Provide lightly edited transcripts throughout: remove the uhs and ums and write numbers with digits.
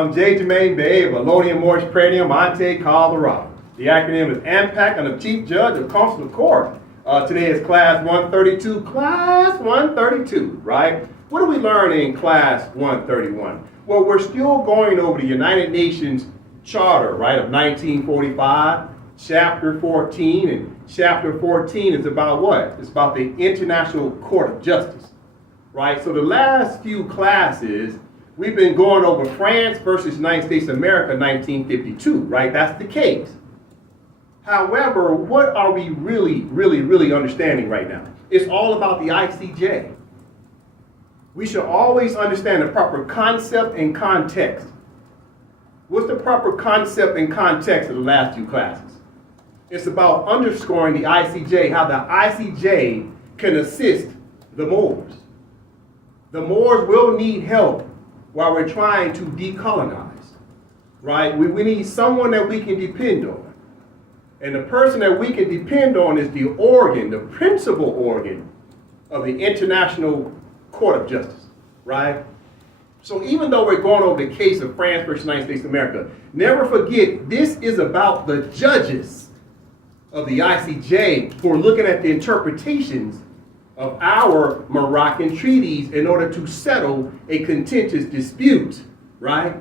I'm J. Jermaine Bay of Alonium Morris Pradium Monte, Colorado. The acronym is AMPAC. I'm the Chief Judge of Consular Court. Today is Class 132. Class 132, right? What do we learn in Class 131? Well, we're still going over the United Nations Charter, right, of 1945, Chapter 14. And Chapter 14 is about what? It's about the International Court of Justice, right? So the last few classes, we've been going over France versus United States of America, 1952, right? That's the case. However, what are we really understanding right now? It's all about the ICJ. We should always understand the proper concept and context. What's the proper concept and context of the last two classes? It's about underscoring the ICJ, how the ICJ can assist the Moors. The Moors will need help while we're trying to decolonize, right? We need someone that we can depend on. And the person that we can depend on is the organ, the principal organ of the International Court of Justice, right? So even though we're going over the case of France versus United States of America, never forget this is about the judges of the ICJ who are looking at the interpretations of our Moroccan treaties in order to settle a contentious dispute, right?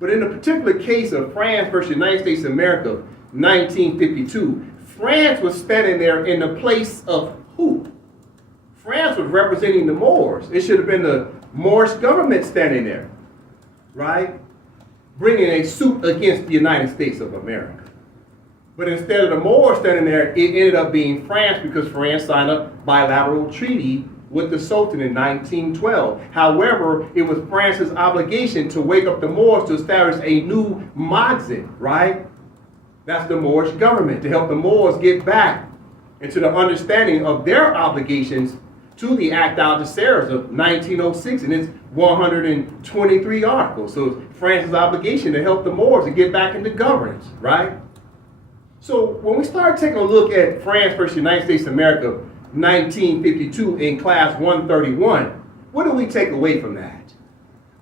But in the particular case of France versus United States of America, 1952, France was standing there in the place of who? France was representing the Moors. It should have been the Moorish government standing there, right? Bringing a suit against the United States of America. But instead of the Moors standing there, it ended up being France because France signed a bilateral treaty with the Sultan in 1912. However, it was France's obligation to wake up the Moors to establish a new Modzin, right? That's the Moorish government, to help the Moors get back into the understanding of their obligations to the Act Algeciras of 1906 and its 123 articles. So it's France's obligation to help the Moors to get back into governance, right? So when we start taking a look at France versus United States of America, 1952 in Class 131, what do we take away from that?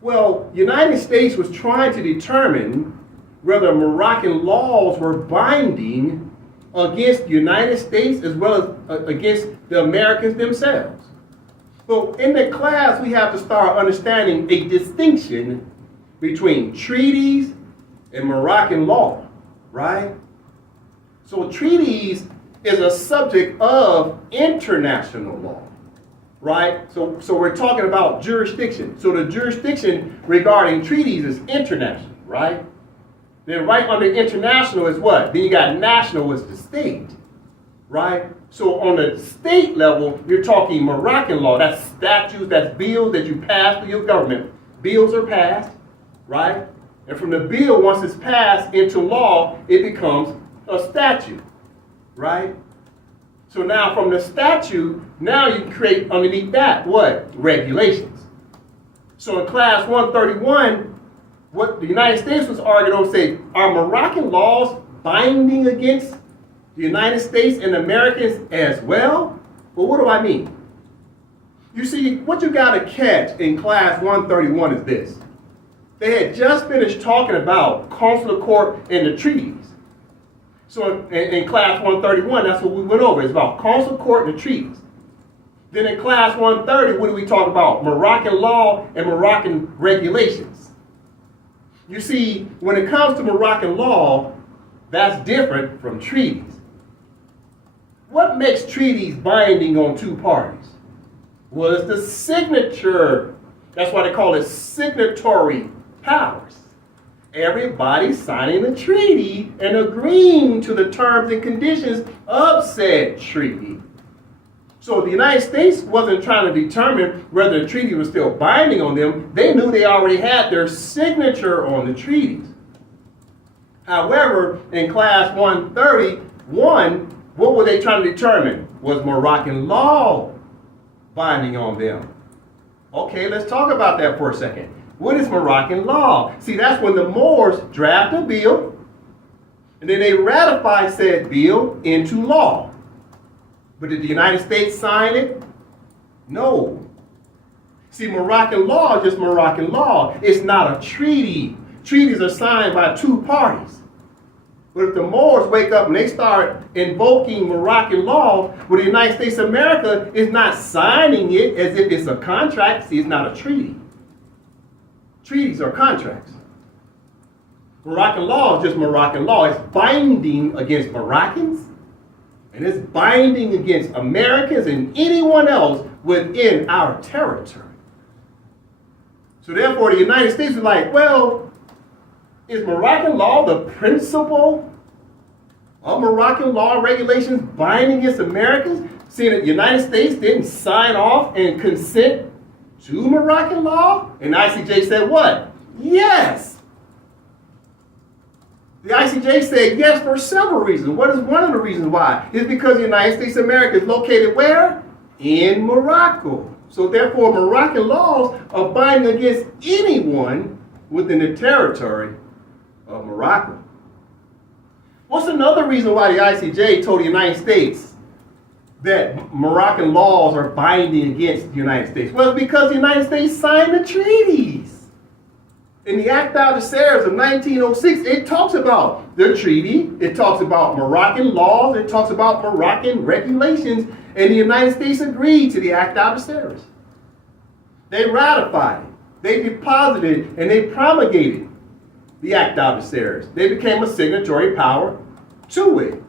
Well, the United States was trying to determine whether Moroccan laws were binding against the United States as well as against the Americans themselves. So in the class, we have to start understanding a distinction between treaties and Moroccan law, right? So treaties is a subject of international law, right? So we're talking about jurisdiction. So the jurisdiction regarding treaties is international, right? Then right under international is what? Then you got national is the state, right? So on the state level, you're talking Moroccan law. That's statutes, that's bills that you pass through your government. Bills are passed, right? And from the bill, once it's passed into law, it becomes a statute, right? So now from the statute, now you can create underneath that, what? Regulations. So in Class 131, what the United States was arguing on, say, are Moroccan laws binding against the United States and Americans as well? Well, what do I mean? You see, what you got to catch in Class 131 is this. They had just finished talking about consular court and the treaties. So in Class 131, that's what we went over. It's about consular court and the treaties. Then in Class 130, what do we talk about? Moroccan law and Moroccan regulations. You see, when it comes to Moroccan law, that's different from treaties. What makes treaties binding on two parties? Well, it's the signature. That's why they call it signatory powers. Everybody signing the treaty and agreeing to the terms and conditions of said treaty. So the United States wasn't trying to determine whether the treaty was still binding on them. They knew they already had their signature on the treaties. However, in Class 131, what were they trying to determine? Was Moroccan law binding on them? Okay, let's talk about that for a second. What is Moroccan law? See, that's when the Moors draft a bill, and then they ratify said bill into law. But did the United States sign it? No. See, Moroccan law is just Moroccan law. It's not a treaty. treaties are signed by two parties. But if the Moors wake up and they start invoking Moroccan law, well, the United States of America is not signing it as if it's a contract. See, it's not a treaty. Treaties are contracts. Moroccan law is just Moroccan law. It's binding against Moroccans, and it's binding against Americans and anyone else within our territory. So therefore, the United States is like, well, is Moroccan law the principle of Moroccan law and regulations binding against Americans? Seeing that the United States didn't sign off and consent to Moroccan law? And the ICJ said what? Yes. The ICJ said yes for several reasons. What is one of the reasons why? It's because the United States of America is located where? In Morocco. So therefore, Moroccan laws are binding against anyone within the territory of Morocco. What's another reason why the ICJ told the United States that Moroccan laws are binding against the United States? Well, it's because the United States signed the treaties. In the Acta de Serres of 1906, it talks about the treaty, it talks about Moroccan laws, it talks about Moroccan regulations, and the United States agreed to the Acta de Serres. They ratified it, they deposited, and they promulgated the Acta de Serres. They became a signatory power to it.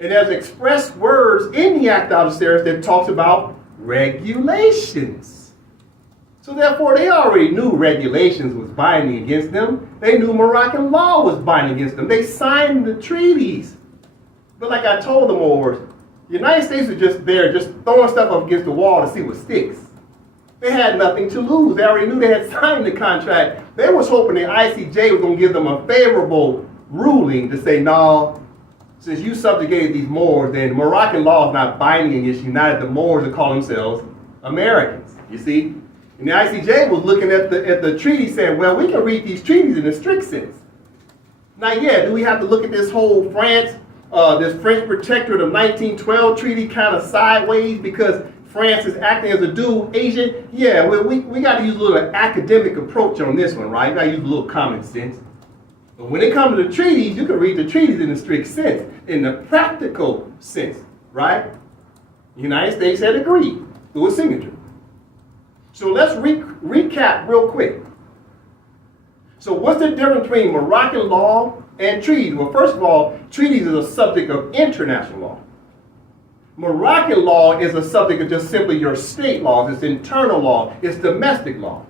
And there's express words in the Acta de Serres that talks about regulations. So therefore, they already knew regulations was binding against them. They knew Moroccan law was binding against them. They signed the treaties. But like I told the Moors, the United States was just there, just throwing stuff up against the wall to see what sticks. They had nothing to lose. They already knew they had signed the contract. They was hoping the ICJ was going to give them a favorable ruling to say, no, since you subjugated these Moors, then Moroccan law is not binding against you. Now that the Moors are calling themselves Americans, you see? And the ICJ was looking at the treaty saying, well, we can read these treaties in a strict sense. Now, yeah, do we have to look at this whole this French Protectorate of 1912 treaty kind of sideways because France is acting as a dual agent? Yeah, well, we got to use a little academic approach on this one, right? We got to use a little common sense. But when it comes to the treaties, you can read the treaties in a strict sense, in the practical sense, right? The United States had agreed through a signature. So let's recap real quick. So what's the difference between Moroccan law and treaties? Well, first of all, treaties is a subject of international law. Moroccan law is a subject of just simply your state laws. It's internal law. It's domestic law.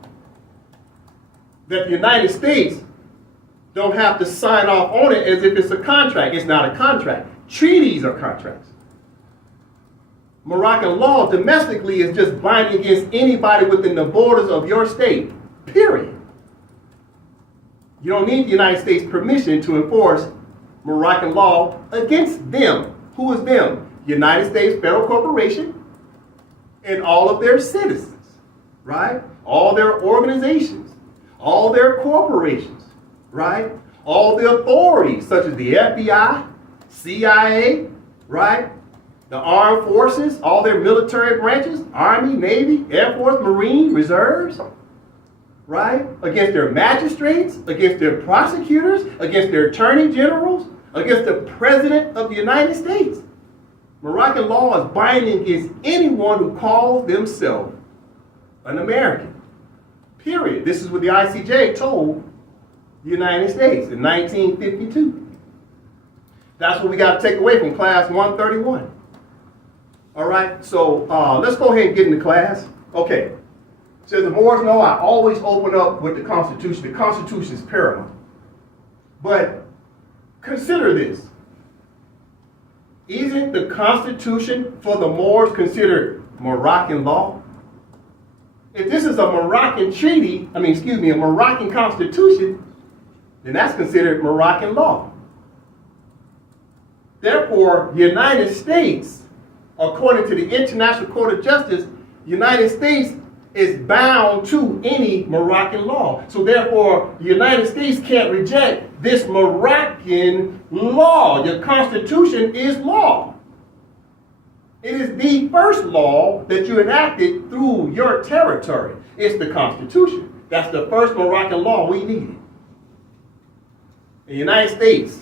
That the United States don't have to sign off on it as if it's a contract. It's not a contract. Treaties are contracts. Moroccan law domestically is just binding against anybody within the borders of your state, period. You don't need the United States permission to enforce Moroccan law against them. Who is them? United States Federal Corporation and all of their citizens, right? All their organizations, all their corporations, right? All the authorities such as the FBI, CIA, right? The armed forces, all their military branches, Army, Navy, Air Force, Marine, Reserves, right? Against their magistrates, against their prosecutors, against their attorney generals, against the President of the United States. Moroccan law is binding against anyone who calls themselves an American. Period. This is what the ICJ told the United States in 1952. That's what we got to take away from class 131. All right, so let's go ahead and get into class. Okay, so the Moors know I always open up with the Constitution. The Constitution is paramount. But consider this. Isn't the Constitution for the Moors considered Moroccan law? If this is a Moroccan treaty, a Moroccan Constitution, then that's considered Moroccan law. Therefore, the United States, according to the International Court of Justice, the United States is bound to any Moroccan law. So therefore, the United States can't reject this Moroccan law. The Constitution is law. It is the first law that you enacted through your territory. It's the Constitution. That's the first Moroccan law we needed. The United States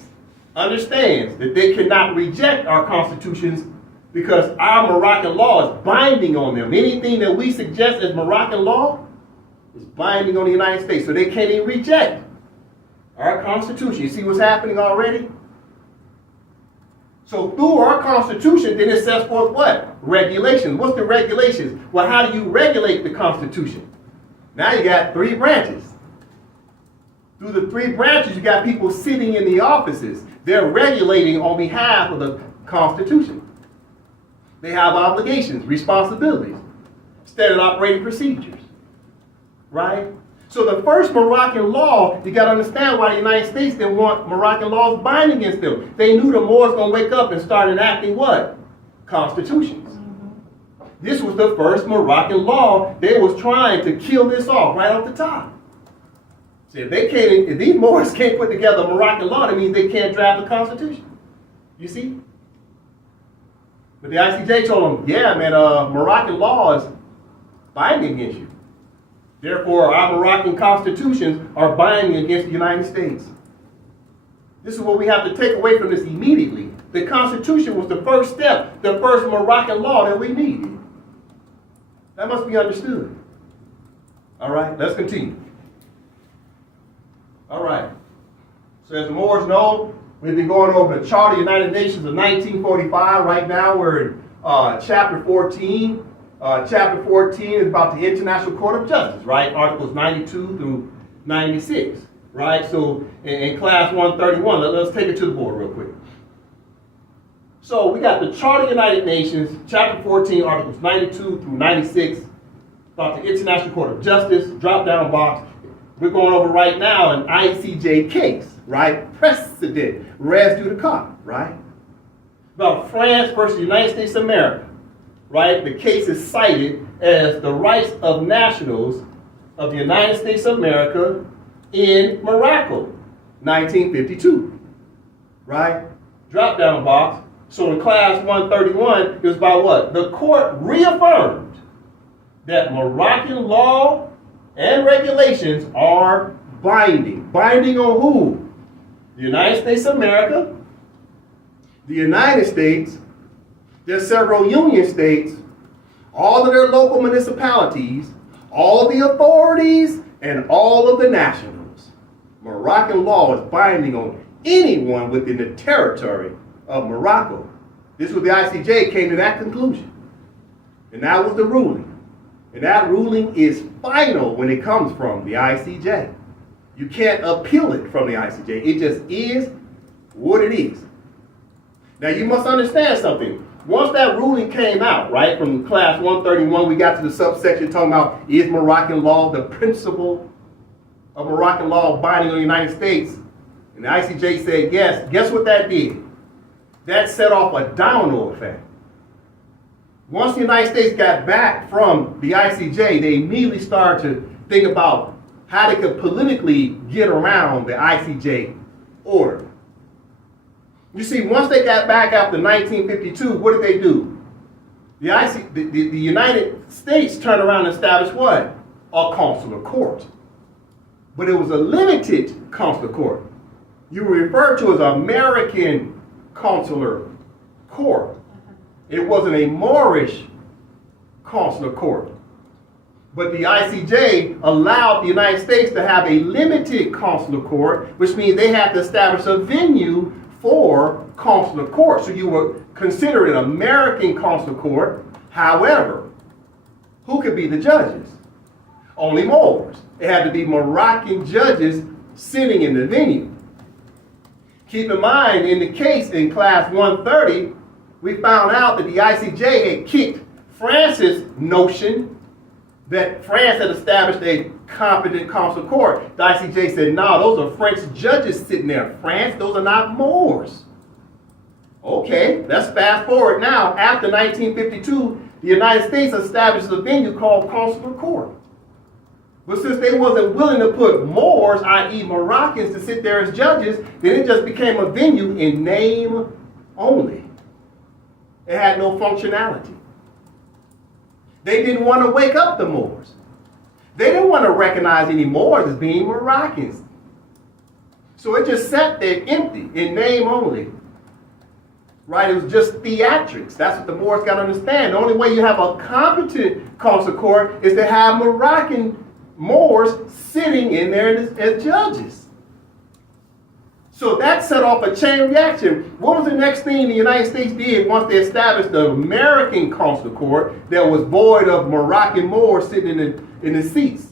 understands that they cannot reject our constitutions because our Moroccan law is binding on them. Anything that we suggest as Moroccan law is binding on the United States. So they can't even reject our constitution. You see what's happening already? So through our constitution, then it sets forth what? Regulations. What's the regulations? Well, how do you regulate the constitution? Now you got 3 branches. Through the 3 branches, you got people sitting in the offices. They're regulating on behalf of the constitution. They have obligations, responsibilities, standard operating procedures. Right? So the first Moroccan law, you got to understand why the United States didn't want Moroccan laws binding against them. They knew the Moors going to wake up and start enacting what? Constitutions. This was the first Moroccan law. They was trying to kill this off right off the top. So if these Moors can't put together a Moroccan law, that means they can't draft a constitution. You see? But the ICJ told them, yeah, man, Moroccan law is binding against you. Therefore, our Moroccan constitutions are binding against the United States. This is what we have to take away from this immediately. The Constitution was the first step, the first Moroccan law that we needed. That must be understood. All right, let's continue. All right. So as the Moors know, we've been going over the Charter of the United Nations of 1945. Right now we're in chapter 14. Chapter 14 is about the International Court of Justice, right? Articles 92 through 96, right? So in class 131, let's take it to the board real quick. So we got the Charter of the United Nations, chapter 14, articles 92 through 96, about the International Court of Justice, drop-down box. We're going over right now an ICJ case, right? Precedent, res judicata, right? About France versus the United States of America. Right? The case is cited as the rights of nationals of the United States of America in Morocco, 1952. Right? Drop down box. So in class 131, it was about what? The court reaffirmed that Moroccan law and regulations are binding. Binding on who? The United States of America, the United States, there's several union states, all of their local municipalities, all the authorities, and all of the nationals. Moroccan law is binding on anyone within the territory of Morocco. This was the ICJ came to that conclusion. And that was the ruling. And that ruling is final when it comes from the ICJ. You can't appeal it from the ICJ. It just is what it is. Now you must understand something. Once that ruling came out, right, from class 131, we got to the subsection talking about is Moroccan law the principle of Moroccan law binding on the United States? And the ICJ said yes. Guess what that did? That set off a domino effect. Once the United States got back from the ICJ, they immediately started to think about how they could politically get around the ICJ order. You see, once they got back after 1952, what did they do? The United States turned around and established what? A consular court. But it was a limited consular court. You were referred to as American consular court. It wasn't a Moorish consular court. But the ICJ allowed the United States to have a limited consular court, which means they had to establish a venue for consular court. So you were considered an American consular court. However, who could be the judges? Only Moors. It had to be Moroccan judges sitting in the venue. Keep in mind, in the case in class 130, we found out that the ICJ had kicked France's notion that France had established a competent consular court. The ICJ said, no, those are French judges sitting there. France, those are not Moors. Okay, let's fast forward now. After 1952, the United States established a venue called consular court. But since they wasn't willing to put Moors, i.e. Moroccans, to sit there as judges, then it just became a venue in name only. It had no functionality. They didn't want to wake up the Moors. They didn't want to recognize any Moors as being Moroccans. So it just sat there empty, in name only. Right? It was just theatrics. That's what the Moors got to understand. The only way you have a competent council court is to have Moroccan Moors sitting in there as judges. So that set off a chain reaction. What was the next thing the United States did once they established the American council court that was void of Moroccan Moors sitting in the seats?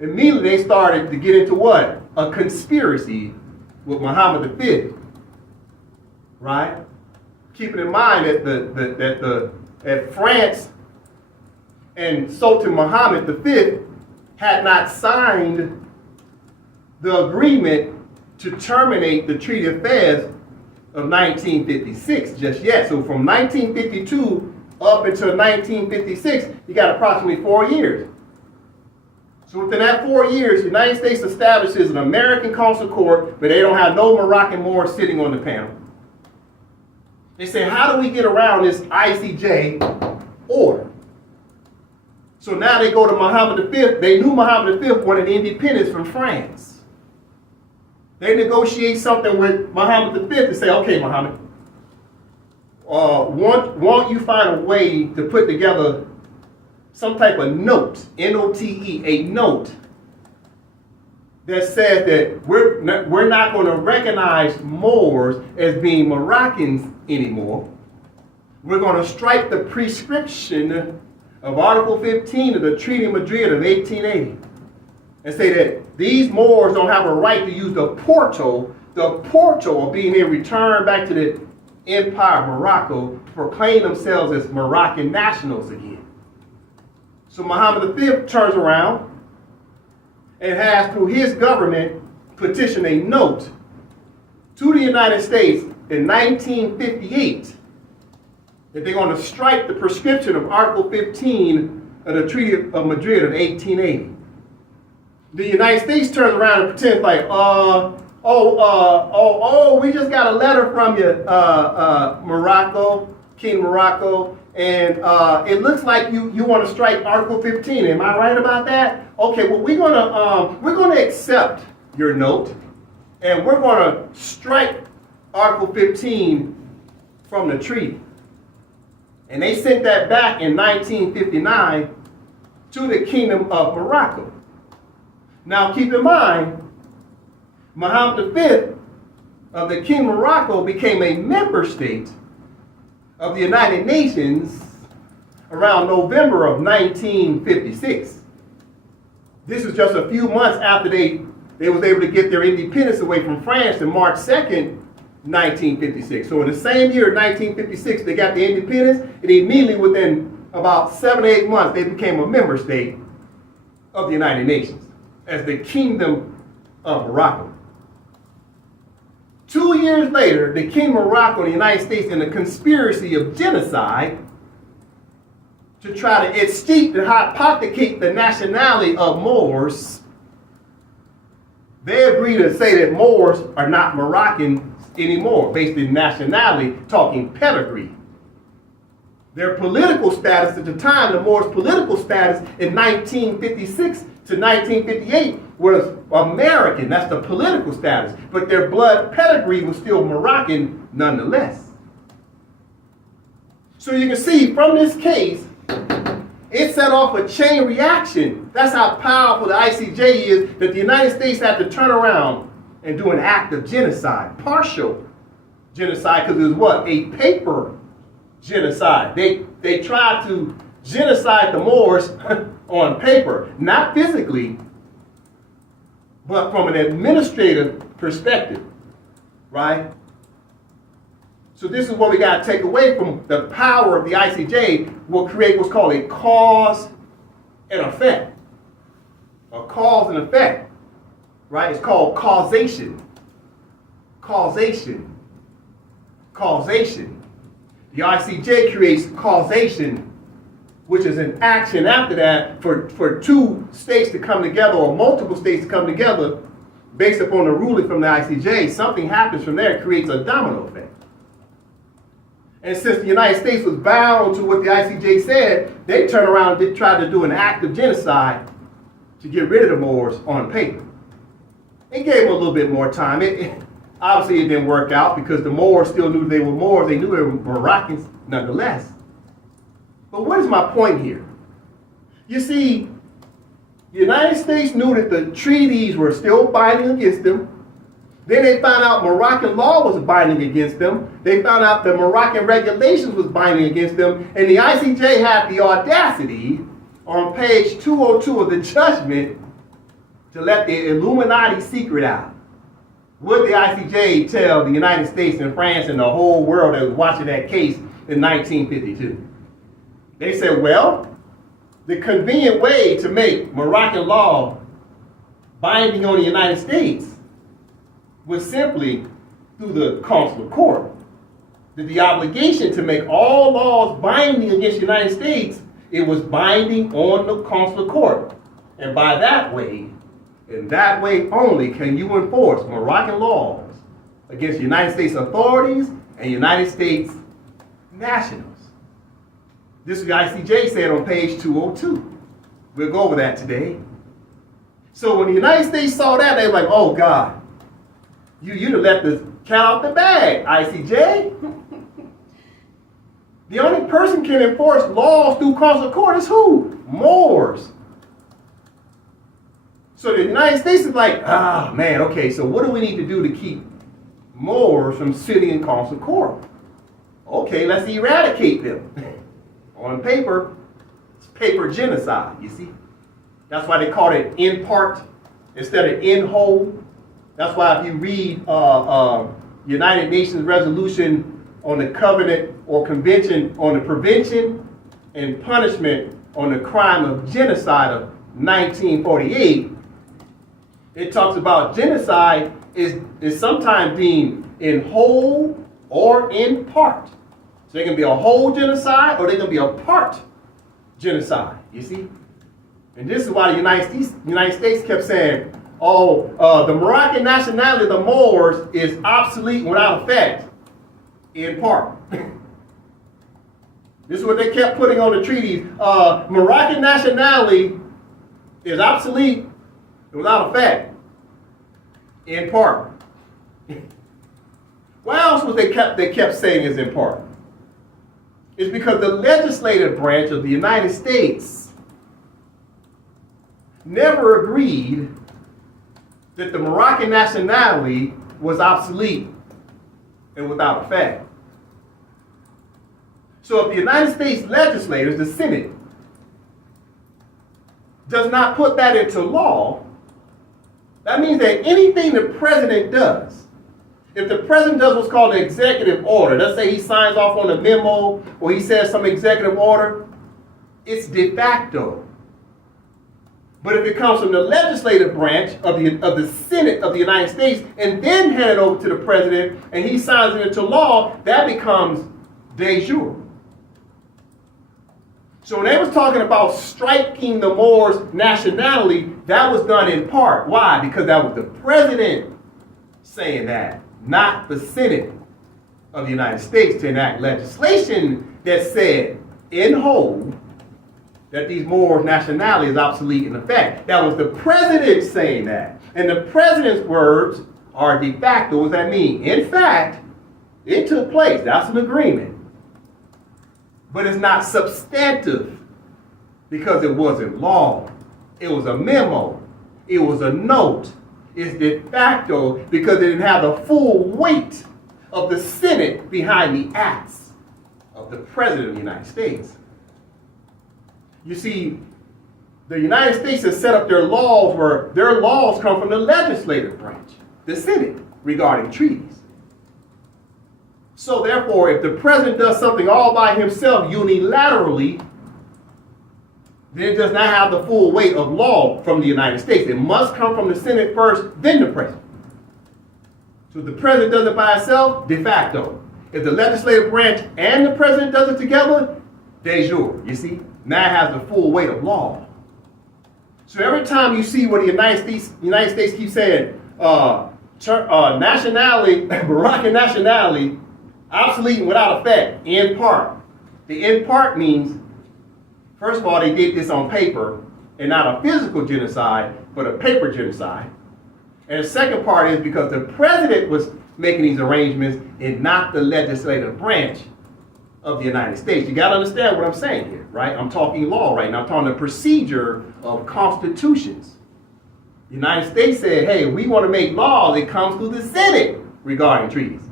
Immediately they started to get into what? A conspiracy with Muhammad V. Right? Keeping in mind that France and Sultan Muhammad V had not signed the agreement to terminate the Treaty of Fez of 1956 just yet. So from 1952 up until 1956, you got approximately 4 years. So within that 4 years, the United States establishes an American council court, but they don't have no Moroccan Moors sitting on the panel. They say, how do we get around this ICJ order? So now they go to Muhammad V. They knew Muhammad V wanted independence from France. They negotiate something with Muhammad V to say, okay, Muhammad, won't you find a way to put together some type of note, N-O-T-E, a note that says that we're not going to recognize Moors as being Moroccans anymore. We're going to strike the prescription of Article 15 of the Treaty of Madrid of 1880 and say that these Moors don't have a right to use the portal of being here returned back to the Empire of Morocco to proclaim themselves as Moroccan nationals again. So Muhammad V turns around and has, through his government, petitioned a note to the United States in 1958 that they're going to strike the prescription of Article 15 of the Treaty of Madrid of 1880. The United States turns around and pretends like, we just got a letter from you, Morocco, King Morocco, and it looks like you want to strike Article 15. Am I right about that? Okay, well we're gonna accept your note, and we're gonna strike Article 15 from the treaty. And they sent that back in 1959 to the Kingdom of Morocco. Now keep in mind, Muhammad V of the Kingdom of Morocco became a member state of the United Nations around November of 1956. This was just a few months after they was able to get their independence away from France on March 2nd, 1956. So in the same year, 1956, they got the independence, and immediately within about 7 or 8 months, they became a member state of the United Nations as the Kingdom of Morocco. 2 years later, the Kingdom of Morocco and the United States in a conspiracy of genocide to try to extinct and hypothecate the nationality of Moors, they agree to say that Moors are not Moroccan anymore, based in nationality, talking pedigree. Their political status at the time, the Moors' political status in 1956 to 1958 was American. That's the political status. But their blood pedigree was still Moroccan nonetheless. So you can see from this case, it set off a chain reaction. That's how powerful the ICJ is, that the United States had to turn around and do an act of genocide, partial genocide, because it was what? A paper genocide. They tried to genocide the Moors on paper, not physically, but from an administrative perspective, right? So this is what we got to take away from the power of the ICJ, will create what's called a cause and effect. A cause and effect, right? It's called causation. Causation. Causation. The ICJ creates causation, which is an action after that for two states to come together or multiple states to come together based upon the ruling from the ICJ. Something happens from there, it creates a domino effect. And since the United States was bound to what the ICJ said, they turned around and tried to do an act of genocide to get rid of the Moors on paper. It gave them a little bit more time. Obviously, it didn't work out because the Moors still knew they were Moors. They knew they were Moroccans nonetheless. But what is my point here? You see, the United States knew that the treaties were still binding against them. Then they found out Moroccan law was binding against them. They found out the Moroccan regulations was binding against them. And the ICJ had the audacity on page 202 of the judgment to let the Illuminati secret out. Would the ICJ tell the United States and France and the whole world that was watching that case in 1952? They said, well, the convenient way to make Moroccan law binding on the United States was simply through the consular court. That the obligation to make all laws binding against the United States, it was binding on the consular court. And by that way, in that way only, can you enforce Moroccan laws against United States authorities and United States nationals. This is what ICJ said on page 202. We'll go over that today. So when the United States saw that, they were like, oh God, you done let the cat out the bag, ICJ. The only person can enforce laws through consular court is who? Moors. So the United States is like, man, okay, so what do we need to do to keep Moors from sitting in consular court? Okay, let's eradicate them. On paper, it's paper genocide, you see? That's why they call it in part instead of in whole. That's why if you read United Nations resolution on the covenant or convention on the prevention and punishment on the crime of genocide of 1948, it talks about genocide is sometimes deemed in whole or in part. So they can be a whole genocide or they can be a part genocide, you see? And this is why the United States kept saying, the Moroccan nationality of the Moors is obsolete without effect, in part. This is what they kept putting on the treaties. Moroccan nationality is obsolete without effect, in part. Why else was they kept saying is in part? It's because the legislative branch of the United States never agreed that the Moroccan nationality was obsolete and without effect. So if the United States legislators, the Senate, does not put that into law, that means that anything the president does, if the president does what's called an executive order, let's say he signs off on a memo or he says some executive order, it's de facto. But if it comes from the legislative branch of the Senate of the United States and then handed over to the president and he signs it into law, that becomes de jure. So when they was talking about striking the Moors' nationality, that was done in part. Why? Because that was the president saying that, not the Senate of the United States to enact legislation that said in whole that these Moors' nationality is obsolete in effect. That was the president saying that. And the president's words are de facto. What does that mean? In fact, it took place. That's an agreement. But it's not substantive because it wasn't law. It was a memo. It was a note. It's de facto because it didn't have the full weight of the Senate behind the acts of the President of the United States. You see, the United States has set up their laws where their laws come from the legislative branch, the Senate, regarding treaties. So therefore, if the president does something all by himself unilaterally, then it does not have the full weight of law from the United States. It must come from the Senate first, then the president. So if the president does it by himself, de facto. If the legislative branch and the president does it together, de jure, you see? Now it has the full weight of law. So every time you see where the United States keeps saying nationality, Moroccan nationality, obsolete and without effect, in part. The in part means, first of all, they did this on paper and not a physical genocide, but a paper genocide. And the second part is because the president was making these arrangements and not the legislative branch of the United States. You got to understand what I'm saying here, right? I'm talking law right now. I'm talking the procedure of constitutions. The United States said, hey, we want to make laws. It comes through the Senate regarding treaties.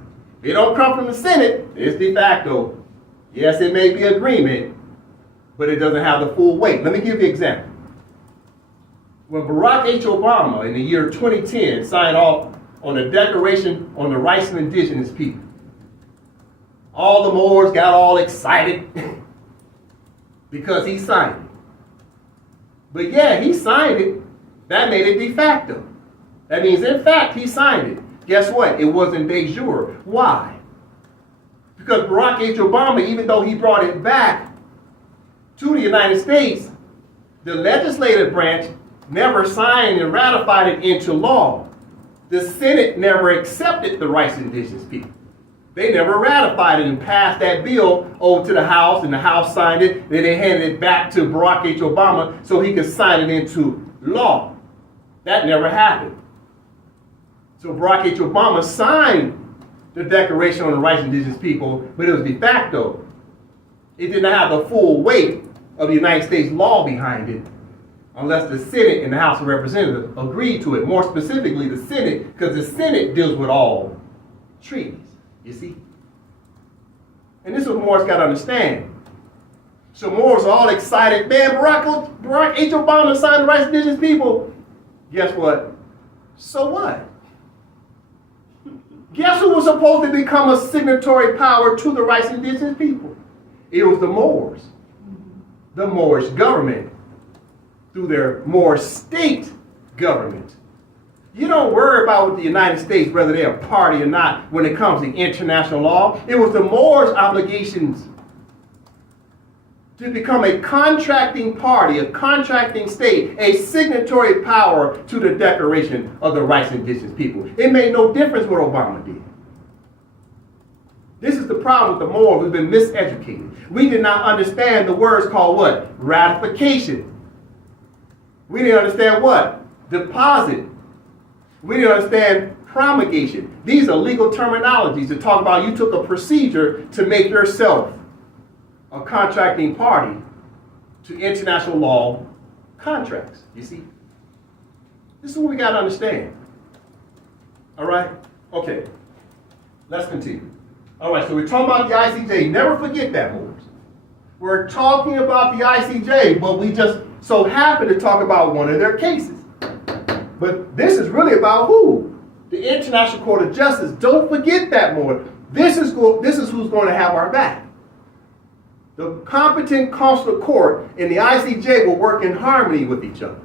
If it don't come from the Senate, it's de facto. Yes, it may be agreement, but it doesn't have the full weight. Let me give you an example. When Barack H. Obama in the year 2010 signed off on the Declaration on the Rights of Indigenous People, all the Moors got all excited because he signed it. But yeah, he signed it. That made it de facto. That means, in fact, he signed it. Guess what? It wasn't de jure. Why? Because Barack H. Obama, even though he brought it back to the United States, the legislative branch never signed and ratified it into law. The Senate never accepted the rights of indigenous people. They never ratified it and passed that bill over to the House, and the House signed it. Then they handed it back to Barack H. Obama so he could sign it into law. That never happened. So Barack H. Obama signed the Declaration on the Rights of Indigenous People, but it was de facto. It did not have the full weight of the United States law behind it unless the Senate and the House of Representatives agreed to it. More specifically, the Senate, because the Senate deals with all treaties, you see. And this is what Moors got to understand. So Moors are all excited. Man, Barack H. Obama signed the Rights of Indigenous People. Guess what? So what? Guess who was supposed to become a signatory power to the rights of indigenous people? It was the Moors. The Moorish government through their Moor state government. You don't worry about with the United States whether they're a party or not when it comes to international law. It was the Moors' obligations to become a contracting party, a contracting state, a signatory power to the Declaration of the Rights of Indigenous People. It made no difference what Obama did. This is the problem with the Moors. We've been miseducated. We did not understand the words called what? Ratification. We didn't understand what? Deposit. We didn't understand promulgation. These are legal terminologies to talk about you took a procedure to make yourself a contracting party to international law contracts. You see? This is what we got to understand. All right? Okay. Let's continue. All right, so we're talking about the ICJ. Never forget that, Moors. We're talking about the ICJ, but we just so happen to talk about one of their cases. But this is really about who? The International Court of Justice. Don't forget that, Moors. This is who's going to have our back. The competent consular court and the ICJ will work in harmony with each other.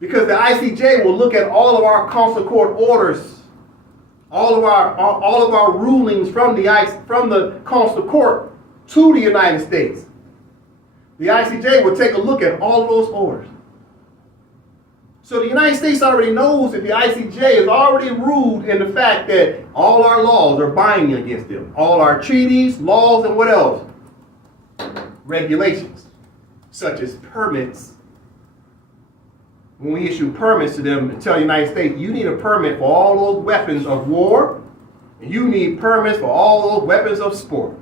Because the ICJ will look at all of our consular court orders, all of our rulings from the consular court to the United States. The ICJ will take a look at all of those orders. So the United States already knows that the ICJ has already ruled in the fact that all our laws are binding against them. All our treaties, laws, and what else? Regulations, such as permits. When we issue permits to them and tell the United States, you need a permit for all those weapons of war, and you need permits for all those weapons of sport.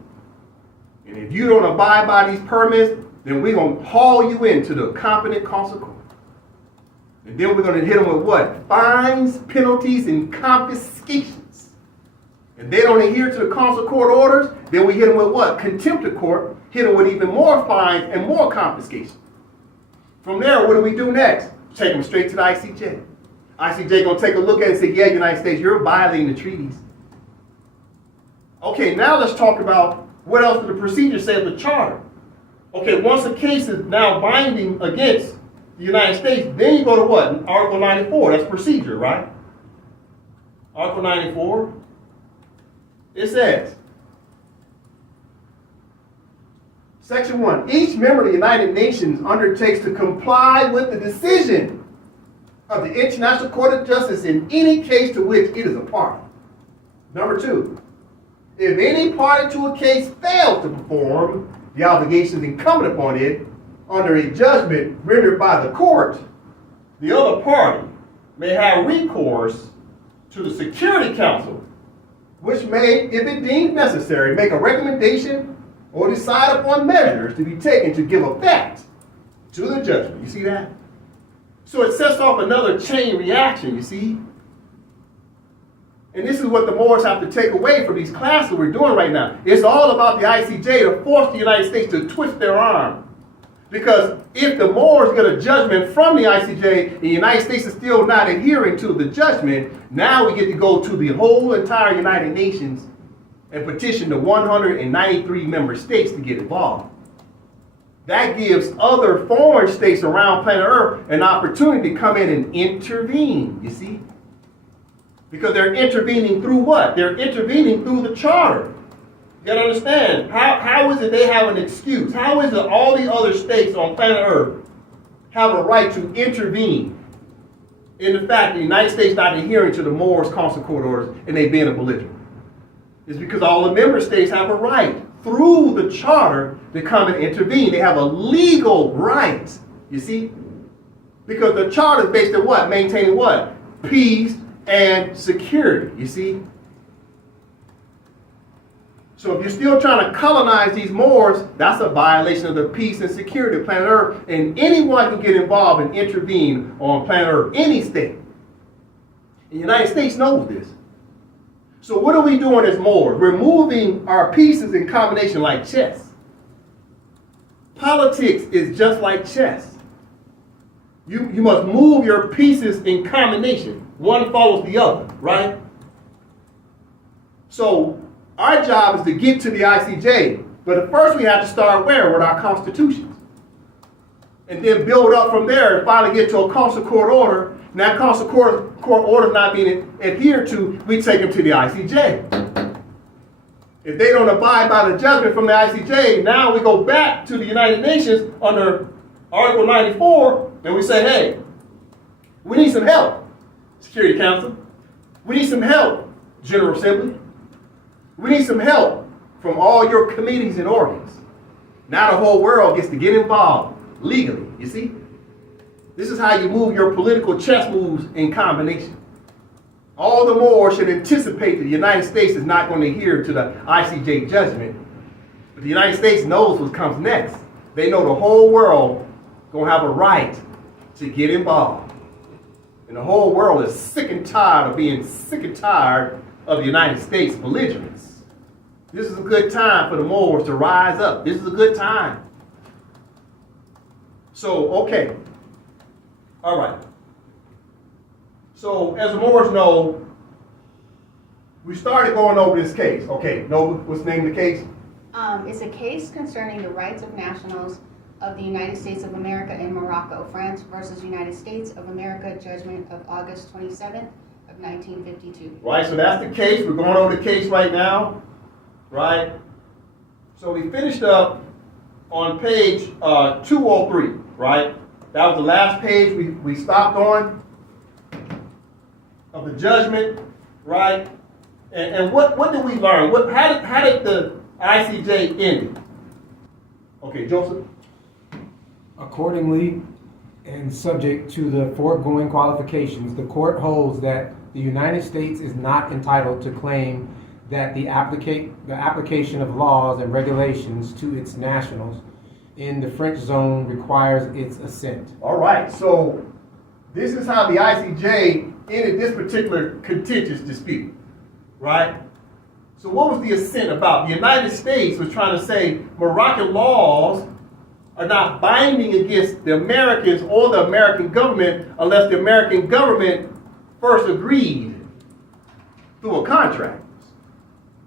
And if you don't abide by these permits, then we're going to haul you into the competent consular court. And then we're going to hit them with what? Fines, penalties, and confiscations. And they don't adhere to the consular court orders, then we hit them with what? Contempt of court, hit them with even more fines and more confiscation. From there, what do we do next? Take them straight to the ICJ. ICJ going to take a look at it and say, yeah, United States, you're violating the treaties. Okay, now let's talk about what else did the procedure say of the charter. Okay, once a case is now binding against the United States, then you go to what? Article 94, that's procedure, right? Article 94, it says, Section 1, each member of the United Nations undertakes to comply with the decision of the International Court of Justice in any case to which it is a party. Number 2, if any party to a case fails to perform the obligations incumbent upon it under a judgment rendered by the court, the other party may have recourse to the Security Council, which may, if it deemed necessary, make a recommendation or decide upon measures to be taken to give effect to the judgment. You see that? So it sets off another chain reaction, you see? And this is what the Moors have to take away from these classes we're doing right now. It's all about the ICJ to force the United States to twist their arm. Because if the Moors get a judgment from the ICJ, the United States is still not adhering to the judgment, now we get to go to the whole entire United Nations and petition the 193 member states to get involved. That gives other foreign states around planet Earth an opportunity to come in and intervene, you see? Because they're intervening through what? They're intervening through the charter. You gotta understand, how is it they have an excuse? How is it all the other states on planet Earth have a right to intervene in the fact the United States not adhering to the Moors Consular Court orders and they being a belligerent? It's because all the member states have a right through the charter to come and intervene. They have a legal right, you see? Because the charter is based on what? Maintaining what? Peace and security, you see? So if you're still trying to colonize these Moors, that's a violation of the peace and security of planet Earth. And anyone can get involved and intervene on planet Earth, any state. The United States knows this. So what are we doing as Moors? We're moving our pieces in combination like chess. Politics is just like chess. You must move your pieces in combination. One follows the other, right? So our job is to get to the ICJ. But at first we have to start where? With our constitutions. And then build up from there and finally get to a consular court order. And that consular court order not being adhered to, we take them to the ICJ. If they don't abide by the judgment from the ICJ, now we go back to the United Nations under Article 94 and we say, hey, we need some help, Security Council. We need some help, General Assembly. We need some help from all your committees and organs. Now the whole world gets to get involved legally, you see? This is how you move your political chess moves in combination. All the more should anticipate that the United States is not going to adhere to the ICJ judgment. But the United States knows what comes next. They know the whole world going to have a right to get involved. And the whole world is sick and tired of being sick and tired of the United States belligerence. This is a good time for the Moors to rise up. This is a good time. So, okay. All right. So, as the Moors know, we started going over this case. Okay, Nova, what's the name of the case? It's a case concerning the rights of nationals of the United States of America and Morocco, France versus United States of America, judgment of August 27th of 1952. Right, so that's the case. We're going over the case right now. Right? So we finished up on page 203, right? That was the last page we stopped on of the judgment, right? And what did we learn? How did the ICJ end? Okay, Joseph? Accordingly, and subject to the foregoing qualifications, the court holds that the United States is not entitled to claim that the application of laws and regulations to its nationals in the French zone requires its assent. All right, so this is how the ICJ ended this particular contentious dispute, right? So what was the assent about? The United States was trying to say Moroccan laws are not binding against the Americans or the American government unless the American government first agreed through a contract.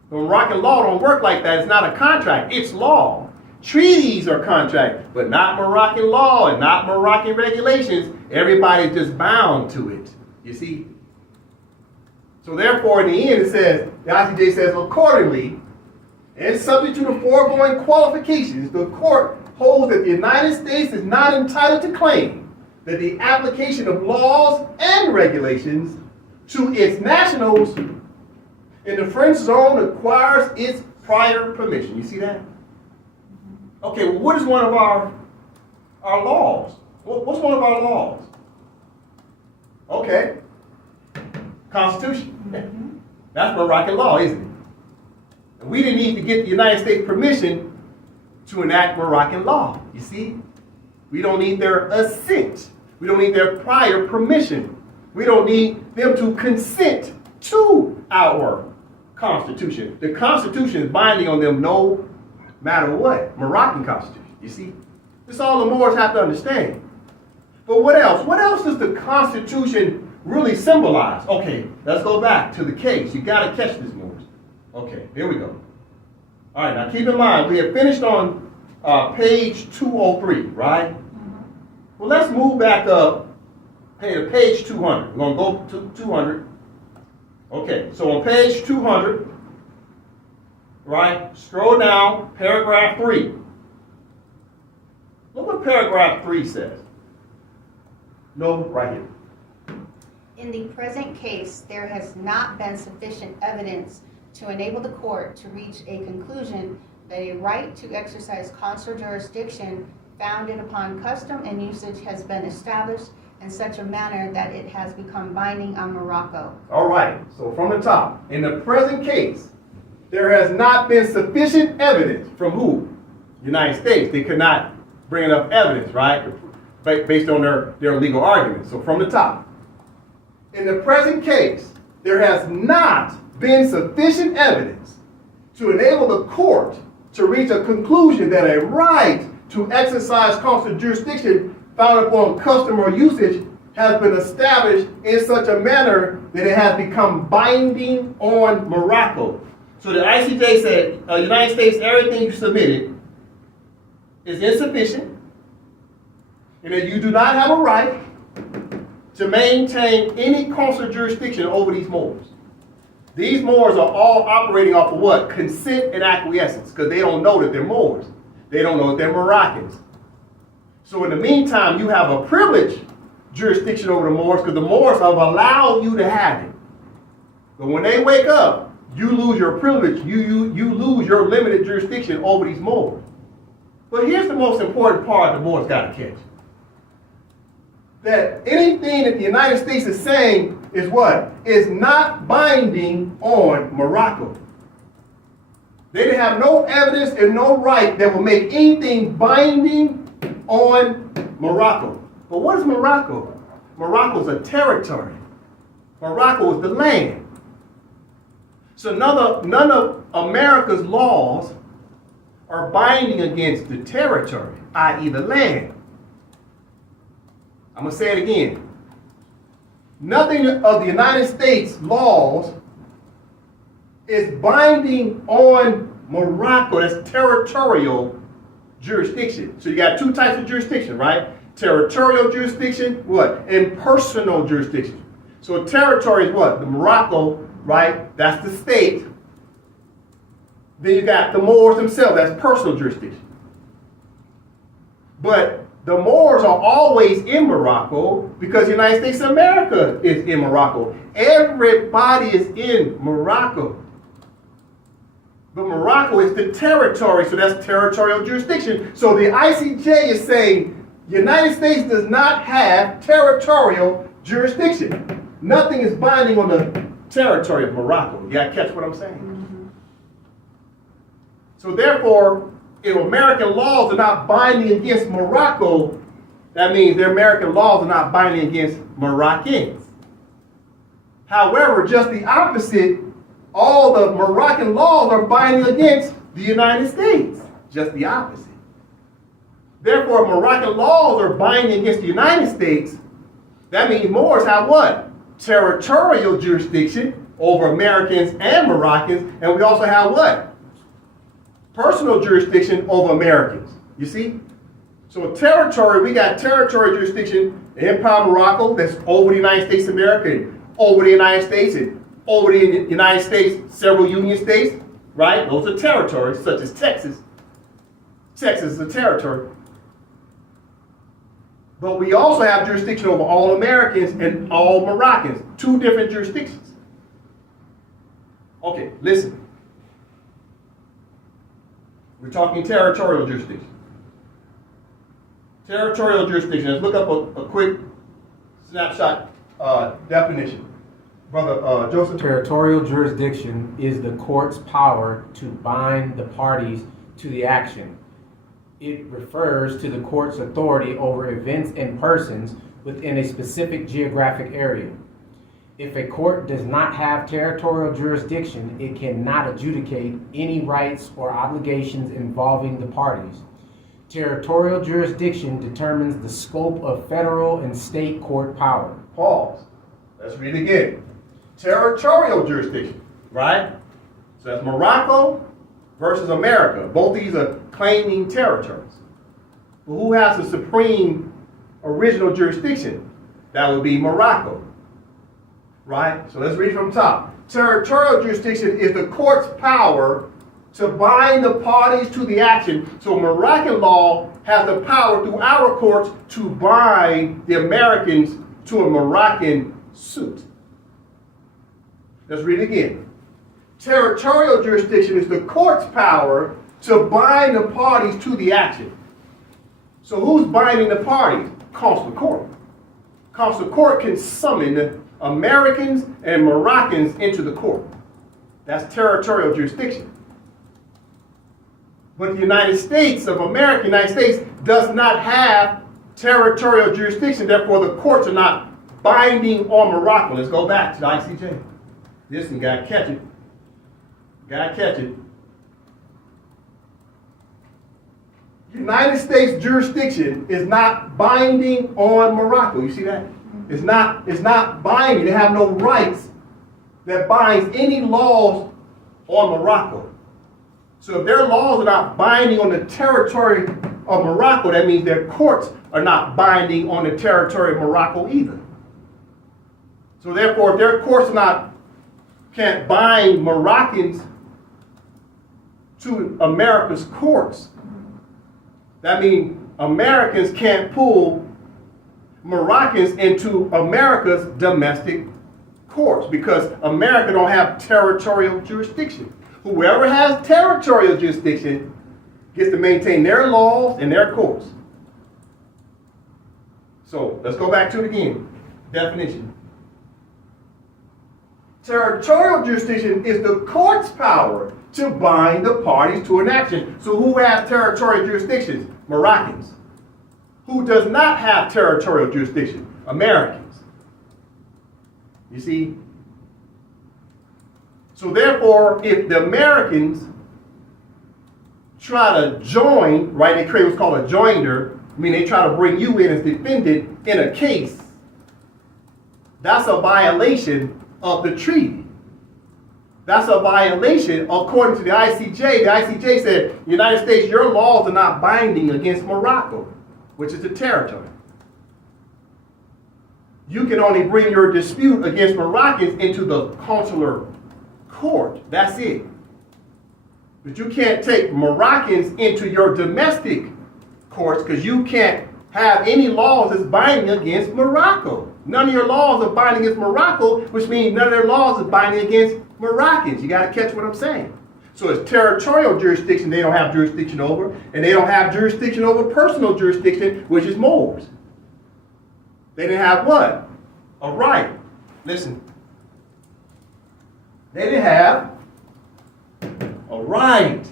The Moroccan law don't work like that. It's not a contract. It's law. Treaties are contract, but not Moroccan law and not Moroccan regulations. Everybody's just bound to it, you see? So therefore, in the end, it says, the ICJ says, accordingly, and subject to the foregoing qualifications, the court holds that the United States is not entitled to claim that the application of laws and regulations to its nationals in the French zone requires its prior permission. You see that? Okay, well, what is one of our laws? What's one of our laws? Okay. Constitution. That's Moroccan law, isn't it? And we didn't need to get the United States permission to enact Moroccan law. You see? We don't need their assent. We don't need their prior permission. We don't need them to consent to our Constitution. The Constitution is binding on them no matter what. Moroccan Constitution, you see? That's all the Moors have to understand. But what else? What else does the Constitution really symbolize? Okay, let's go back to the case. You got to catch this, Moors. Okay, here we go. All right, now keep in mind, we have finished on page 203, right? Well, let's move back up to page 200. We're going to go to 200. Okay, so on page 200, right, scroll down, paragraph 3. Look what paragraph 3 says. No, right here. In the present case, there has not been sufficient evidence to enable the court to reach a conclusion that a right to exercise consular jurisdiction founded upon custom and usage has been established in such a manner that it has become binding on Morocco. All right, so from the top. In the present case, there has not been sufficient evidence from who? United States. They could not bring enough evidence, right? Based on their legal arguments. So from the top. In the present case, there has not been sufficient evidence to enable the court to reach a conclusion that a right to exercise consular jurisdiction founded upon custom or usage has been established in such a manner that it has become binding on Morocco. So the ICJ said, United States, everything you submitted is insufficient, and that you do not have a right to maintain any consular jurisdiction over these Moors. These Moors are all operating off of what? Consent and acquiescence, because they don't know that they're Moors. They don't know that they're Moroccans. So in the meantime, you have a privileged jurisdiction over the Moors because the Moors have allowed you to have it. But when they wake up, you lose your privilege. You lose your limited jurisdiction over these Moors. But here's the most important part the Moors got to catch. That anything that the United States is saying is what? Is not binding on Morocco. They didn't have no evidence and no right that would make anything binding on Morocco. But what is Morocco? Morocco is a territory. Morocco is the land. So none of America's laws are binding against the territory, i.e. the land. I'm going to say it again. Nothing of the United States laws is binding on Morocco. That's territorial jurisdiction. So you got two types of jurisdiction, right? Territorial jurisdiction, what? And personal jurisdiction. So territory is what? The Morocco, right? That's the state. Then you got the Moors themselves. That's personal jurisdiction. But the Moors are always in Morocco because the United States of America is in Morocco. Everybody is in Morocco. But Morocco is the territory, so that's territorial jurisdiction. So the ICJ is saying the United States does not have territorial jurisdiction. Nothing is binding on the territory of Morocco. You got to catch what I'm saying? Mm-hmm. So therefore, if American laws are not binding against Morocco, that means their American laws are not binding against Moroccans. However, just the opposite, all the Moroccan laws are binding against the United States. Just the opposite. Therefore, if Moroccan laws are binding against the United States, that means Moors have what? Territorial jurisdiction over Americans and Moroccans, and we also have what? Personal jurisdiction over Americans. You see? So territory, we got territorial jurisdiction in Empire Morocco, that's over the United States of America, and over the United States, and over the United States, several union states, right? Those are territories, such as Texas. Texas is a territory. But we also have jurisdiction over all Americans and all Moroccans. Two different jurisdictions. Okay, listen. We're talking territorial jurisdiction. Territorial jurisdiction. Let's look up a quick snapshot definition. Brother Joseph? Territorial jurisdiction is the court's power to bind the parties to the action. It refers to the court's authority over events and persons within a specific geographic area. If a court does not have territorial jurisdiction, it cannot adjudicate any rights or obligations involving the parties. Territorial jurisdiction determines the scope of federal and state court power. Pause. Let's read again. Territorial jurisdiction, right? So that's Morocco versus America. Both these are claiming territories. But who has the supreme original jurisdiction? That would be Morocco, right? So let's read from the top. Territorial jurisdiction is the court's power to bind the parties to the action. So Moroccan law has the power through our courts to bind the Americans to a Moroccan suit. Let's read it again. Territorial jurisdiction is the court's power to bind the parties to the action. So who's binding the parties? Consular court. Consular court can summon Americans and Moroccans into the court. That's territorial jurisdiction. But the United States of America, United States, does not have territorial jurisdiction. Therefore, the courts are not binding on Morocco. Let's go back to the ICJ. Listen, gotta catch it. Gotta catch it. United States jurisdiction is not binding on Morocco. You see that? It's not binding. They have no rights that binds any laws on Morocco. So if their laws are not binding on the territory of Morocco, that means their courts are not binding on the territory of Morocco either. So therefore, if their courts can't bind Moroccans to America's courts, that means Americans can't pull Moroccans into America's domestic courts because America don't have territorial jurisdiction. Whoever has territorial jurisdiction gets to maintain their laws and their courts. So let's go back to it again. Definition. Territorial jurisdiction is the court's power to bind the parties to an action. So who has territorial jurisdictions? Moroccans. Who does not have territorial jurisdiction? Americans. You see? So therefore, if the Americans try to join, right, they create what's called a joinder, I mean they try to bring you in as defendant in a case, that's a violation of the treaty. That's a violation according to the ICJ. The ICJ said, United States, your laws are not binding against Morocco, which is the territory. You can only bring your dispute against Moroccans into the consular court. That's it. But you can't take Moroccans into your domestic courts because you can't have any laws that's binding against Morocco. None of your laws are binding against Morocco, which means none of their laws are binding against Moroccans. You got to catch what I'm saying. So it's territorial jurisdiction they don't have jurisdiction over, and they don't have jurisdiction over personal jurisdiction, which is Moors. They didn't have what? A right. Listen. They didn't have a right.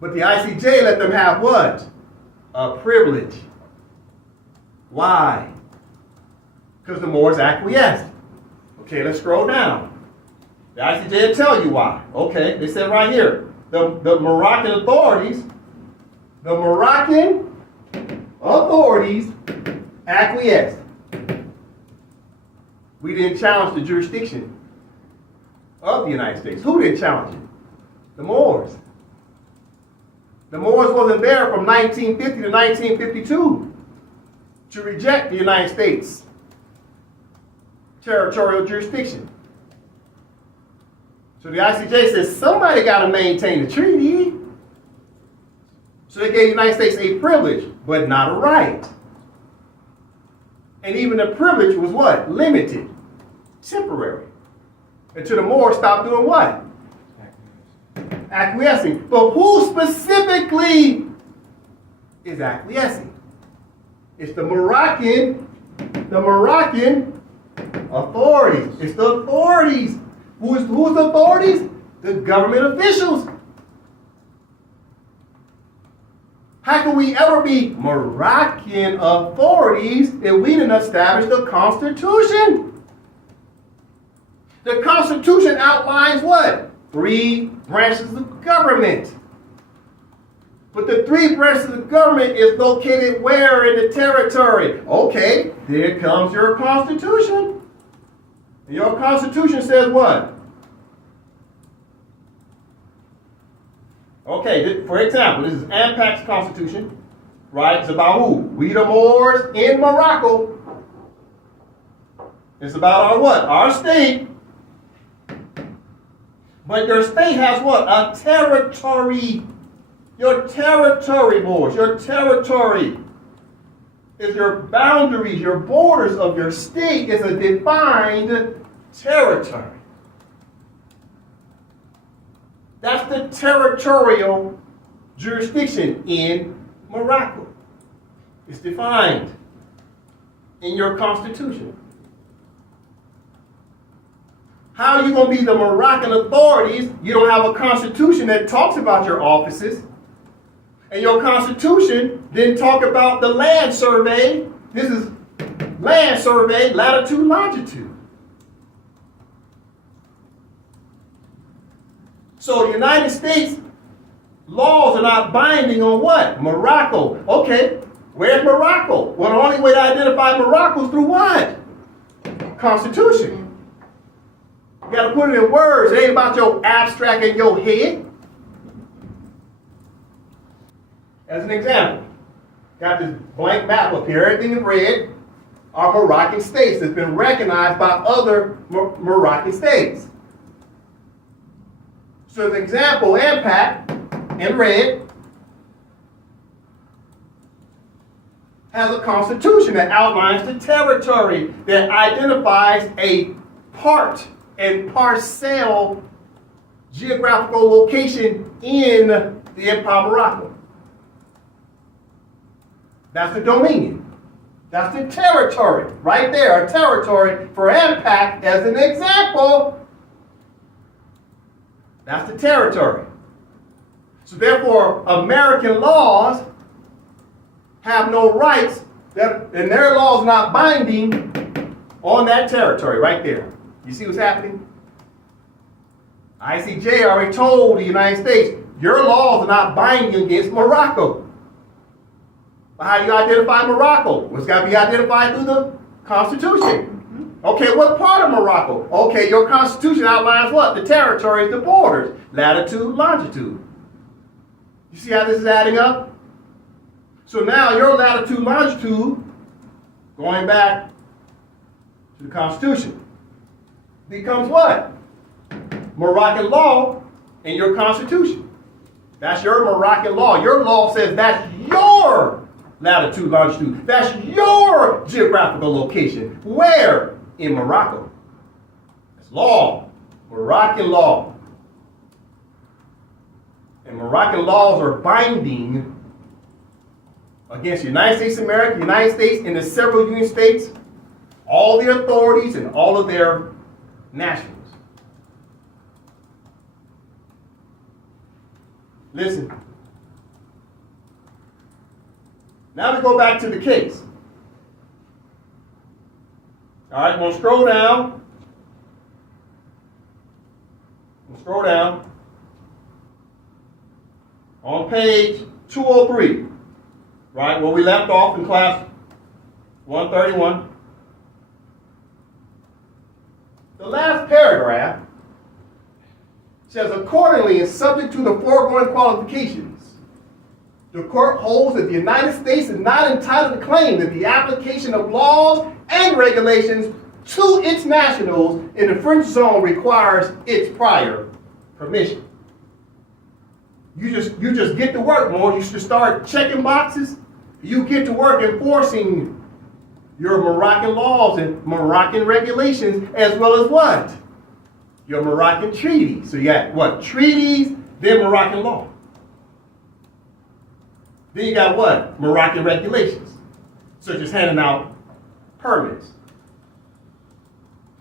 But the ICJ let them have what? A privilege. Why? Because the Moors acquiesced. Okay, let's scroll down. The ICJ will tell you why. Okay, they said right here, the Moroccan authorities acquiesced. We didn't challenge the jurisdiction of the United States. Who didn't challenge it? The Moors. The Moors wasn't there from 1950 to 1952 to reject the United States territorial jurisdiction. So the ICJ says somebody got to maintain the treaty. So they gave the United States a privilege, but not a right. And even the privilege was what? Limited, temporary. Until the Moors stopped doing what? Acquiescing. But who specifically is acquiescing? It's the Moroccan The Moroccan authorities. It's the authorities. Who's the authorities? The government officials. How can we ever be Moroccan authorities if we didn't establish the Constitution? The Constitution outlines what? 3 branches of government. But the 3 branches of government is located where in the territory? Okay, there comes your Constitution. And your Constitution says what? Okay, for example, this is AMPAC's Constitution, right? It's about who? We the Moors in Morocco. It's about our what? Our state. But your state has what? A territory. Your territory, Moors. Your territory is your boundaries, your borders of your state is a defined territory. That's the territorial jurisdiction in Morocco. It's defined in your Constitution. How are you going to be the Moroccan authorities? You don't have a constitution that talks about your offices. And your Constitution didn't talk about the land survey. This is land survey, latitude, longitude. So the United States laws are not binding on what? Morocco. Okay, where's Morocco? Well, the only way to identify Morocco is through what? Constitution. You got to put it in words. It ain't about your abstract in your head. As an example, got this blank map up here. Everything in red are Moroccan states that's been recognized by other Moroccan states. So as an example, AMPAC in red has a constitution that outlines the territory that identifies a part and parcel geographical location in the Empire of Morocco. That's the dominion. That's the territory. Right there, a territory for AMPAC as an example. That's the territory. So therefore, American laws have no rights, and their laws not binding on that territory right there. You see what's happening? ICJ already told the United States, your laws are not binding against Morocco. But how do you identify Morocco? Well, it's got to be identified through the Constitution. Okay, what part of Morocco? Okay, your Constitution outlines what? The territories, the borders, latitude, longitude. You see how this is adding up? So now your latitude, longitude, going back to the Constitution, becomes what? Moroccan law in your Constitution. That's your Moroccan law. Your law says that's your latitude, longitude. That's your geographical location. Where? In Morocco. It's law. Moroccan law. And Moroccan laws are binding against the United States of America, the United States, and the several Union states, all their authorities and all of their nationals. Listen. Now we go back to the case. All right, we'll scroll down. We'll scroll down. On page 203, right, where we left off in class 131. The last paragraph says, accordingly, and subject to the foregoing qualifications, the court holds that the United States is not entitled to claim that the application of laws and regulations to its nationals in the French zone requires its prior permission. You just get to work more. You should start checking boxes. You get to work enforcing your Moroccan laws and Moroccan regulations, as well as what? Your Moroccan treaties. So you got what? Treaties, then Moroccan law. Then you got what? Moroccan regulations. So just handing out permits.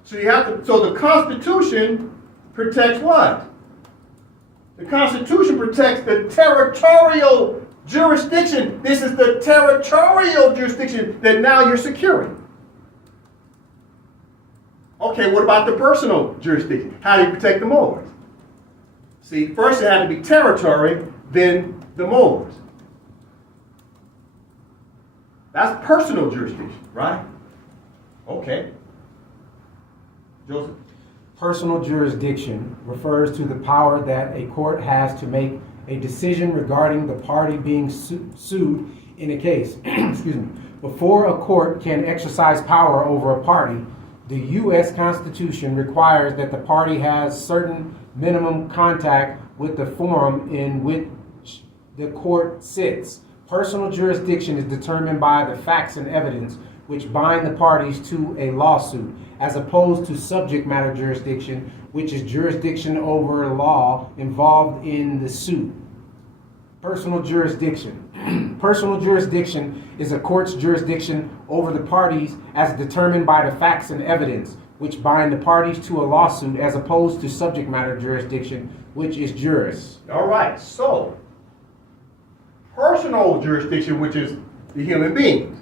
So the Constitution protects what? The Constitution protects the territorial jurisdiction. This is the territorial jurisdiction that now you're securing. Okay, what about the personal jurisdiction? How do you protect the Moors? See, first it had to be territory, then the Moors. That's personal jurisdiction, right? Okay. Joseph? Personal jurisdiction refers to the power that a court has to make a decision regarding the party being sued in a case. Excuse me. Before a court can exercise power over a party, the U.S. Constitution requires that the party has certain minimum contact with the forum in which the court sits. Personal jurisdiction is determined by the facts and evidence which bind the parties to a lawsuit, as opposed to subject matter jurisdiction, which is jurisdiction over law involved in the suit. Personal jurisdiction. Personal jurisdiction is a court's jurisdiction over the parties as determined by the facts and evidence which bind the parties to a lawsuit, as opposed to subject matter jurisdiction, which is juris. All right, so personal jurisdiction, which is the human beings.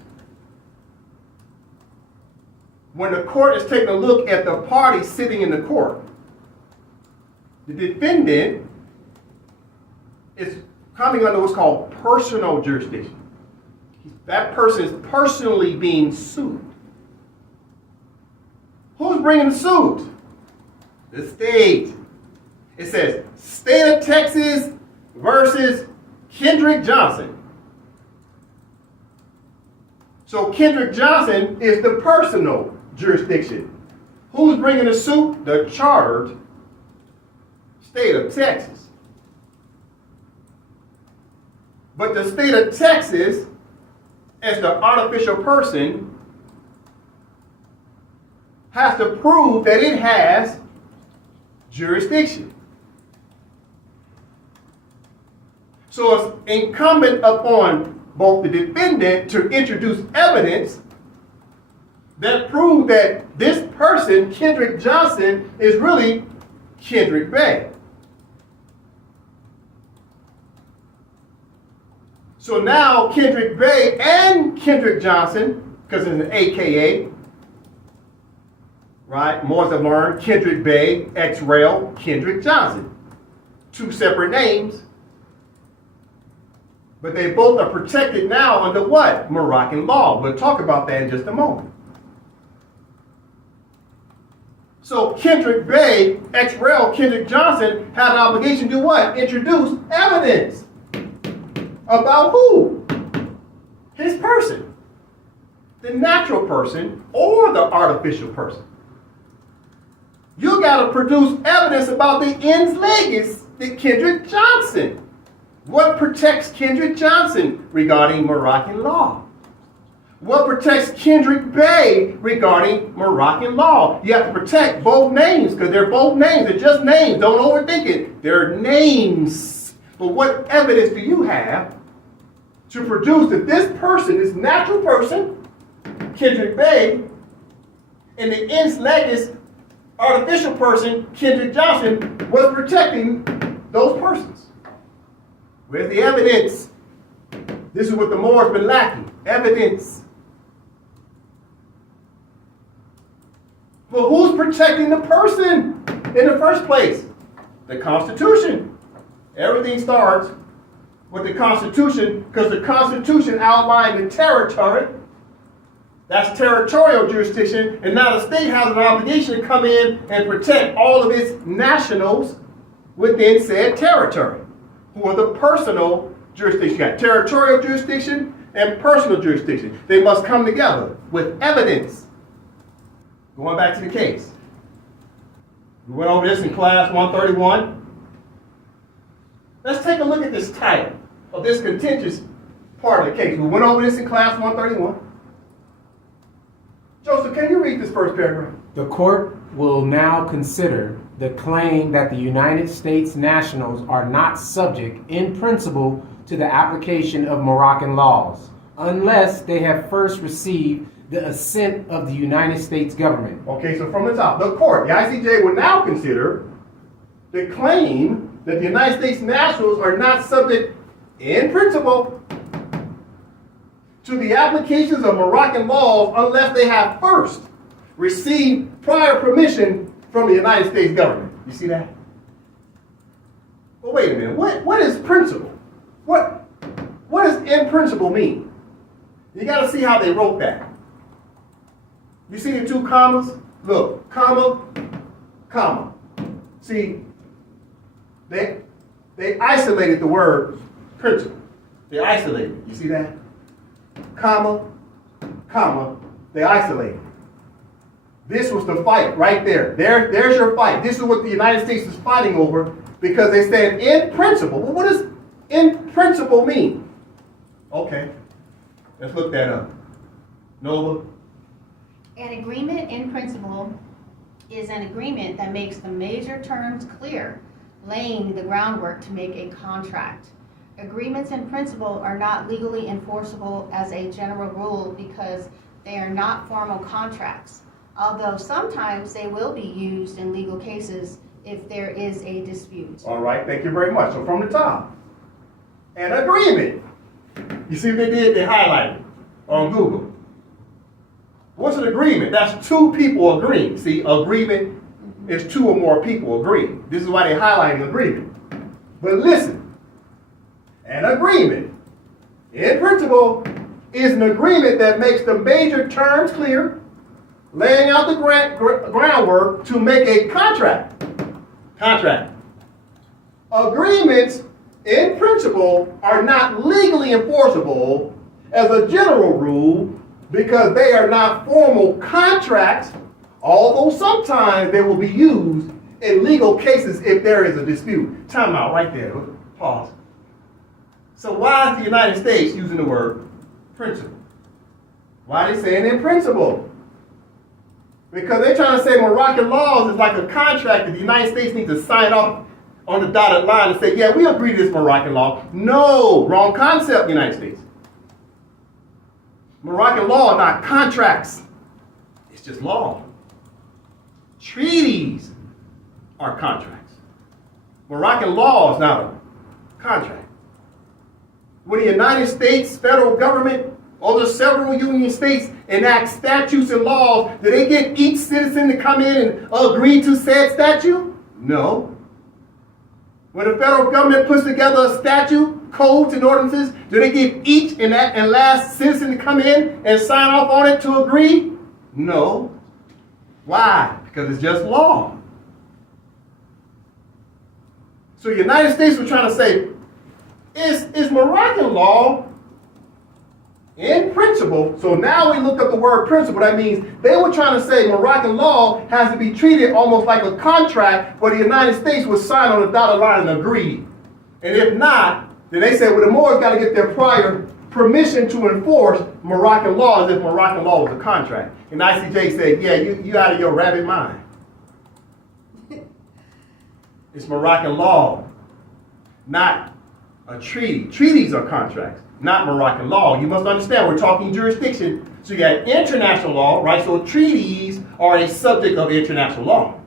When the court is taking a look at the party sitting in the court, the defendant is coming under what's called personal jurisdiction. That person is personally being sued. Who's bringing the suit? The state. It says, State of Texas versus Kendrick Johnson. So Kendrick Johnson is the personal jurisdiction. Who's bringing the suit? The chartered state of Texas. But the state of Texas, as the artificial person, has to prove that it has jurisdiction. So it's incumbent upon both the defendant to introduce evidence that prove that this person, Kendrick Johnson, is really Kendrick Bay. So now Kendrick Bay and Kendrick Johnson, because it's an AKA, right? More have learned Kendrick Bay, X-Rail, Kendrick Johnson. Two separate names. But they both are protected now under what? Moroccan law. We'll talk about that in just a moment. So Kendrick Bay, X-Rail, Kendrick Johnson had an obligation to do what? Introduce evidence. About who? His person. The natural person or the artificial person. You got to produce evidence about the ens legis, the Kendrick Johnson. What protects Kendrick Johnson regarding Moroccan law? What protects Kendrick Bay regarding Moroccan law? You have to protect both names because they're both names. They're just names. Don't overthink it. They're names. But what evidence do you have to produce that this person, this natural person, Kendrick Bay, and the ens legis, artificial person, Kendrick Johnson, was protecting those persons? Where's the evidence? This is what the Moors been lacking. Evidence. But who's protecting the person in the first place? The Constitution. Everything starts with the Constitution because the Constitution outlined the territory. That's territorial jurisdiction. And now the state has an obligation to come in and protect all of its nationals within said territory, who are the personal jurisdiction. You got territorial jurisdiction and personal jurisdiction. They must come together with evidence. Going back to the case. We went over this in class 131. Let's take a look at this title of this contentious part of the case. We went over this in class 131. Joseph, can you read this first paragraph? The court will now consider the claim that the United States nationals are not subject in principle to the application of Moroccan laws, unless they have first received the assent of the United States government. Okay, so from the top, the court, the ICJ would now consider the claim that the United States nationals are not subject, in principle, to the applications of Moroccan laws unless they have first received prior permission from the United States government. You see that? Well, wait a minute. What is principle? What does in principle mean? You got to see how they wrote that. You see the two commas? Look, comma, comma. See, they isolated the word principle. They isolated it. You see that? Comma, comma, they isolated. This was the fight right there. There's your fight. This is what the United States is fighting over because they said in principle. Well, what does in principle mean? Okay, let's look that up. Nova? An agreement in principle is an agreement that makes the major terms clear, laying the groundwork to make a contract. Agreements in principle are not legally enforceable as a general rule because they are not formal contracts, although sometimes they will be used in legal cases if there is a dispute. All right, thank you very much. So from the top, an agreement. You see what they did? They highlighted on Google. What's an agreement? That's two people agreeing. See, agreement is two or more people agreeing. This is why they're highlighting agreement. But listen, an agreement, in principle, is an agreement that makes the major terms clear, laying out the groundwork to make a contract. Contract. Agreements, in principle, are not legally enforceable as a general rule because they are not formal contracts, although sometimes they will be used in legal cases if there is a dispute. Time out right there. Pause. So why is the United States using the word principle? Why are they saying in principle? Because they're trying to say Moroccan laws is like a contract that the United States needs to sign off on the dotted line and say, yeah, we agree to this Moroccan law. No, wrong concept, United States. Moroccan law are not contracts. It's just law. Treaties are contracts. Moroccan law is not a contract. When the United States federal government or the several union states enact statutes and laws, do they get each citizen to come in and agree to said statute? No. When the federal government puts together a statute, codes, and ordinances, do they get each and last citizen to come in and sign off on it to agree? No. Why? Because it's just law. So the United States was trying to say, is Moroccan law in principle? So now we look up the word principle. That means they were trying to say Moroccan law has to be treated almost like a contract where the United States would sign on the dotted line and agree. And if not, then they said, well, the Moors got to get their prior permission to enforce Moroccan law as if Moroccan law was a contract. And ICJ said, yeah, you out of your rabbit mind. It's Moroccan law, not a treaty. Treaties are contracts, not Moroccan law. You must understand, we're talking jurisdiction. So you got international law, right? So treaties are a subject of international law.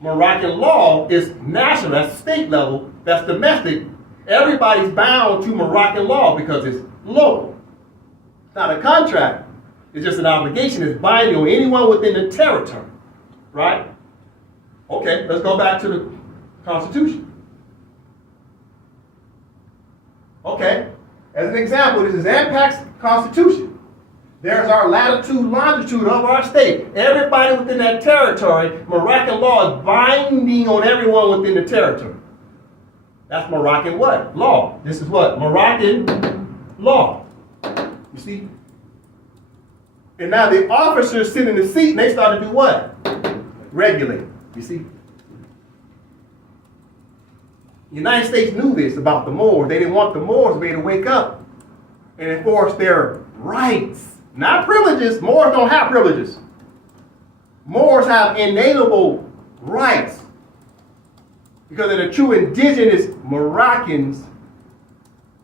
Moroccan law is national, that's state level, that's domestic. Everybody's bound to Moroccan law because it's local. It's not a contract. It's just an obligation. It's binding on anyone within the territory, right? Okay, let's go back to the Constitution. Okay, as an example, this is AMPAC's Constitution. There's our latitude, longitude of our state. Everybody within that territory, Moroccan law is binding on everyone within the territory. That's Moroccan what? Law. This is what? Moroccan law. You see? And now the officers sit in the seat and they start to do what? Regulate. You see? The United States knew this about the Moors. They didn't want the Moors to be able to wake up and enforce their rights. Not privileges. Moors don't have privileges. Moors have inalienable rights. Because they're the true indigenous Moroccans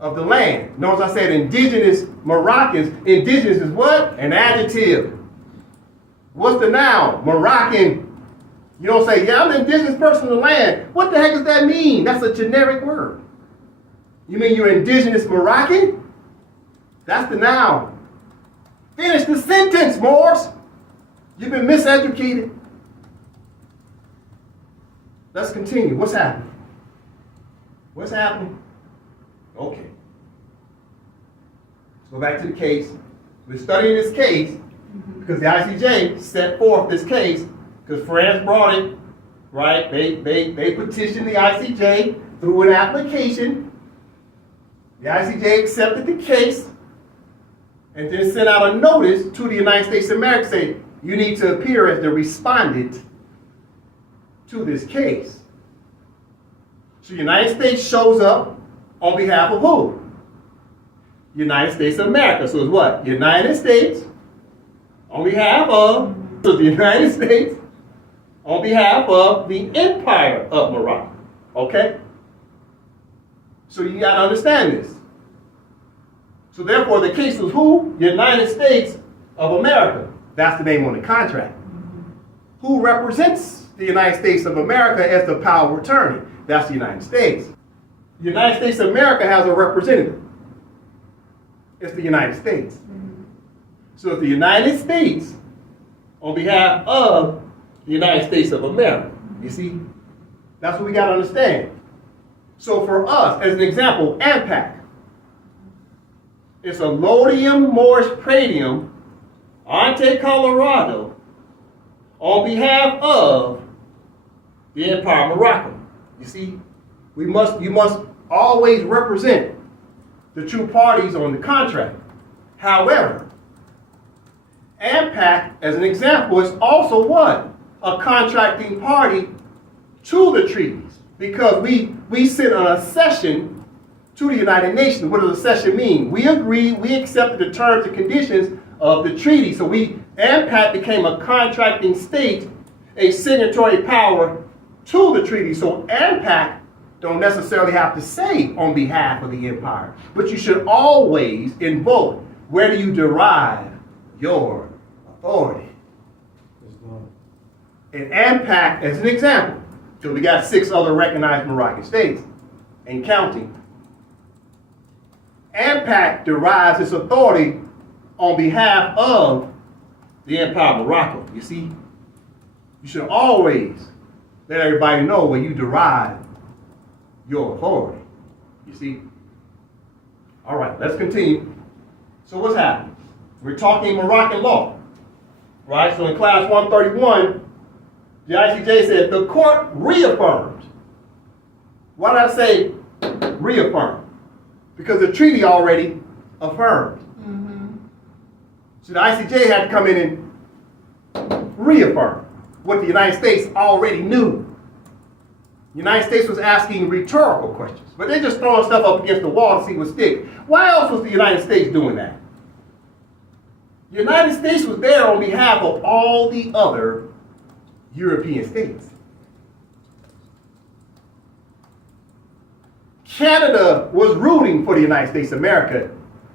of the land. Notice I said indigenous Moroccans. Indigenous is what? An adjective. What's the noun? Moroccan. You don't say, yeah, I'm an indigenous person of the land. What the heck does that mean? That's a generic word. You mean you're indigenous Moroccan? That's the noun. Finish the sentence, Morse. You've been miseducated. Let's continue. What's happening? What's happening? Okay. Let's go back to the case. We're studying this case because the ICJ set forth this case because France brought it, right? They petitioned the ICJ through an application. The ICJ accepted the case and then sent out a notice to the United States of America saying, you need to appear as the respondent to this case. So the United States shows up on behalf of who? United States of America. So it's what? United States on behalf of the United States on behalf of the Empire of Morocco. Okay? So you got to understand this. So therefore the case was who? United States of America. That's the name on the contract. Who represents the United States of America as the power of attorney? That's the United States. The United States of America has a representative. It's the United States. So it's the United States on behalf of the United States of America. You see? That's what we got to understand. So for us, as an example, AMPAC. It's a Lodium Morris Pradium ante Colorado on behalf of the Empire of Morocco. You see? You must always represent the true parties on the contract. However, AMPAC, as an example, is also what? A contracting party to the treaties. Because we sent an accession to the United Nations. What does accession mean? We agreed, we accepted the terms and conditions of the treaty. So AMPAC became a contracting state, a signatory power to the treaty. So AMPAC don't necessarily have to say on behalf of the empire, but you should always invoke, where do you derive your authority? And AMPAC, as an example, because we got 6 other recognized Moroccan states and counting, AMPAC derives its authority on behalf of the Empire of Morocco. You see, you should always let everybody know where you derive your authority. You see? All right, let's continue. So what's happening? We're talking Moroccan law, right? So in class 131, the ICJ said the court reaffirmed. Why did I say reaffirmed? Because the treaty already affirmed. So the ICJ had to come in and reaffirm what the United States already knew. The United States was asking rhetorical questions, but they're just throwing stuff up against the wall to see what sticks. Why else was the United States doing that? The United States was there on behalf of all the other European states. Canada was rooting for the United States of America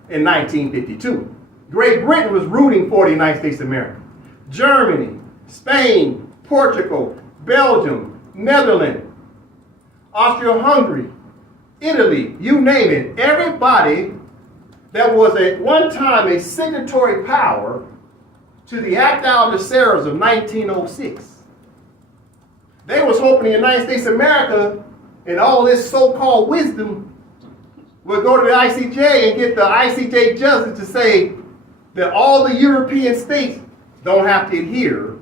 in 1952. Great Britain was rooting for the United States of America. Germany, Spain, Portugal, Belgium, Netherlands, Austria-Hungary, Italy, you name it. Everybody that was at one time a signatory power to the Act de Serres of 1906. They was hoping the United States of America and all this so-called wisdom would go to the ICJ and get the ICJ justice to say that all the European states don't have to adhere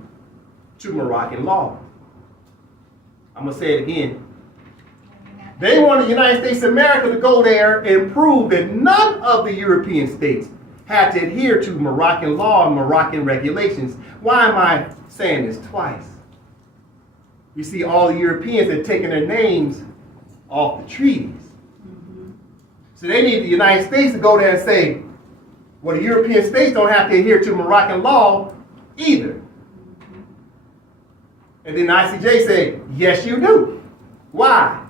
to Moroccan law. I'm going to say it again. They wanted the United States of America to go there and prove that none of the European states had to adhere to Moroccan law and Moroccan regulations. Why am I saying this twice? You see, all the Europeans had taken their names off the treaties. So they need the United States to go there and say, well, the European states don't have to adhere to Moroccan law either. And then the ICJ say, yes, you do. Why?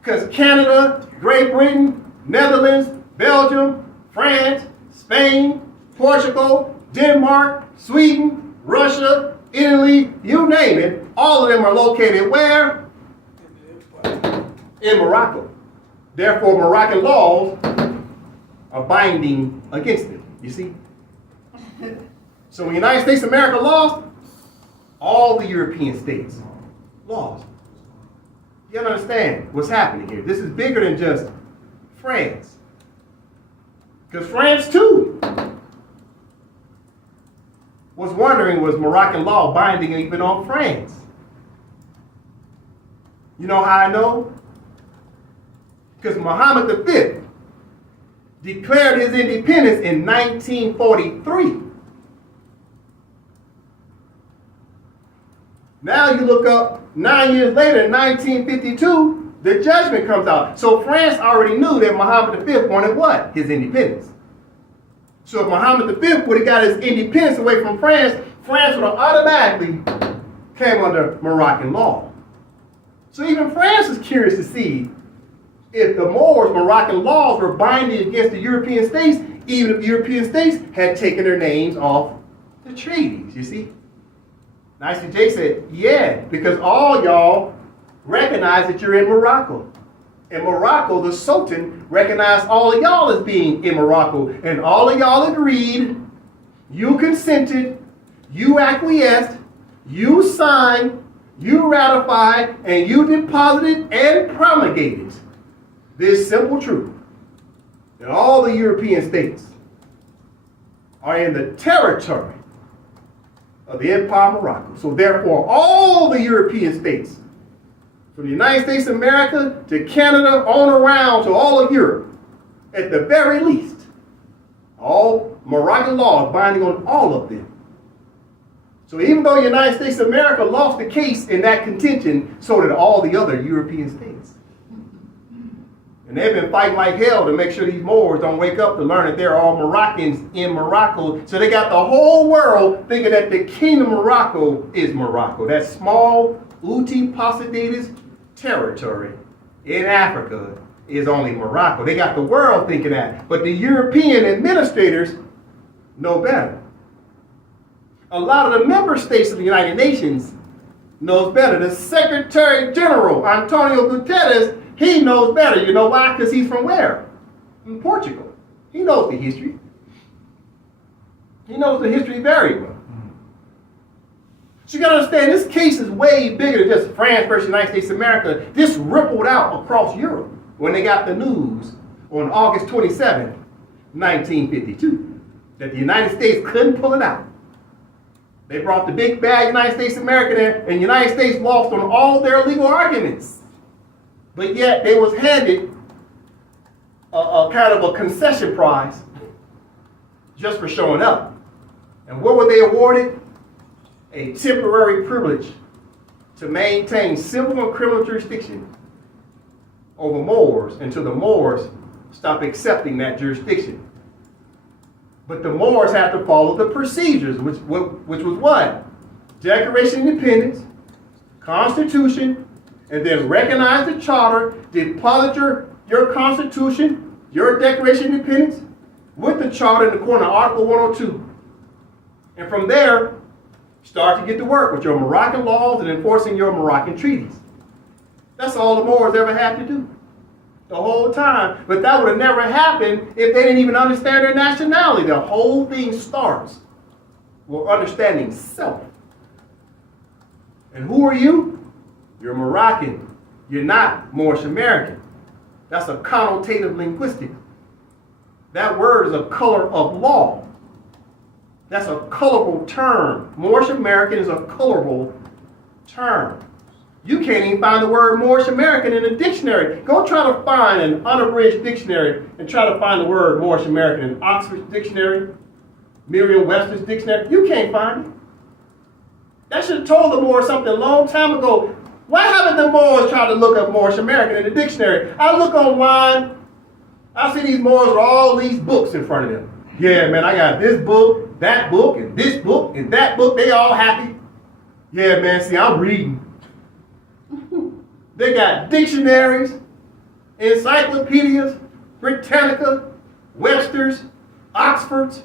Because Canada, Great Britain, Netherlands, Belgium, France, Spain, Portugal, Denmark, Sweden, Russia, Italy, you name it, all of them are located where? In Morocco. Therefore, Moroccan laws are binding against it, you see? So when the United States of America lost, all the European states lost. You gotta understand what's happening here. This is bigger than just France. Because France too was wondering, was Moroccan law binding even on France? You know how I know? Because Muhammad V declared his independence in 1943. Now you look up 9 years later, in 1952, the judgment comes out. So France already knew that Muhammad V wanted what? His independence. So if Muhammad V would have got his independence away from France, France would have automatically came under Moroccan law. So even France is curious to see if the Moors' Moroccan laws were binding against the European states, even if the European states had taken their names off the treaties, you see? ICJ said, yeah, because all y'all recognize that you're in Morocco. In Morocco, the Sultan recognized all of y'all as being in Morocco, and all of y'all agreed, you consented, you acquiesced, you signed, you ratified, and you deposited and promulgated this simple truth, that all the European states are in the territory of the Empire of Morocco. So therefore, all the European states, from the United States of America to Canada, on around to all of Europe, at the very least, all Moroccan law is binding on all of them. So even though the United States of America lost the case in that contention, so did all the other European states. And they've been fighting like hell to make sure these Moors don't wake up to learn that they're all Moroccans in Morocco. So they got the whole world thinking that the Kingdom of Morocco is Morocco. That small Uti Posadatus territory in Africa is only Morocco. They got the world thinking that. But the European administrators know better. A lot of the member states of the United Nations knows better. The Secretary General, Antonio Guterres, he knows better. You know why? Because he's from where? From Portugal. He knows the history. He knows the history very well. So you got to understand, this case is way bigger than just France versus the United States of America. This rippled out across Europe when they got the news on August 27, 1952, that the United States couldn't pull it out. They brought the big bad United States of America there, and the United States lost on all their legal arguments. But yet they was handed a kind of a concession prize just for showing up. And what were they awarded? A temporary privilege to maintain civil and criminal jurisdiction over Moors until the Moors stop accepting that jurisdiction. But the Moors had to follow the procedures, which was what? Declaration of Independence, Constitution, and then recognize the charter, deposit your Constitution, your Declaration of Independence, with the charter in the corner, Article 102. And from there, start to get to work with your Moroccan laws and enforcing your Moroccan treaties. That's all the Moors ever had to do the whole time. But that would have never happened if they didn't even understand their nationality. The whole thing starts with understanding self. And who are you? You're Moroccan. You're not Moorish American. That's a connotative linguistic. That word is a color of law. That's a colorful term. Moorish American is a colorful term. You can't even find the word Moorish American in a dictionary. Go try to find an unabridged dictionary and try to find the word Moorish American in Oxford's dictionary, Merriam-Webster's dictionary. You can't find it. That should have told the Moors something a long time ago. Why haven't the Moors tried to look up Moorish American in the dictionary? I look online, I see these Moors with all these books in front of them. Yeah, man, I got this book, that book, and this book, and that book. They all happy. Yeah, man, see, I'm reading. They got dictionaries, encyclopedias, Britannica, Webster's, Oxford's,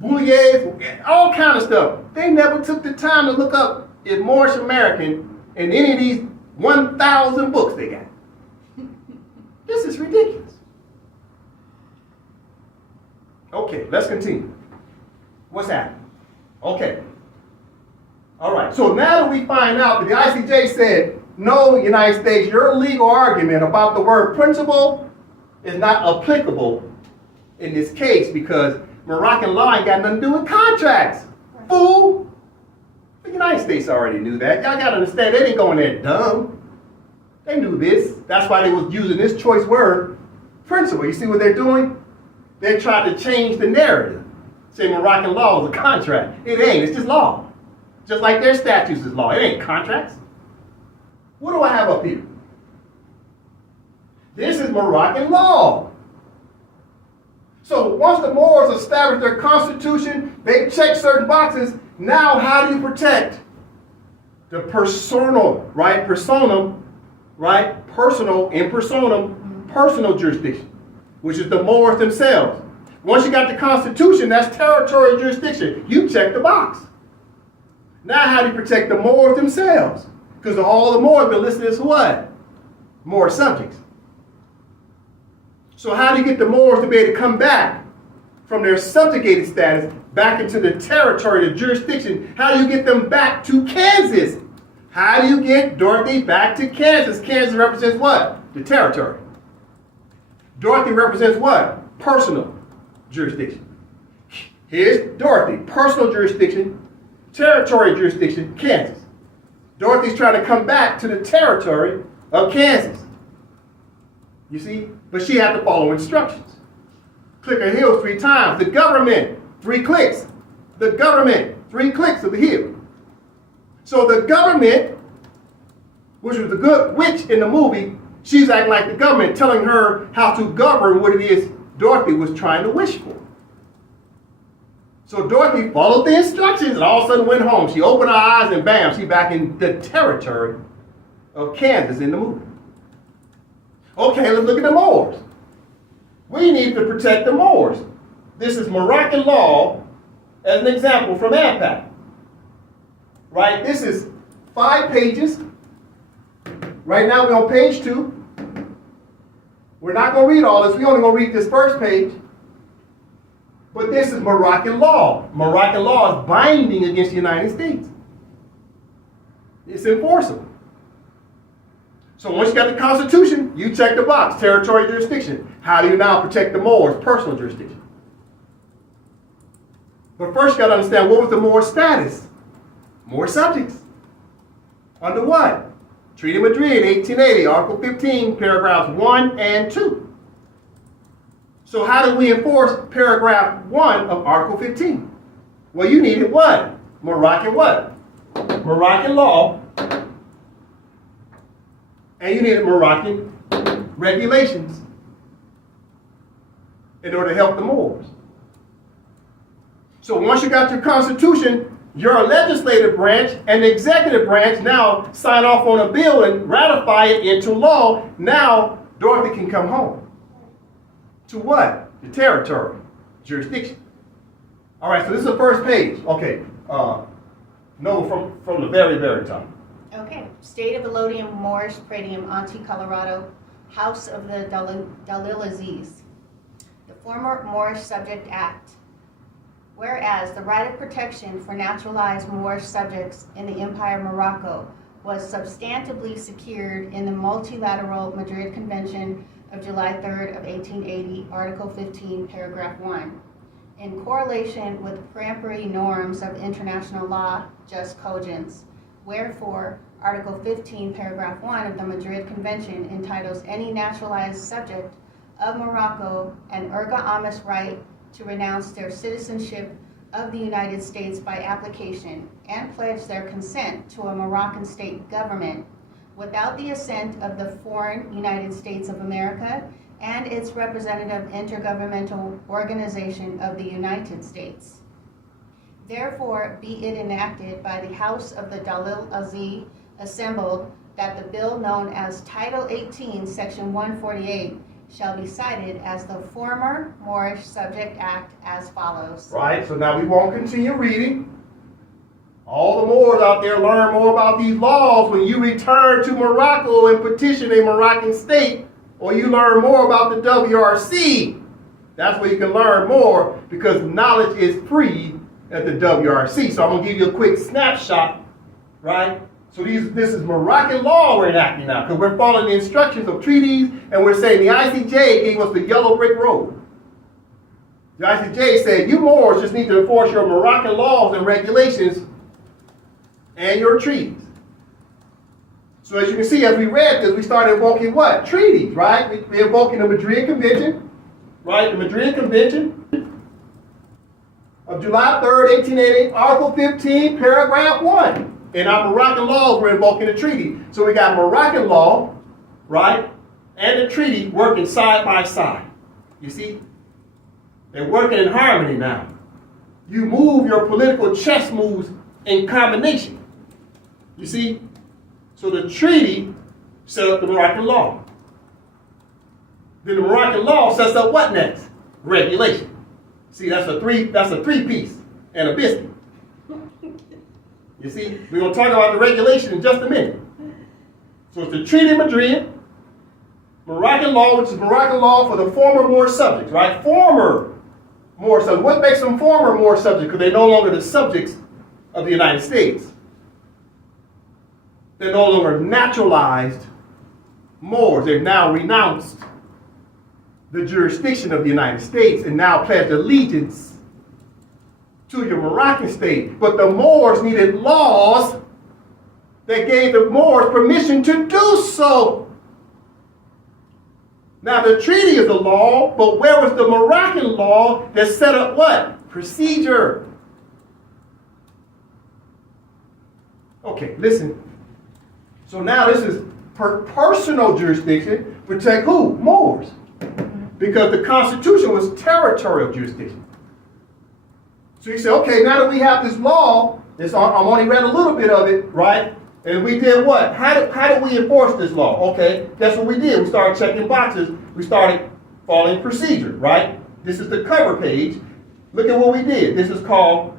Boulier's, all kind of stuff. They never took the time to look up if Moorish American in any of these 1,000 books they got. This is ridiculous. Okay, let's continue. What's happening? Okay. All right, so now that we find out that the ICJ said, no, United States, your legal argument about the word principle is not applicable in this case because Moroccan law ain't got nothing to do with contracts. Fool! The United States already knew that. Y'all gotta understand, they didn't go in there dumb. They knew this. That's why they was using this choice word, principle. You see what they're doing? They're trying to change the narrative. Say Moroccan law is a contract. It ain't, it's just law. Just like their statutes is law. It ain't contracts. What do I have up here? This is Moroccan law. So once the Moors established their constitution, they checked certain boxes. Now how do you protect the personal, right? Personum, right? Personal, in personam, personal jurisdiction, which is the Moors themselves. Once you got the constitution, that's territorial jurisdiction. You check the box. Now how do you protect the Moors themselves? Because all the Moors have been listed as what? Moor subjects. So how do you get the Moors to be able to come back from their subjugated status back into the territory, the jurisdiction? How do you get them back to Kansas? How do you get Dorothy back to Kansas? Kansas represents what? The territory. Dorothy represents what? Personal jurisdiction. Here's Dorothy, personal jurisdiction, territory jurisdiction, Kansas. Dorothy's trying to come back to the territory of Kansas. You see? But she had to follow instructions. Click her heels 3 times. The government, 3 clicks. The government, 3 clicks of the heel. So the government, which was the good witch in the movie, she's acting like the government, telling her how to govern what it is Dorothy was trying to wish for. So Dorothy followed the instructions and all of a sudden went home. She opened her eyes and bam, she's back in the territory of Kansas in the movie. Okay, let's look at the Moors. We need to protect the Moors. This is Moroccan law as an example from AMPAC. Right, this is 5 pages. Right now we're on page 2. We're not going to read all this. We're only going to read this first page. But this is Moroccan law. Moroccan law is binding against the United States. It's enforceable. So once you got the Constitution, you check the box, territory jurisdiction. How do you now protect the Moors? Personal jurisdiction. But first you got to understand, what was the Moor status? Moor subjects. Under what? Treaty of Madrid, 1880, Article 15, paragraphs 1 and 2. So how do we enforce paragraph 1 of Article 15? Well, you needed what? Moroccan what? Moroccan law. And you needed Moroccan regulations in order to help the Moors. So once you got your constitution, your legislative branch and the executive branch now sign off on a bill and ratify it into law. Now Dorothy can come home. To what? The territory, jurisdiction. All right, so this is the first page. Okay, no, from the very, very top. Okay, State of Elodium Moorish Pradium Anti Colorado, House of the Dalil Aziz. The former Moorish Subject Act. Whereas the right of protection for naturalized Moorish subjects in the Empire of Morocco was substantively secured in the multilateral Madrid Convention of July 3rd of 1880, Article 15, Paragraph 1. In correlation with peremptory norms of international law, jus cogens. Wherefore, Article 15, Paragraph 1 of the Madrid Convention entitles any naturalized subject of Morocco an erga omnes right to renounce their citizenship of the United States by application and pledge their consent to a Moroccan state government without the assent of the foreign United States of America and its representative intergovernmental organization of the United States. Therefore, be it enacted by the House of the Dalil Aziz assembled that the bill known as Title 18, Section 148, shall be cited as the former Moorish Subject Act as follows. Right, so now we won't continue reading. All the Moors out there learn more about these laws when you return to Morocco and petition a Moroccan state, or you learn more about the WRC. That's where you can learn more, because knowledge is free at the WRC. So I'm going to give you a quick snapshot, right? So this is Moroccan law we're enacting now, because we're following the instructions of treaties, and we're saying the ICJ gave us the yellow brick road. The ICJ said, you Moors just need to enforce your Moroccan laws and regulations and your treaties. So as you can see, as we read this, we started invoking what? Treaties, right? We're invoking the Madrid Convention, right? The Madrid Convention of July 3rd, 1888, Article 15, Paragraph 1. In our Moroccan laws, we're invoking the treaty. So we got Moroccan law, right, and the treaty working side by side. You see? They're working in harmony now. You move your political chess moves in combination. You see? So the treaty set up the Moroccan law. Then the Moroccan law sets up what next? Regulation. See, that's a three-piece and a biscuit. You see, we're going to talk about the regulation in just a minute. So it's the Treaty of Madrid, Moroccan law, which is Moroccan law for the former Moor subjects, right? Former Moor subjects. What makes them former Moor subjects? Because they're no longer the subjects of the United States. They're no longer naturalized Moors. They've now renounced the jurisdiction of the United States and now pledged allegiance to your Moroccan state. But the Moors needed laws that gave the Moors permission to do so. Now the treaty is a law, but where was the Moroccan law that set up what? Procedure. Okay, listen. So now this is personal jurisdiction. Protect who? Moors. Because the Constitution was territorial jurisdiction. So you say, okay, now that we have this law, I've only read a little bit of it, right? And we did what? How did we enforce this law? Okay, that's what we did. We started checking boxes. We started following procedure, right? This is the cover page. Look at what we did. This is called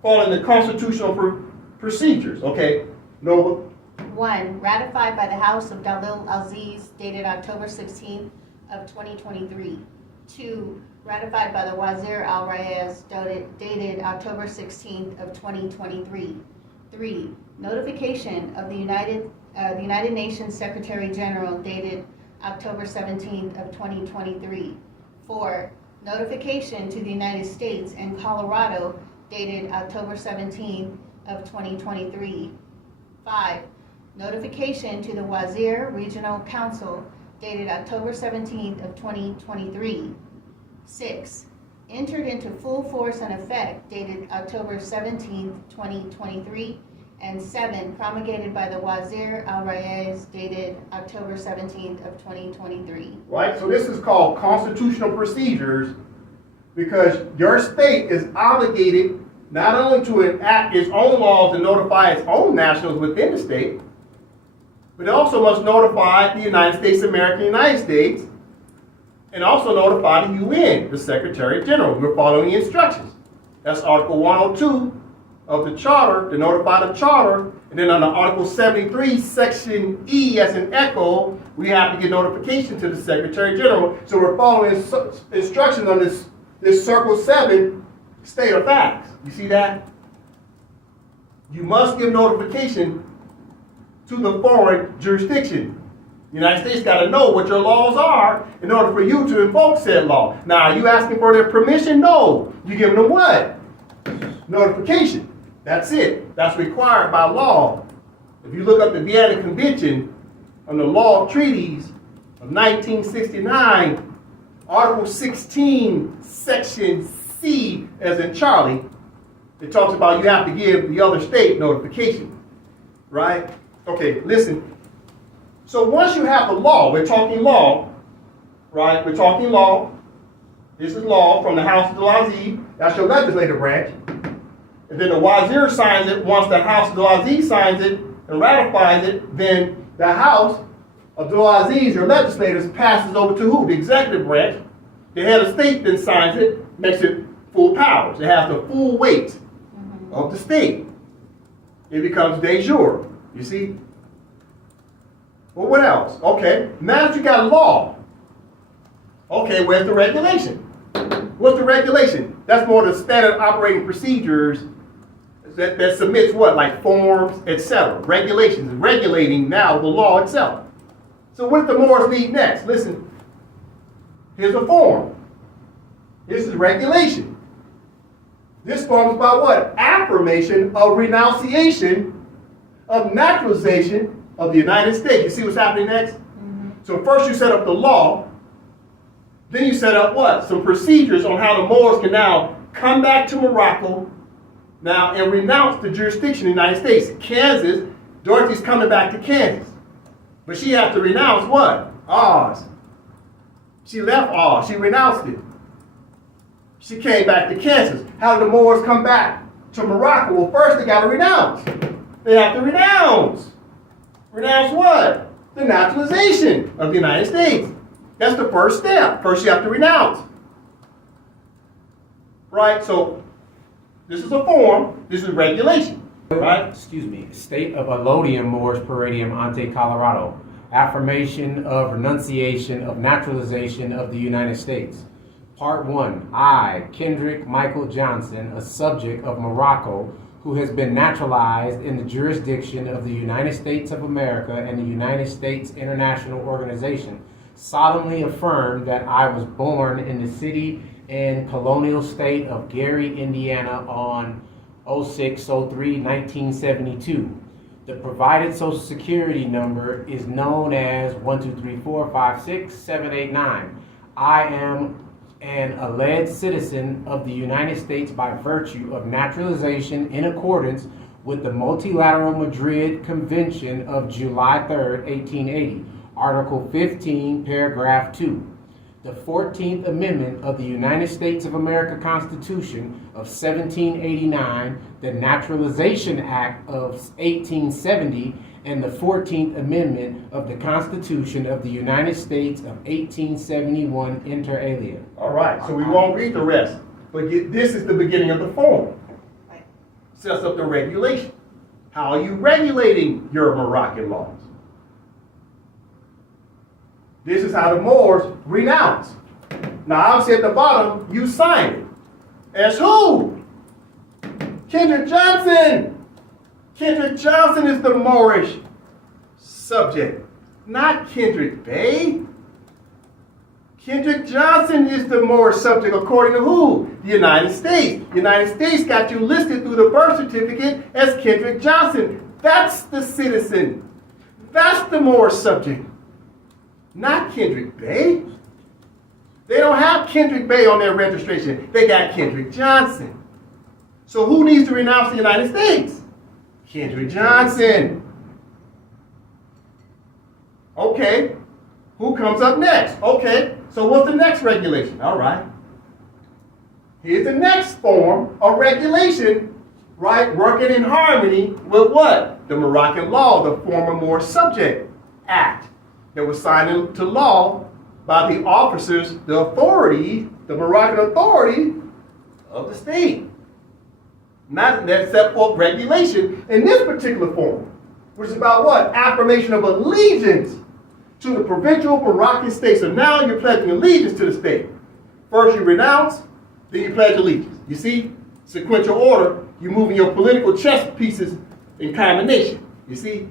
following the constitutional procedures, okay? No. 1. Ratified by the House of Dalil Aziz, dated October 16th of 2023. 2. Ratified by the Wazir Al Rayez, dated October 16th of 2023. 3. Notification of the United Nations Secretary General, dated October 17th of 2023. 4. Notification to the United States and Colorado, dated October 17th of 2023. 5. Notification to the Wazir Regional Council, dated October 17th of 2023. 6. Entered into full force and effect, dated October 17th, 2023. And 7. Promulgated by the Wazir Al Rayez, dated October 17th of 2023. Right, so this is called constitutional procedures because your state is obligated not only to enact its own laws and notify its own nationals within the state, but it also must notify the United States of America, United States, and also notify the UN, the Secretary General. We're following the instructions. That's Article 102 of the Charter, to notify the Charter. And then under Article 73, Section E, as in echo, we have to get notification to the Secretary General. So we're following instructions on this Circle 7 state of facts. You see that? You must give notification to the foreign jurisdiction. The United States got to know what your laws are in order for you to invoke said law. Now, are you asking for their permission? No. You're giving them what? Notification. That's it. That's required by law. If you look up the Vienna Convention on the Law of Treaties of 1969, Article 16, Section C, as in Charlie, it talks about you have to give the other state notification. Right? Okay, listen. So once you have the law, we're talking law, right? We're talking law. This is law from the House of the Aziz. That's your legislative branch. And then the Wazir signs it. Once the House of the Aziz signs it and ratifies it, then the House Abdulaziz, your legislators, passes over to who? The executive branch. The head of state then signs it, makes it full powers. It has the full weight of the state. It becomes de jure. You see? Well, what else? Okay, now that you got a law, okay, where's the regulation? What's the regulation? That's more the standard operating procedures that submits what? Like forms, etc. Regulations, regulating now the law itself. So what did the Moors need next? Listen, here's a form. This is regulation. This form is about what? Affirmation of renunciation of naturalization of the United States. You see what's happening next? So first you set up the law, then you set up what? Some procedures on how the Moors can now come back to Morocco now and renounce the jurisdiction of the United States. Kansas, Dorothy's coming back to Kansas. But she has to renounce what? Oz. She left Oz. She renounced it. She came back to Kansas. How did the Moors come back to Morocco? Well, first they got to renounce. They have to renounce. Renounce what? The naturalization of the United States. That's the first step. First you have to renounce. Right? So this is a form. This is regulation. Right? Excuse me. State of Allodium Mors Paradium Ante Colorado. Affirmation of renunciation of naturalization of the United States. Part 1. I, Kendrick Michael Johnson, a subject of Morocco, who has been naturalized in the jurisdiction of the United States of America and the United States International Organization, solemnly affirm that I was born in the city and colonial state of Gary, Indiana on 06/03/1972. The provided Social Security number is known as 123456789. I am an alleged citizen of the United States by virtue of naturalization in accordance with the Multilateral Madrid Convention of July 3rd, 1880, Article 15, Paragraph 2. The 14th Amendment of the United States of America Constitution of 1789, the Naturalization Act of 1870, and the 14th Amendment of the Constitution of the United States of 1871 inter alia. All right, so we won't read the rest, but this is the beginning of the form. Right. Sets up the regulation. How are you regulating your Moroccan laws? This is how the Moors renounce. Now, obviously at the bottom, you sign it. As who? Kendrick Johnson. Kendrick Johnson is the Moorish subject, not Kendrick Bey. Kendrick Johnson is the Moorish subject according to who? The United States. The United States got you listed through the birth certificate as Kendrick Johnson. That's the citizen. That's the Moorish subject, not Kendrick Bey. They don't have Kendrick Bey on their registration. They got Kendrick Johnson. So who needs to renounce the United States? Kendrick Johnson. Okay, who comes up next? Okay, so what's the next regulation? All right. Here's the next form of regulation, right? Working in harmony with what? The Moroccan law, the former Moorish Subject Act that was signed into law by the officers, the authority, the Moroccan authority of the state. Not that set forth regulation in this particular form, which is about what? Affirmation of allegiance to the provincial Moroccan state. So now you're pledging allegiance to the state. First you renounce, then you pledge allegiance. You see? Sequential order, you're moving your political chess pieces in combination. You see?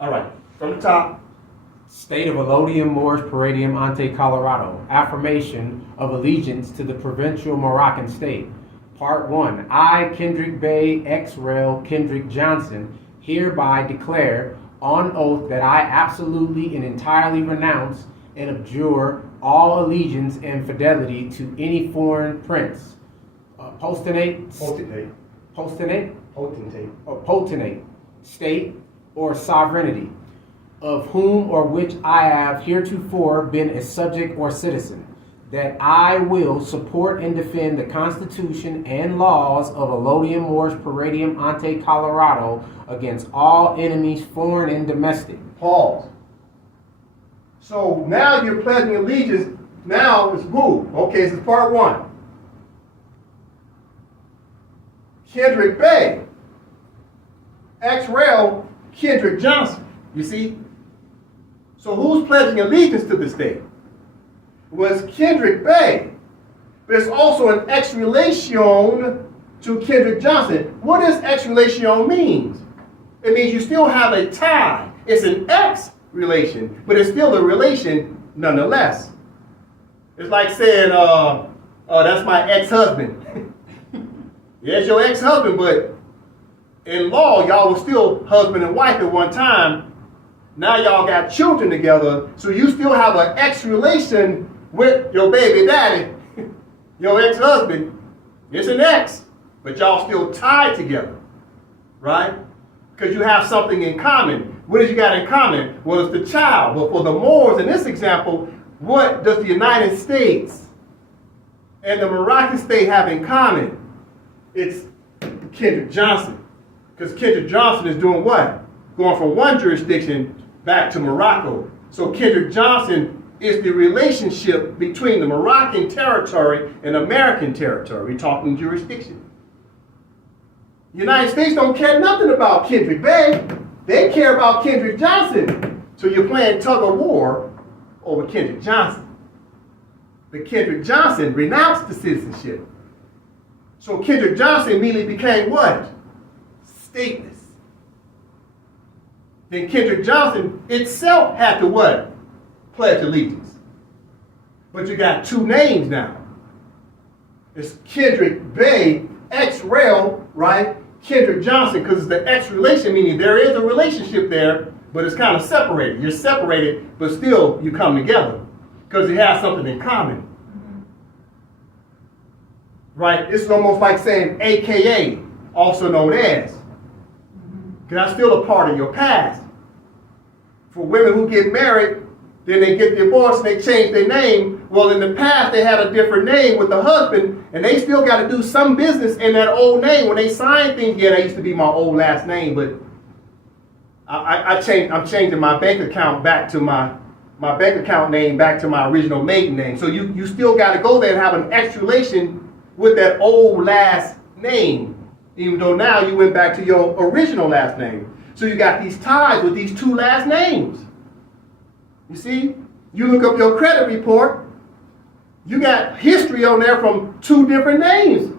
All right, from the top. State of Allodium Mors Paradium Ante Colorado. Affirmation of allegiance to the provincial Moroccan state. Part 1. I, Kendrick Bey, ex-rel Kendrick Johnson, hereby declare on oath that I absolutely and entirely renounce and abjure all allegiance and fidelity to any foreign prince, potentate, state, or sovereignty, of whom or which I have heretofore been a subject or citizen, that I will support and defend the Constitution and laws of Allodium Mors Paradium Ante Colorado against all enemies, foreign and domestic. Pause. So now you're pledging allegiance. Now it's who? Okay, this is part one. Kendrick Bay. Ex-rel Kendrick Johnson. You see? So who's pledging allegiance to the state? It was Kendrick Bay. But it's also an ex-relation to Kendrick Johnson. What does ex-relation mean? It means you still have a tie. It's an ex-relation, but it's still a relation nonetheless. It's like saying, that's my ex-husband. Yeah, it's your ex-husband, but in law, y'all were still husband and wife at one time. Now y'all got children together, so you still have an ex-relation with your baby daddy, your ex-husband. It's an ex, but y'all still tied together, right? Because you have something in common. What did you got in common? Well, it's the child. But for the Moors, in this example, what does the United States and the Moroccan state have in common? It's Kendrick Johnson. Because Kendrick Johnson is doing what? Going from one jurisdiction back to Morocco. So Kendrick Johnson is the relationship between the Moroccan territory and American territory. We're talking jurisdiction. The United States don't care nothing about Kendrick Bay. They care about Kendrick Johnson. So you're playing tug of war over Kendrick Johnson. But Kendrick Johnson renounced the citizenship. So Kendrick Johnson immediately became what? Stateless. Then Kendrick Johnson itself had to what? Pledge allegiance. But you got two names now. It's Kendrick Bay, ex-rel, right? Kendrick Johnson, because it's the ex-relation, meaning there is a relationship there, but it's kind of separated. You're separated, but still you come together because you have something in common. Right? It's almost like saying AKA, also known as. Because that's still a part of your past. For women who get married, then they get divorced and they change their name. Well, in the past, they had a different name with the husband, and they still got to do some business in that old name. When they sign things, yeah, that used to be my old last name, but I'm changing my bank account back to my bank account name back to my original maiden name. So you still got to go there and have an extra relation with that old last name, even though now you went back to your original last name. So you got these ties with these two last names. You see, you look up your credit report, you got history on there from two different names.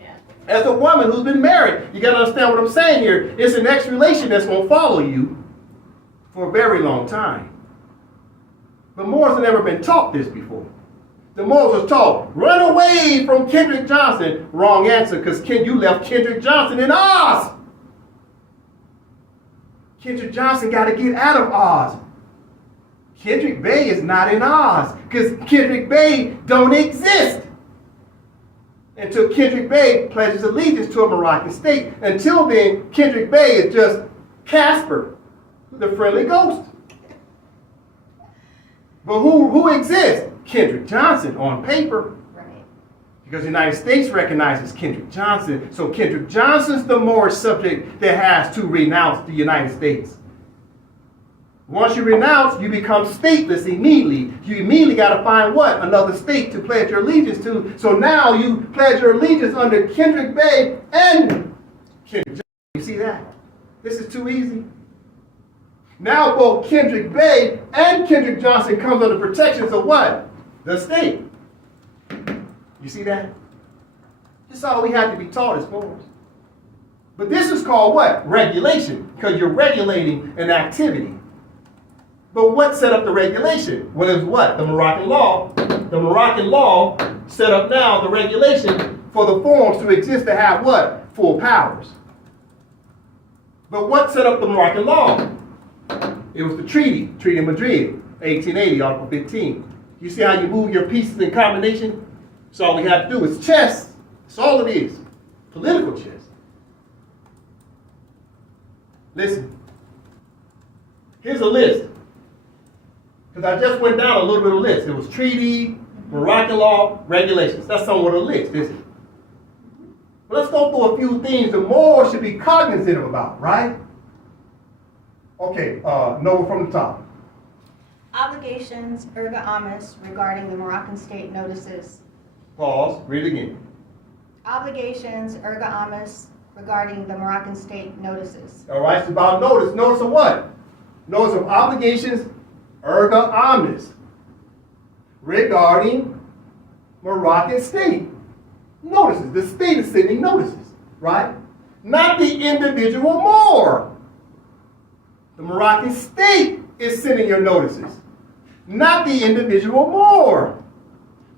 Yeah. As a woman who's been married, you got to understand what I'm saying here. It's an ex relation that's going to follow you for a very long time. The Moors have never been taught this before. The Moors was taught, run away from Kendrick Johnson. Wrong answer, because you left Kendrick Johnson in Oz. Kendrick Johnson got to get out of Oz. Kendrick Bay is not in Oz because Kendrick Bay don't exist until Kendrick Bay pledges allegiance to a Moroccan state. Until then, Kendrick Bay is just Casper, the friendly ghost. But who exists? Kendrick Johnson on paper. Right. Because the United States recognizes Kendrick Johnson. So Kendrick Johnson's the Moorish subject that has to renounce the United States. Once you renounce, you become stateless immediately. You immediately got to find what? Another state to pledge your allegiance to. So now you pledge your allegiance under Kendrick Bay and Kendrick Johnson. You see that? This is too easy. Now both Kendrick Bay and Kendrick Johnson comes under protections of what? The state. You see that? This is all we have to be taught as Moors. But this is called what? Regulation, because you're regulating an activity. But what set up the regulation? Well, it's what? The Moroccan law. The Moroccan law set up now the regulation for the forms to exist to have what? Full powers. But what set up the Moroccan law? It was the Treaty of Madrid, 1880, Article 15. You see how you move your pieces in combination? So all we have to do is chess. That's all it is. Political chess. Listen. Here's a list. Because I just went down a little bit of a list. It was treaty, Moroccan law, regulations. That's somewhat a list, isn't it? But let's go through a few things the Moors should be cognizant about, right? Okay, Noah from the top. Obligations erga omnes regarding the Moroccan state notices. Pause, read it again. Obligations erga omnes regarding the Moroccan state notices. All right, it's about notice. Notice of what? Notice of obligations erga omnes regarding Moroccan state notices. The state is sending notices, right? Not the individual Moor. The Moroccan state is sending your notices, not the individual Moor.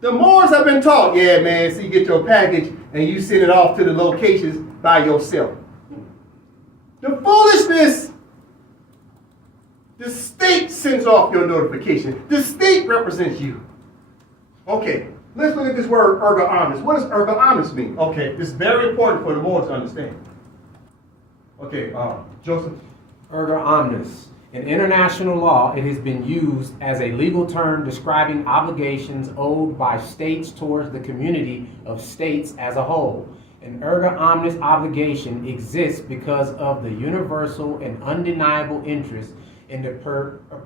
The Moors have been taught, yeah, man, so you get your package and you send it off to the locations by yourself. The foolishness. The state sends off your notification. The state represents you. Okay, let's look at this word erga omnes. What does erga omnes mean? Okay, this is very important for the Moors to understand. Okay, Joseph. Erga omnes. In international law, it has been used as a legal term describing obligations owed by states towards the community of states as a whole. An erga omnes obligation exists because of the universal and undeniable interest in the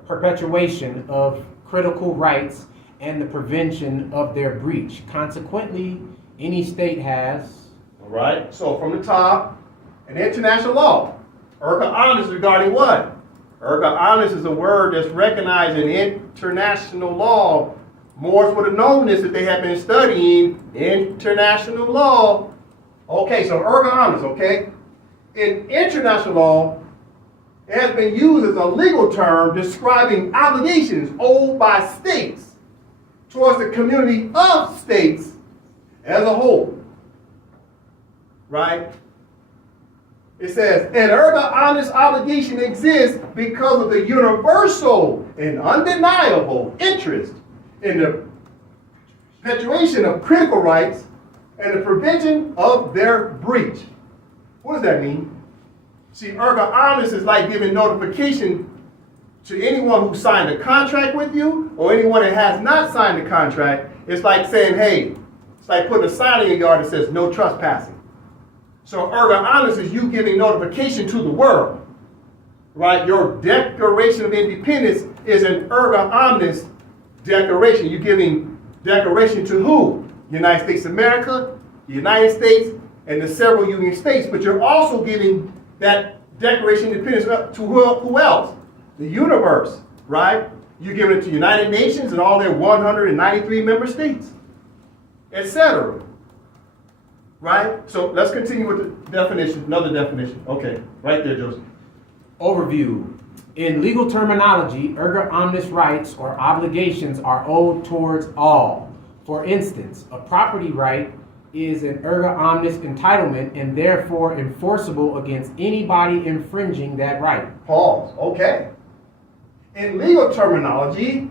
perpetuation of critical rights and the prevention of their breach. Consequently, any state has... All right, so from the top, in international law, erga omnes regarding what? Erga omnes is a word that's recognized in international law. Moors would have known this if they had been studying international law. Okay, so erga omnes, okay? In international law, it has been used as a legal term describing obligations owed by states towards the community of states as a whole. Right? It says, an erga omnes obligation exists because of the universal and undeniable interest in the perpetuation of critical rights and the prevention of their breach. What does that mean? See, erga omnes is like giving notification to anyone who signed a contract with you or anyone that has not signed a contract. It's like saying, hey, it's like putting a sign in your yard that says no trespassing. So erga omnes is you giving notification to the world, right? Your Declaration of Independence is an erga omnes declaration. You're giving declaration to who? United States of America, the United States, and the several Union states. But you're also giving that Declaration of Independence up to who else? The universe, right? You're giving it to United Nations and all their 193 member states, etc. Right? So let's continue with the definition, another definition. Okay, right there, Joseph. Overview. In legal terminology, erga omnes rights or obligations are owed towards all. For instance, a property right is an erga omnes entitlement and therefore enforceable against anybody infringing that right. Pause. Okay. In legal terminology,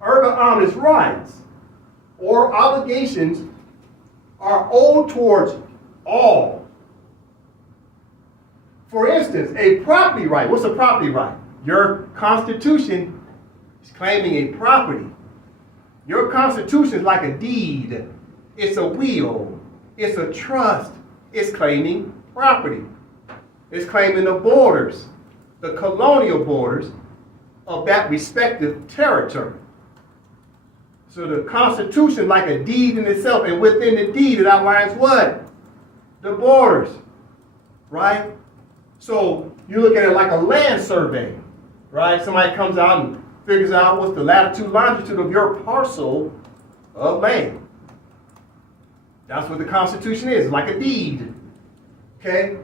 erga omnes rights or obligations are owed towards all. For instance, a property right. What's a property right? Your Constitution is claiming a property. Your Constitution is like a deed. It's a will. It's a trust. It's claiming property. It's claiming the borders, the colonial borders of that respective territory. So the Constitution is like a deed in itself, and within the deed it outlines what? The borders, right? So you look at it like a land survey, right? Somebody comes out and figures out what's the latitude, longitude of your parcel of land. That's what the Constitution is, like a deed, okay?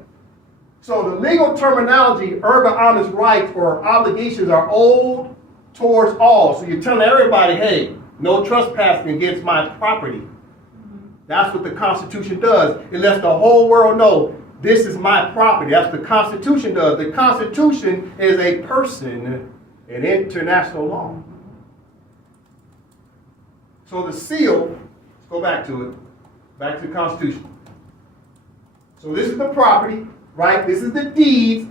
So the legal terminology, erga omnes rights or obligations are owed towards all. So you're telling everybody, hey, no trespassing against my property. That's what the Constitution does. It lets the whole world know this is my property. That's what the Constitution does. The Constitution is a person in international law. So the seal, let's go back to it, back to the Constitution. So this is the property, right? This is the deeds.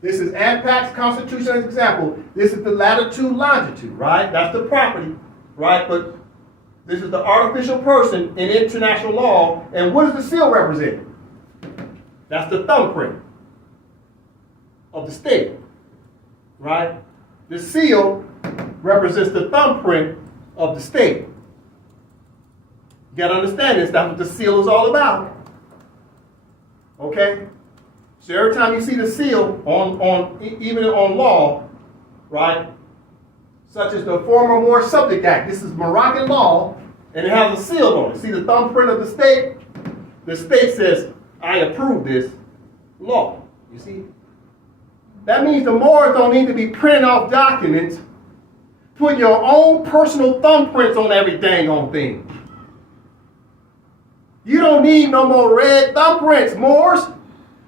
This is AMPAC's Constitution as an example. This is the latitude, longitude, right? That's the property. Right, but this is the artificial person in international law, and what does the seal represent? That's the thumbprint of the state, right? The seal represents the thumbprint of the state. You gotta understand this, that's what the seal is all about. Okay? So every time you see the seal even on law, right? Such as the former Moorish Subject Act. This is Moroccan law, and it has a seal on it. See the thumbprint of the state? The state says, I approve this law. You see? That means the Moors don't need to be printing off documents, putting your own personal thumbprints on every dang on thing. You don't need no more red thumbprints, Moors.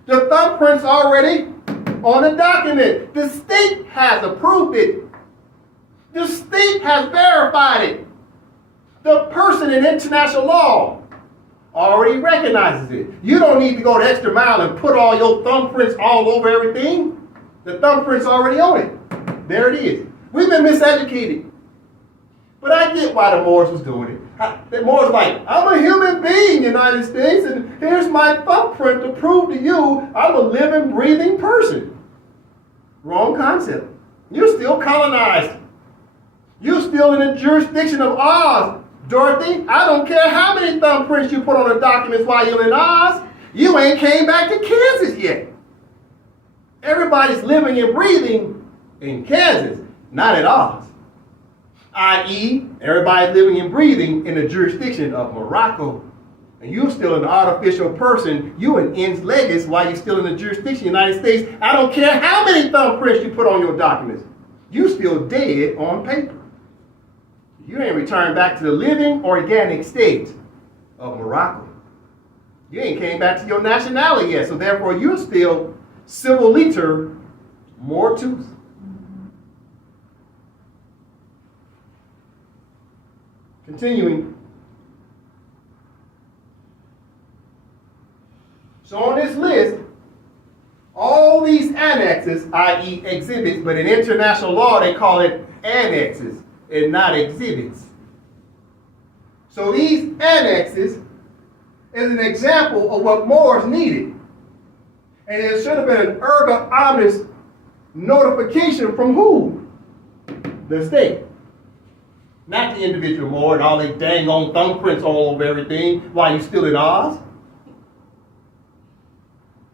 The thumbprint's already on the document. The state has approved it. The state has verified it. The person in international law already recognizes it. You don't need to go the extra mile and put all your thumbprints all over everything. The thumbprint's already on it. There it is. We've been miseducated. But I get why the Moors was doing it. The Moors like, I'm a human being, United States, and here's my thumbprint to prove to you I'm a living, breathing person. Wrong concept. You're still colonized. You're still in the jurisdiction of Oz, Dorothy. I don't care how many thumbprints you put on the documents while you're in Oz. You ain't came back to Kansas yet. Everybody's living and breathing in Kansas, not at Oz. I.e., everybody's living and breathing in the jurisdiction of Morocco. And you're still an artificial person. You an ens legis while you're still in the jurisdiction of the United States. I don't care how many thumbprints you put on your documents. You still dead on paper. You ain't returned back to the living organic state of Morocco. You ain't came back to your nationality yet. So therefore, you're still civil liter mortus. Continuing. So on this list, all these annexes, i.e. exhibits, but in international law they call it annexes and not exhibits. So these annexes is an example of what Moors needed. And it should have been an erga omnes notification from who? The state. Not the individual Moor and all they dang on thumbprints all over everything while you're still in Oz.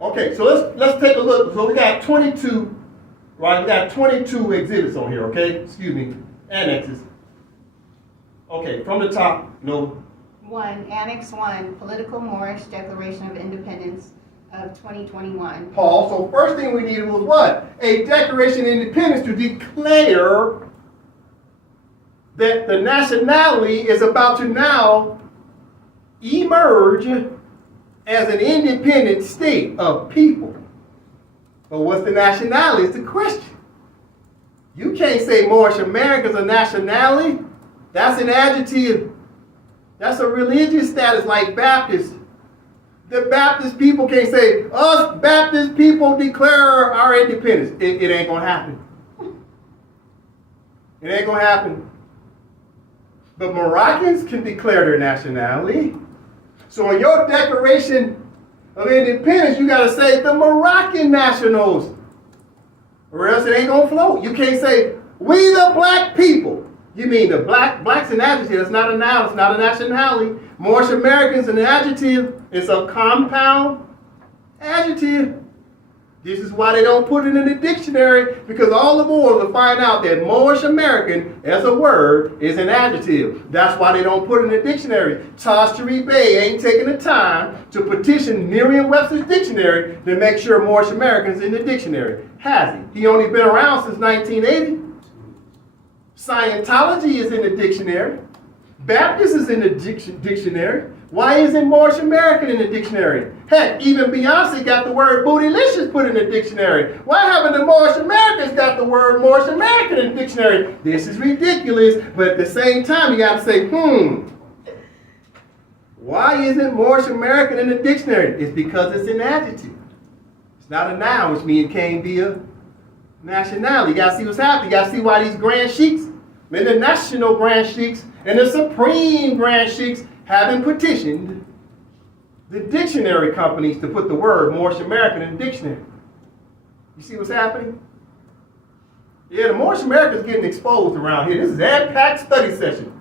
Okay, so let's take a look. So we got 22, right? We got 22 exhibits on here, okay? Excuse me, annexes. Okay, from the top, no. 1, Annex 1, Political Moorish Declaration of Independence of 2021. Paul, so first thing we needed was what? A Declaration of Independence to declare that the nationality is about to now emerge as an independent state of people. But what's the nationality is the question. You can't say Moorish America's a nationality. That's an adjective. That's a religious status like Baptist. The Baptist people can't say, us Baptist people declare our independence. It ain't gonna happen. It ain't gonna happen. But Moroccans can declare their nationality. So in your Declaration of Independence, you gotta say the Moroccan nationals, or else it ain't gonna float. You can't say, we the black people. You mean the black's an adjective, it's not a noun, it's not a nationality. Moorish American's an adjective, it's a compound adjective. This is why they don't put it in the dictionary, because all the Moors will find out that Moorish American as a word is an adjective. That's why they don't put it in the dictionary. Tastari Bey ain't taking the time to petition Merriam-Webster's dictionary to make sure Moorish American's in the dictionary. Has he? He only been around since 1980. Scientology is in the dictionary. Baptist is in the dictionary. Why isn't Moorish American in the dictionary? Heck, even Beyonce got the word bootylicious put in the dictionary. Why haven't the Moorish Americans got the word Moorish American in the dictionary? This is ridiculous, but at the same time, you got to say, why isn't Moorish American in the dictionary? It's because it's an adjective. It's not a noun, which means it can't be a nationality. You got to see what's happening. You got to see why these grand sheiks, and the national grand sheiks, and the supreme grand sheiks haven't petitioned the dictionary companies to put the word Moorish American in the dictionary. You see what's happening? Yeah, the Moorish America is getting exposed around here. This is AMPAC study session.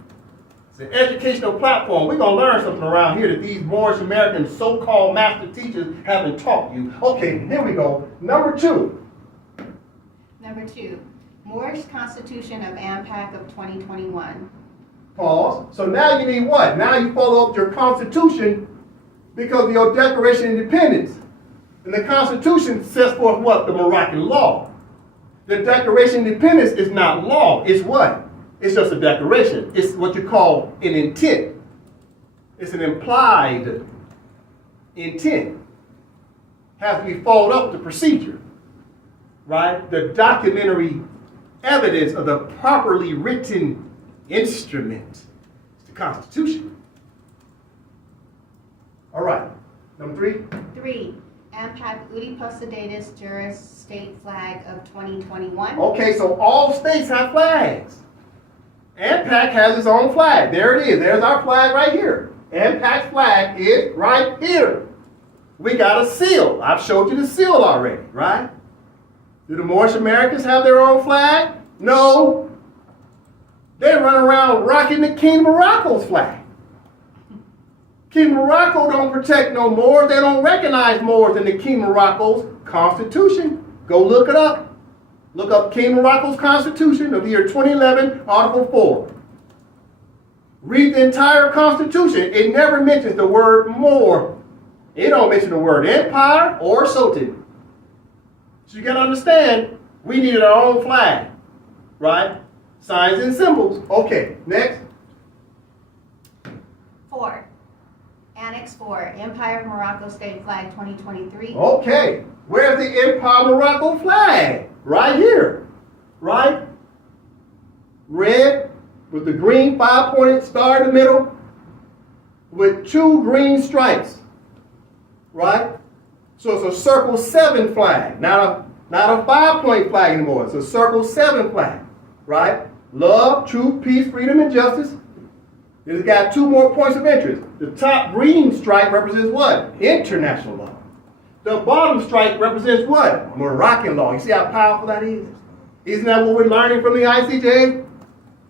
It's an educational platform. We're going to learn something around here that these Moorish American so-called master teachers haven't taught you. Okay, here we go. Number 2. Number 2, Moorish Constitution of AMPAC of 2021. Pause. So now you need what? Now you follow up your Constitution because of your Declaration of Independence. And the Constitution sets forth what? The Moroccan law. The Declaration of Independence is not law. It's what? It's just a declaration. It's what you call an intent. It's an implied intent. Has to be followed up with the procedure. Right? The documentary evidence of the properly written instrument is the Constitution. All right. Number 3. 3, AMPAC Udi Posedatus Juris State Flag of 2021. Okay, so all states have flags. AMPAC has its own flag. There it is. There's our flag right here. AMPAC's flag is right here. We got a seal. I've showed you the seal already, right? Do the Moorish Americans have their own flag? No. They run around rocking the King of Morocco's flag. King of Morocco don't protect no Moors. They don't recognize Moors in the King of Morocco's Constitution. Go look it up. Look up King of Morocco's Constitution of the year 2011, Article 4. Read the entire Constitution. It never mentions the word Moor. It don't mention the word empire or sultan. So you got to understand, we needed our own flag, right? Signs and symbols. Okay, next. 4, Annex 4, Empire of Morocco State Flag 2023. Okay, where's the Empire of Morocco flag? Right here, right? Red with the green 5-pointed star in the middle with 2 green stripes, right? So it's a circle 7 flag, not a 5-point flag anymore. It's a circle 7 flag, right? Love, truth, peace, freedom, and justice. It's got 2 more points of interest. The top green stripe represents what? International law. The bottom stripe represents what? Moroccan law. You see how powerful that is? Isn't that what we're learning from the ICJ?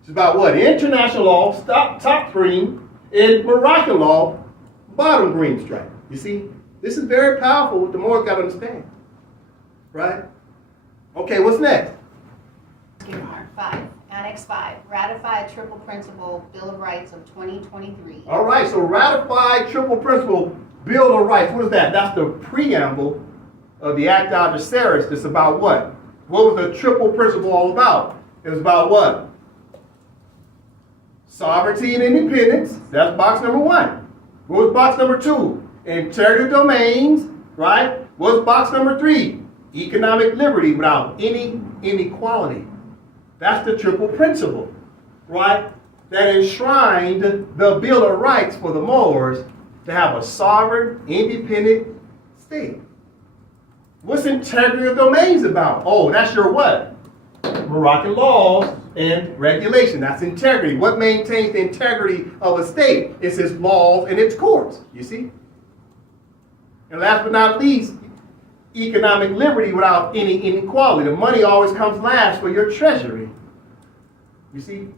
It's about what? International law, top green, and Moroccan law, bottom green stripe. You see? This is very powerful. The more got to understand. Right? Okay, what's next? 5, Annex 5, Ratify Triple Principle Bill of Rights of 2023. All right, so ratified triple principle Bill of Rights. What is that? That's the preamble of the Act Adversaris. It's about what? What was the triple principle all about? It was about what? Sovereignty and independence. That's box number 1. What was box number 2? Integrity of domains, right? What was box number 3? Economic liberty without any inequality. That's the triple principle, right? That enshrined the Bill of Rights for the Moors to have a sovereign, independent state. What's integrity of domains about? Oh, that's your what? Moroccan laws and regulation. That's integrity. What maintains the integrity of a state? It's its laws and its courts, you see? And last but not least, economic liberty without any inequality. The money always comes last for your treasury. You see?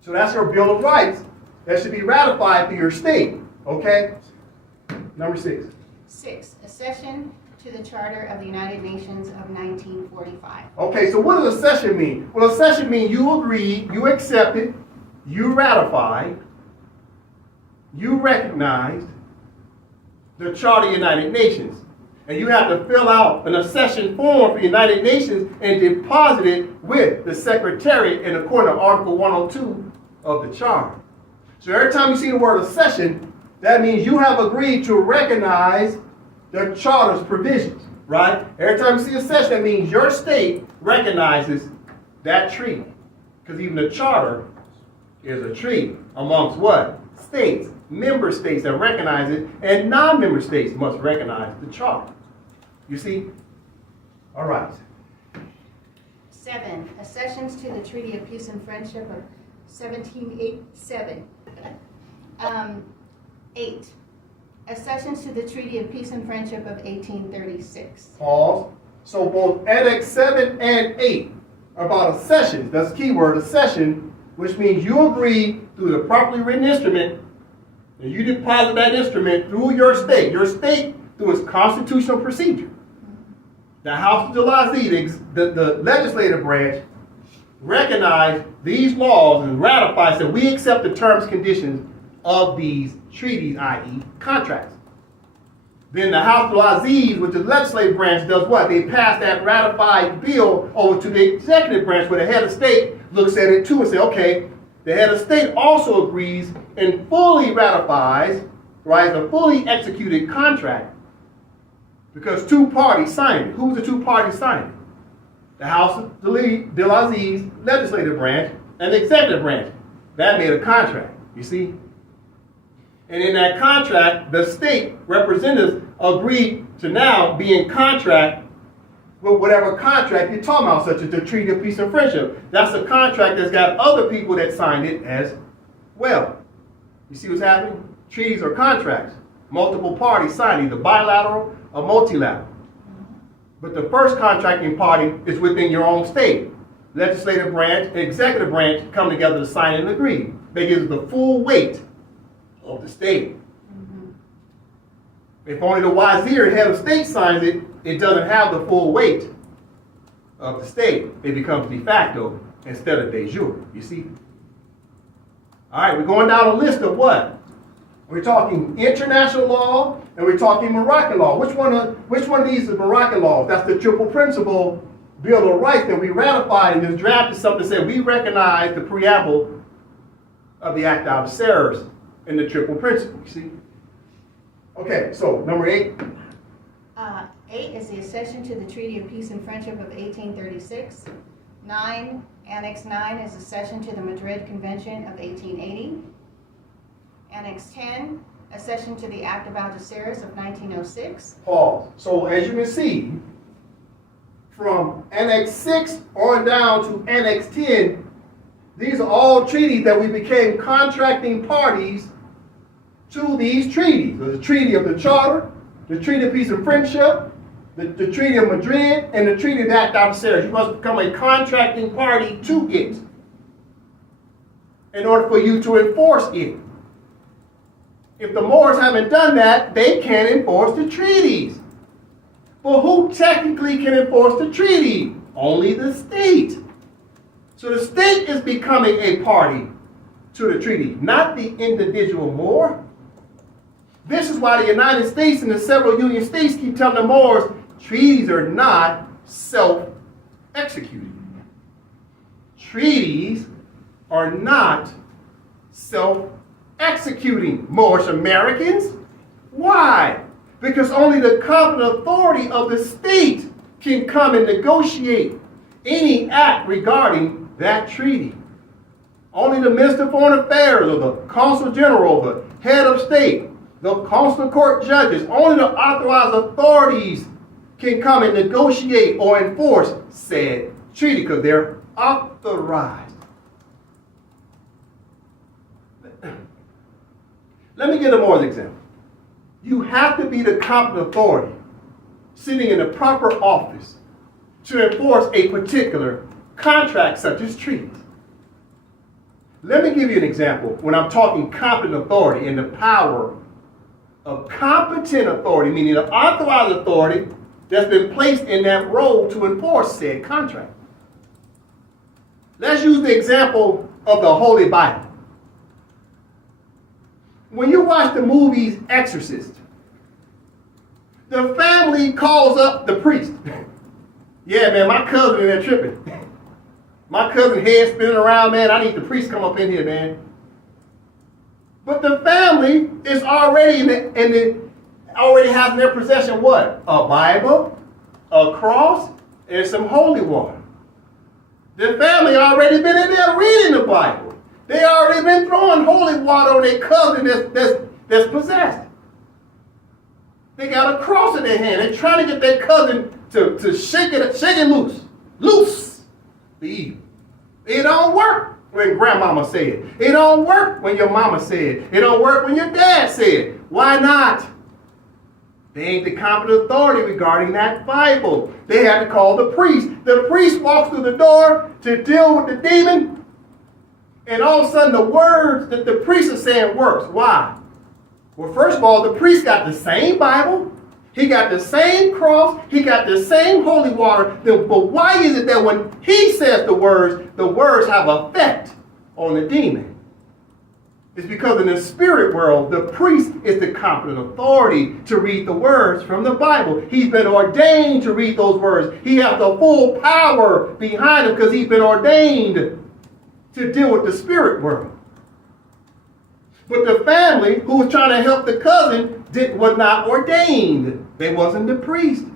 So that's your Bill of Rights that should be ratified through your state. Okay? Number 6. 6, Accession to the Charter of the United Nations of 1945. Okay, so what does accession mean? Well, accession means you agreed, you accepted, you ratified, you recognized the Charter of the United Nations. And you have to fill out an accession form for the United Nations and deposit it with the Secretariat in accordance to Article 102 of the Charter. So every time you see the word accession, that means you have agreed to recognize the Charter's provisions, right? Every time you see accession, that means your state recognizes that treaty. Because even the Charter is a treaty amongst what? States, member states that recognize it, and non-member states must recognize the Charter. You see? All right. 7, Accessions to the Treaty of Peace and Friendship of 1787. 8, Accessions to the Treaty of Peace and Friendship of 1836. Pause. So both Annex 7 and 8 are about a cession. That's the key word, a cession, which means you agree through the properly written instrument, and you deposit that instrument through your state through its constitutional procedure. The House of Legislative, the legislative branch, recognize these laws and ratify, so we accept the terms and conditions of these treaties, i.e. contracts. Then the House of Legislative, which is the legislative branch, does what? They pass that ratified bill over to the executive branch, where the head of state looks at it too and says, okay, the head of state also agrees and fully ratifies, right, a fully executed contract, because two parties signed it. Who was the two parties signing it? The House of Legislative legislative branch and the executive branch. That made a contract, you see? And in that contract, the state representatives agreed to now be in contract with whatever contract you're talking about, such as the Treaty of Peace and Friendship. That's a contract that's got other people that signed it as well. You see what's happening? Treaties are contracts. Multiple parties sign either bilateral or multilateral. But the first contracting party is within your own state. Legislative branch and executive branch come together to sign and agree. They give the full weight of the state. If only the wazir, head of state, signs it, it doesn't have the full weight of the state. It becomes de facto instead of de jure, you see? All right, we're going down a list of what? We're talking international law and we're talking Moroccan law. Which one of these is Moroccan law? That's the triple principle Bill of Rights that we ratified and just drafted something that said we recognize the preamble of the Act of Serres in the triple principle, you see? Okay, so number 8. 8 is the accession to the Treaty of Peace and Friendship of 1836. 9, Annex 9 is accession to the Madrid Convention of 1880. Annex 10, accession to the Act of Algeciras of 1906. Pause. So as you can see, from Annex 6 on down to Annex 10, these are all treaties that we became contracting parties to these treaties. The Treaty of the Charter, the Treaty of Peace and Friendship, the Treaty of Madrid, and the Treaty of the Act of Algeciras. You must become a contracting party to it in order for you to enforce it. If the Moors haven't done that, they can't enforce the treaties. But who technically can enforce the treaty? Only the state. So the state is becoming a party to the treaty, not the individual Moor. This is why the United States and the several Union states keep telling the Moors, treaties are not self-executing. Treaties are not self-executing. Moorish Americans. Why? Because only the competent authority of the state can come and negotiate any act regarding that treaty. Only the Minister of Foreign Affairs or the Consul General, the head of state, the consular court judges, only the authorized authorities can come and negotiate or enforce said treaty because they're authorized. Let me give a more example. You have to be the competent authority sitting in the proper office to enforce a particular contract such as treaties. Let me give you an example when I'm talking competent authority and the power of competent authority, meaning the authorized authority that's been placed in that role to enforce said contract. Let's use the example of the Holy Bible. When you watch the movies Exorcist, the family calls up the priest. Yeah, man, my cousin in there tripping. My cousin head spinning around, man. I need the priest come up in here, man. But the family is already already has in their possession what? A Bible, a cross, and some holy water. The family already been in there reading the Bible. They already been throwing holy water on their cousin that's possessed. They got a cross in their hand. They're trying to get their cousin to shake it loose. Loose the evil. It don't work when grandmama said it. It don't work when your mama said it. It don't work when your dad said it. Why not? They ain't the competent authority regarding that Bible. They had to call the priest. The priest walks through the door to deal with the demon, and all of a sudden the words that the priest is saying works. Why? Well, first of all, the priest got the same Bible. He got the same cross. He got the same holy water. But why is it that when he says the words have effect on the demon? It's because in the spirit world, the priest is the competent authority to read the words from the Bible. He's been ordained to read those words. He has the full power behind him because he's been ordained to deal with the spirit world. But the family who was trying to help the cousin was not ordained. They wasn't the priest.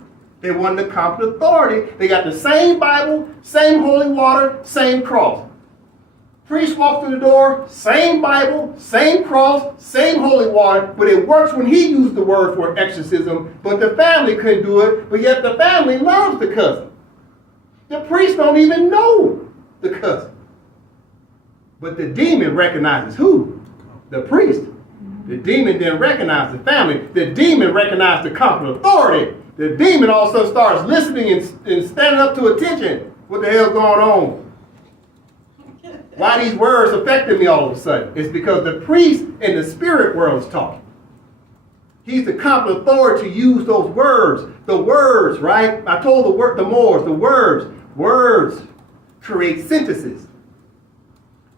They wasn't the competent authority. They got the same Bible, same holy water, same cross. Priest walks through the door, same Bible, same cross, same holy water, but it works when he used the word for exorcism, but the family couldn't do it, but yet the family loves the cousin. The priest don't even know the cousin. But the demon recognizes who? The priest. The demon didn't recognize the family. The demon recognized the competent authority. The demon also starts listening and standing up to attention. What the hell's going on? Why these words affected me all of a sudden? It's because the priest in the spirit world is talking. He's the competent authority to use those words. The words, right? I told the Moors, the words create sentences.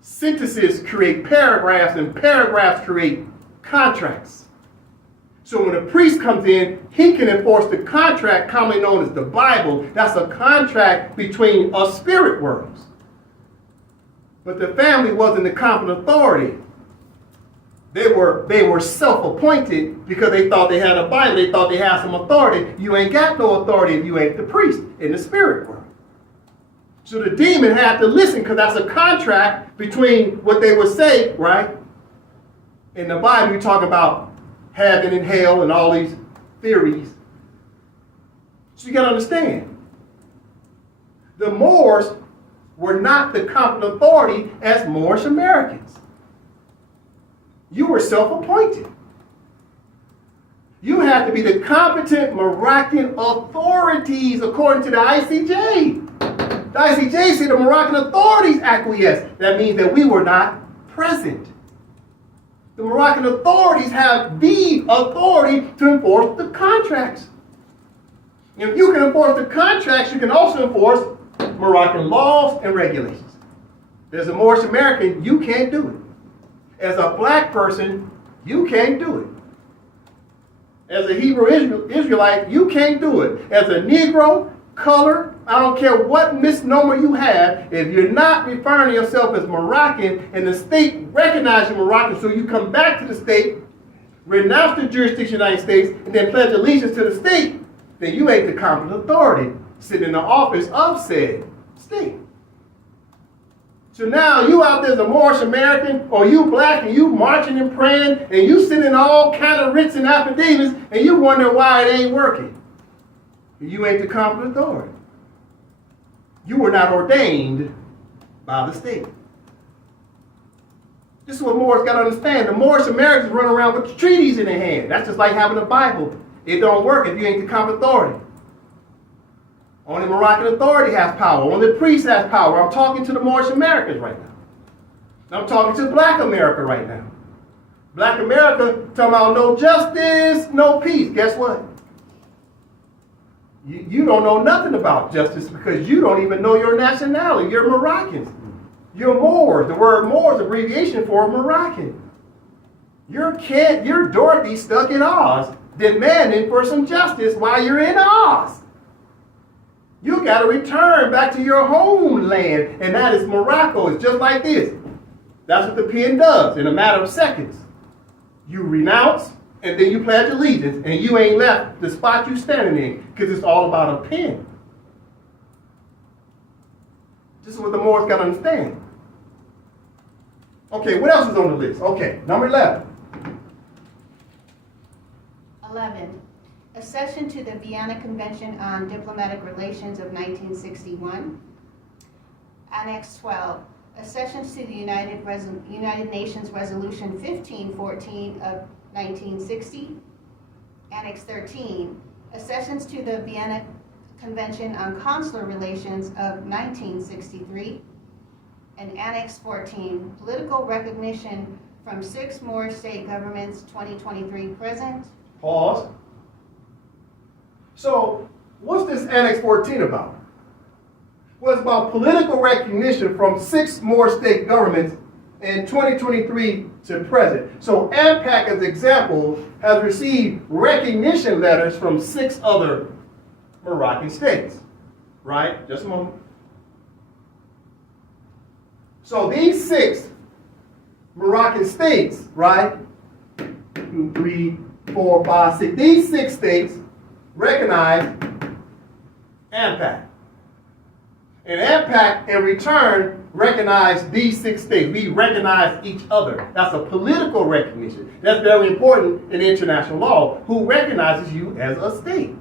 Sentences create paragraphs, and paragraphs create contracts. So when a priest comes in, he can enforce the contract commonly known as the Bible. That's a contract between us spirit worlds. But the family wasn't the competent authority. They were self-appointed because they thought they had a Bible. They thought they had some authority. You ain't got no authority if you ain't the priest in the spirit world. So the demon had to listen because that's a contract between what they would say, right? In the Bible, you talk about heaven and hell and all these theories. So you got to understand. The Moors were not the competent authority as Moorish Americans. You were self-appointed. You had to be the competent Moroccan authorities according to the ICJ. The ICJ said the Moroccan authorities acquiesced. That means that we were not present. The Moroccan authorities have the authority to enforce the contracts. If you can enforce the contracts, you can also enforce Moroccan laws and regulations. As a Moorish American, you can't do it. As a black person, you can't do it. As a Hebrew Israelite, you can't do it. As a Negro, color, I don't care what misnomer you have, if you're not referring to yourself as Moroccan and the state recognizes you Moroccan, so you come back to the state, renounce the jurisdiction of the United States, and then pledge allegiance to the state, then you ain't the competent authority sitting in the office of said state. So now you out there as a Moorish American, or you black, and you marching and praying, and you sitting in all kind of writs and affidavits, and you wonder why it ain't working. You ain't the competent authority. You were not ordained by the state. This is what Moors got to understand. The Moorish Americans run around with treaties in their hand. That's just like having a Bible. It don't work if you ain't the competent authority. Only Moroccan authority has power. Only the priest has power. I'm talking to the Moorish Americans right now. I'm talking to Black America right now. Black America talking about no justice, no peace. Guess what? You don't know nothing about justice because you don't even know your nationality. You're Moroccans. You're Moors. The word Moor is abbreviation for Moroccan. You're Dorothy stuck in Oz, demanding for some justice while you're in Oz. You got to return back to your homeland, and that is Morocco. It's just like this. That's what the pen does in a matter of seconds. You renounce, and then you pledge allegiance, and you ain't left the spot you standing in because it's all about a pen. This is what the Moors got to understand. Okay, what else is on the list? Okay, number 11. 11. Accession to the Vienna Convention on Diplomatic Relations of 1961. Annex 12. Accession to the United Nations Resolution 1514 of 1960. Annex 13, accessions to the Vienna Convention on Consular Relations of 1963. And Annex 14, political recognition from 6 more state governments, 2023 present. Pause. So, what's this Annex 14 about? Well, it's about political recognition from 6 more state governments in 2023 to present. So, AMPAC, as example, has received recognition letters from 6 other Moroccan states. Right? Just a moment. So, these 6 Moroccan states, right? 2, 3, 4, 5, 6. These 6 states recognize AMPAC. And AMPAC, in return, recognize these 6 states. We recognize each other. That's a political recognition. That's very important in international law. Who recognizes you as a state?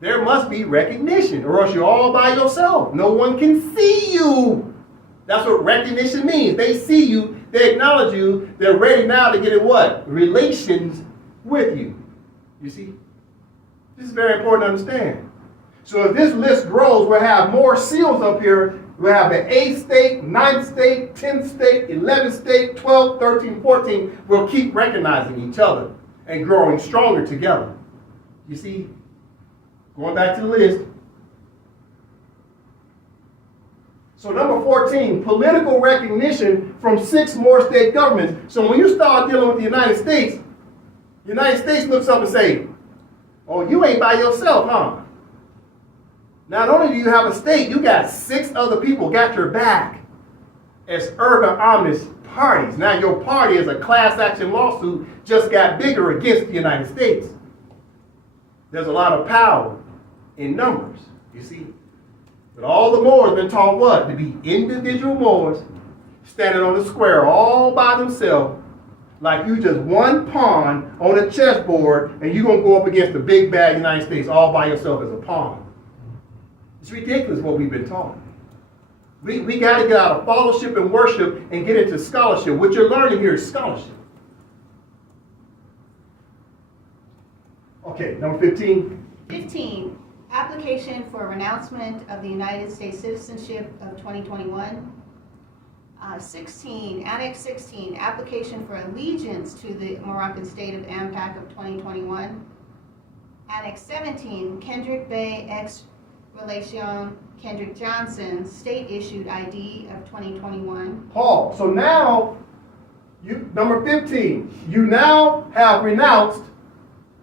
There must be recognition, or else you're all by yourself. No one can see you. That's what recognition means. They see you, they acknowledge you, they're ready now to get in what? Relations with you. You see? This is very important to understand. So as this list grows, we'll have more seals up here. We'll have the 8th state, 9th state, 10th state, 11th state, 12th, 13th, 14th. We'll keep recognizing each other and growing stronger together. You see? Going back to the list. So number 14, political recognition from 6 more state governments. So when you start dealing with the United States looks up and say, oh, you ain't by yourself, huh? Not only do you have a state, you got 6 other people got your back as erga omnes parties. Now your party is a class action lawsuit just got bigger against the United States. There's a lot of power in numbers, you see. But all the Moors have been taught what? To be individual Moors standing on the square all by themselves, like you just one pawn on a chessboard, and you're going to go up against the big bad United States all by yourself as a pawn. It's ridiculous what we've been taught. We got to get out of fellowship and worship and get into scholarship. What you're learning here is scholarship. Okay, number 15. 15, application for renouncement of the United States citizenship of 2021. 16, Annex 16, application for allegiance to the Moroccan state of AMPAC of 2021. Annex 17, Kendrick Bay ex relation Kendrick Johnson state issued ID of 2021. Paul, so now, number 15, you now have renounced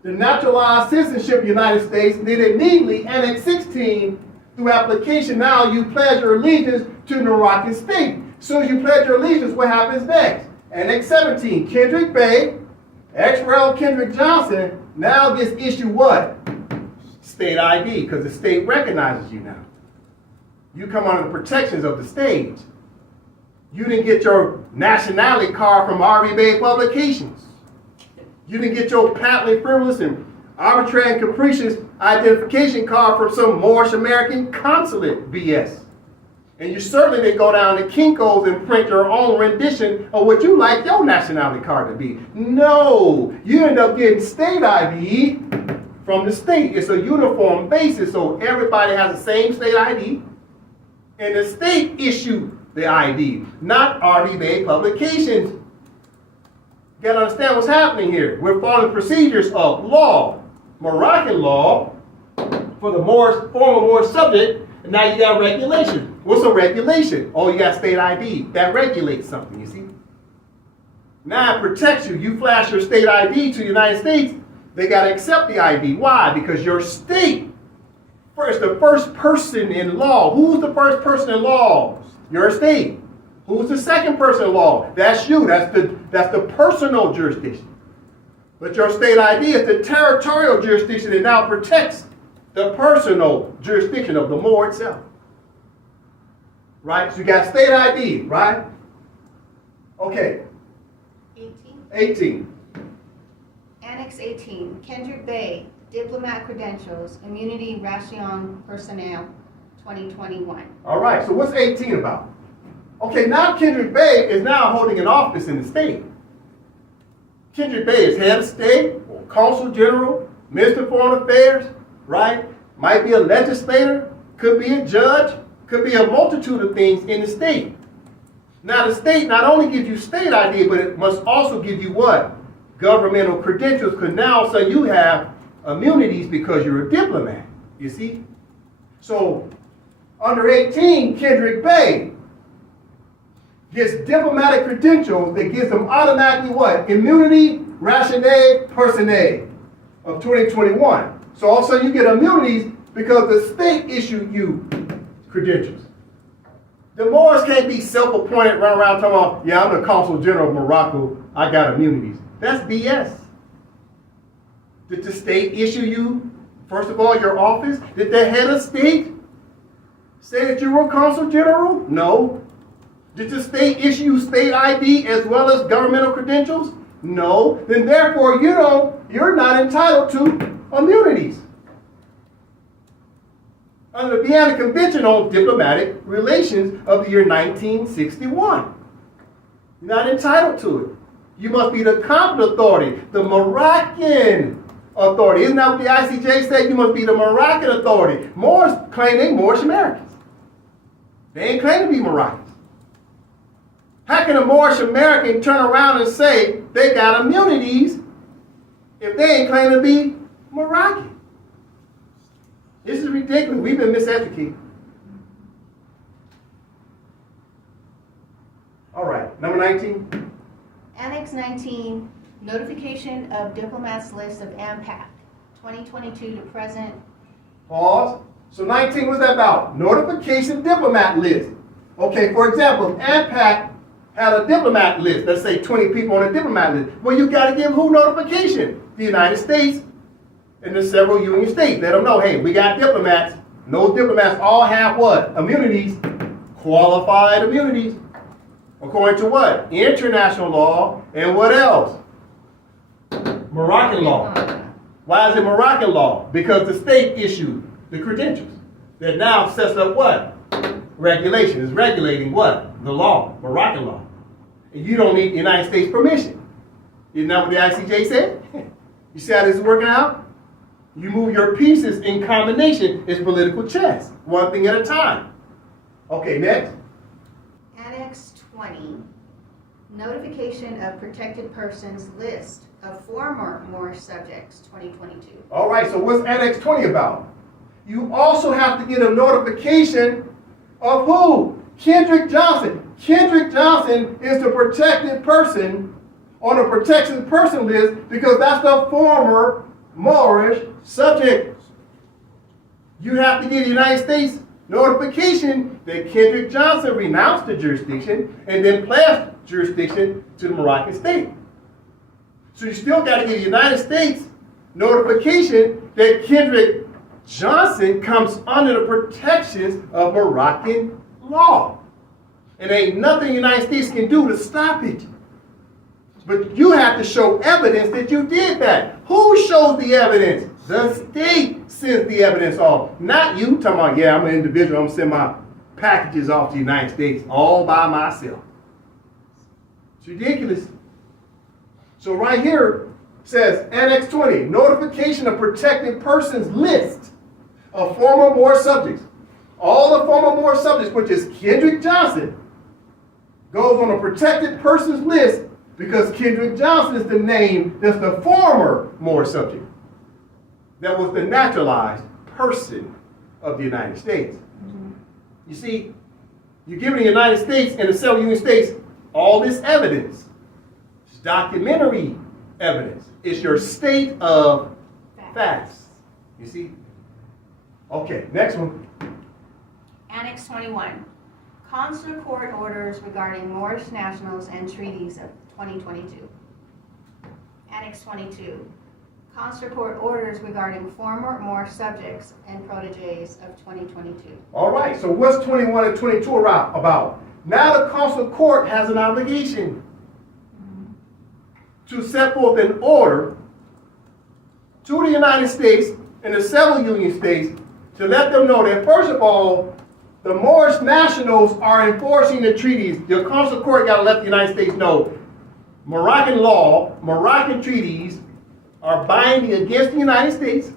the naturalized citizenship of the United States, and then immediately Annex 16, through application, now you pledge your allegiance to the Moroccan state. As soon as you pledge your allegiance, what happens next? Annex 17, Kendrick Bay, ex-rel Kendrick Johnson, now gets issued what? State ID, because the state recognizes you now. You come under the protections of the state. You didn't get your nationality card from RV Bay Publications. You didn't get your patently frivolous and arbitrary and capricious identification card from some Moorish American consulate BS. And you certainly didn't go down to Kinko's and print your own rendition of what you like your nationality card to be. No, you end up getting state ID from the state. It's a uniform basis, so everybody has the same state ID. And the state issued the ID, not RV Bay Publications. You gotta understand what's happening here. We're following procedures of law, Moroccan law, for the former Moorish subject, and now you got regulation. What's a regulation? Oh, you got state ID. That regulates something, you see? Now it protects you. You flash your state ID to the United States, they gotta accept the ID. Why? Because your state is the first person in law. Who's the first person in law? Your state. Who's the second person in law? That's you. That's the personal jurisdiction. But your state ID is the territorial jurisdiction that now protects the personal jurisdiction of the Moor itself. Right? So you got state ID, right? Okay. 18. Annex 18, Kendrick Bay, diplomat credentials, immunity ration personnel, 2021. All right, so what's 18 about? Okay, now Kendrick Bay is now holding an office in the state. Kendrick Bay is head of state, or consul general, minister of foreign affairs, right? Might be a legislator, could be a judge, could be a multitude of things in the state. Now the state not only gives you state ID, but it must also give you what? Governmental credentials, because now so you have immunities because you're a diplomat, you see? So under 18, Kendrick Bay gets diplomatic credentials that gives them automatically what? Immunity, rationale, personae of 2021. So also you get immunities because the state issued you credentials. The Moors can't be self-appointed, run around talking about, yeah, I'm the consul general of Morocco, I got immunities. That's BS. Did the state issue you, first of all, your office? Did the head of state say that you were consul general? No. Did the state issue you state ID as well as governmental credentials? No. Then therefore, you're not entitled to immunities. Under the Vienna Convention on Diplomatic Relations of the year 1961. You're not entitled to it. You must be the competent authority, the Moroccan authority. Isn't that what the ICJ said? You must be the Moroccan authority. Moors claim they're Moorish Americans. They ain't claim to be Moroccans. How can a Moorish American turn around and say they got immunities if they ain't claim to be Moroccan? This is ridiculous. We've been miseducated. All right, number 19. Annex 19, notification of diplomats list of AMPAC, 2022 to present. Pause. So 19, what's that about? Notification diplomat list. Okay, for example, if AMPAC had a diplomat list, let's say 20 people on a diplomat list, well, you got to give who notification? The United States and the several union states. Let them know, hey, we got diplomats. Those diplomats all have what? Immunities. Qualified immunities. According to what? International law and what else? Moroccan law. Why is it Moroccan law? Because the state issued the credentials. That now sets up what? Regulation. Is regulating what? The law, Moroccan law. And you don't need the United States permission. Isn't that what the ICJ said? You see how this is working out? You move your pieces in combination. It's political chess. One thing at a time. Okay, next. Annex 20, notification of protected persons list of former Moorish subjects, 2022. All right, so what's Annex 20 about? You also have to get a notification of who? Kendrick Johnson. Kendrick Johnson is the protected person on the protected person list because that's the former Moorish subject. You have to get the United States notification that Kendrick Johnson renounced the jurisdiction and then pledged jurisdiction to the Moroccan state. So you still got to get the United States notification that Kendrick Johnson comes under the protections of Moroccan law. And ain't nothing the United States can do to stop it. But you have to show evidence that you did that. Who shows the evidence? The state sends the evidence off. Not you talking about, yeah, I'm an individual, I'm sending my packages off to the United States all by myself. It's ridiculous. So right here says Annex 20, notification of protected persons list of former Moorish subjects. All the former Moorish subjects, which is Kendrick Johnson, goes on a protected persons list because Kendrick Johnson is the name that's the former Moorish subject. That was the naturalized person of the United States. Mm-hmm. You see, you're giving the United States and the several Union states all this evidence. It's documentary evidence. It's your state of facts. You see? Okay, next one. Annex 21, consular court orders regarding Moorish nationals and treaties of 2022. Annex 22, consular court orders regarding former Moorish subjects and proteges of 2022. All right, so what's 21 and 22 about? Now the consular court has an obligation to set forth an order to the United States and the several Union states to let them know that, first of all, the Moorish nationals are enforcing the treaties. The consular court got to let the United States know Moroccan law, Moroccan treaties are binding against the United States,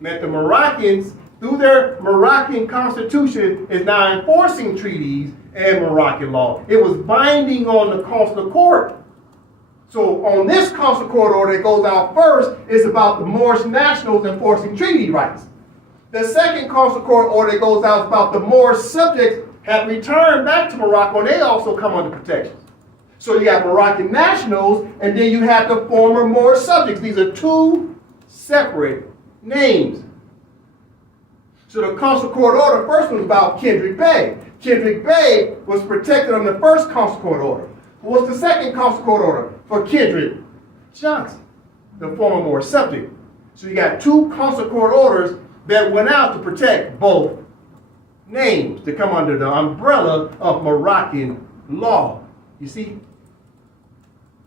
that the Moroccans, through their Moroccan constitution, is now enforcing treaties and Moroccan law. It was binding on the consular court. So on this consular court order that goes out first is about the Moorish nationals enforcing treaty rights. The second consular court order that goes out is about the Moorish subjects have returned back to Morocco, and they also come under protection. So you have Moroccan nationals, and then you have the former Moorish subjects. These are two separate names. So the consular court order, first one was about Kendrick Bay. Kendrick Bay was protected under the first consular court order. What's the second consular court order? For Kendrick Johnson, the former Moorish subject. So you got two consular court orders that went out to protect both names, to come under the umbrella of Moroccan law. You see?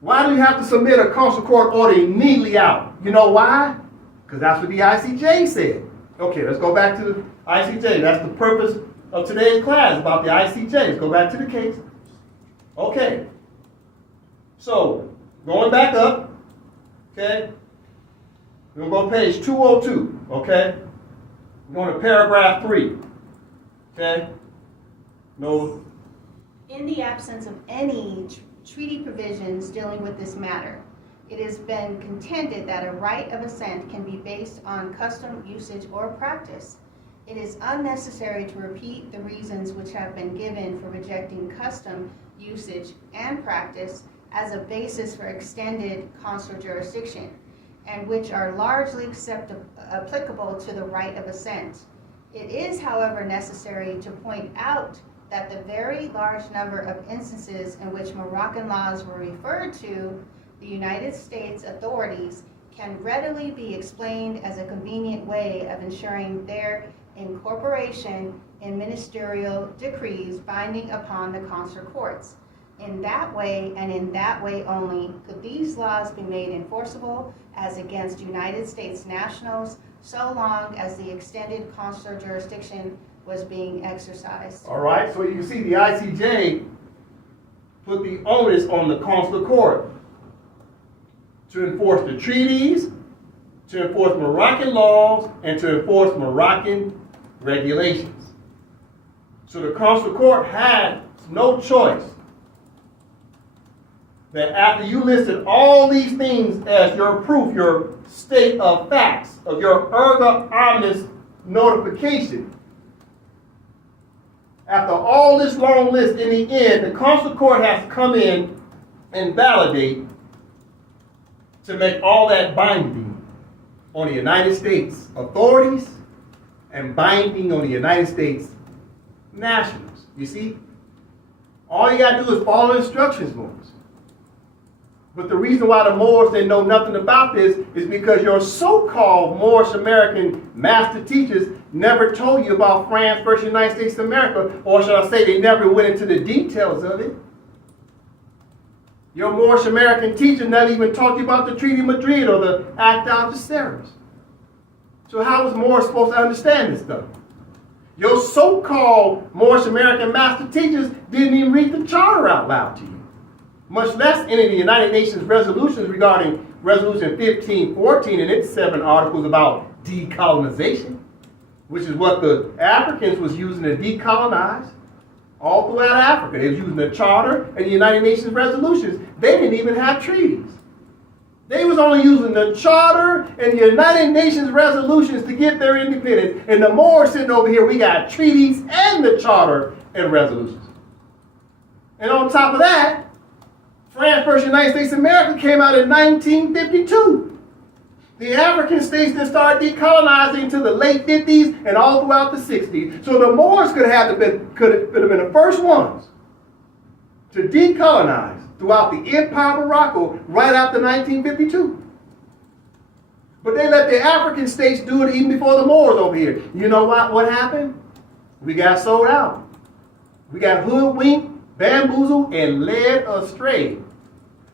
Why do you have to submit a consular court order immediately out? You know why? Because that's what the ICJ said. Okay, let's go back to the ICJ. That's the purpose of today's class, about the ICJ. Let's go back to the case. Okay. So, going back up, okay, we're going to go to page 202, okay? We're going to paragraph 3, okay? No. In the absence of any treaty provisions dealing with this matter, it has been contended that a right of assent can be based on custom, usage, or practice. It is unnecessary to repeat the reasons which have been given for rejecting custom, usage, and practice as a basis for extended consular jurisdiction, and which are largely applicable to the right of assent. It is, however, necessary to point out that the very large number of instances in which Moroccan laws were referred to the United States authorities can readily be explained as a convenient way of ensuring their incorporation in ministerial decrees binding upon the consular courts. In that way, and in that way only, could these laws be made enforceable as against United States nationals, so long as the extended consular jurisdiction was being exercised. All right, so you can see the ICJ put the onus on the consular court to enforce the treaties, to enforce Moroccan laws, and to enforce Moroccan regulations. So the consular court had no choice that after you listed all these things as your proof, your state of facts, of your erga omnes notification, after all this long list, in the end, the consular court has to come in and validate to make all that binding on the United States authorities and binding on the United States nationals. You see? All you got to do is follow instructions, Moors. But the reason why the Moors didn't know nothing about this is because your so-called Moorish American master teachers never told you about France versus United States of America, or should I say they never went into the details of it. Your Moorish American teacher never even taught you about the Treaty of Madrid or the Act of Algeciras. So how was Moors supposed to understand this stuff? Your so-called Moorish American master teachers didn't even read the charter out loud to you, much less any of the United Nations resolutions regarding Resolution 1514 and its 7 articles about decolonization, which is what the Africans was using to decolonize all throughout Africa. They was using the charter and the United Nations resolutions. They didn't even have treaties. They was only using the charter and the United Nations resolutions to get their independence. And the Moors sitting over here, we got treaties and the charter and resolutions. And on top of that, France versus United States of America came out in 1952. The African states then started decolonizing into the late 50s and all throughout the 60s. So the Moors could have been the first ones to decolonize throughout the Empire of Morocco right after 1952. But they let the African states do it even before the Moors over here. You know what happened? We got sold out. We got hoodwinked, bamboozled, and led astray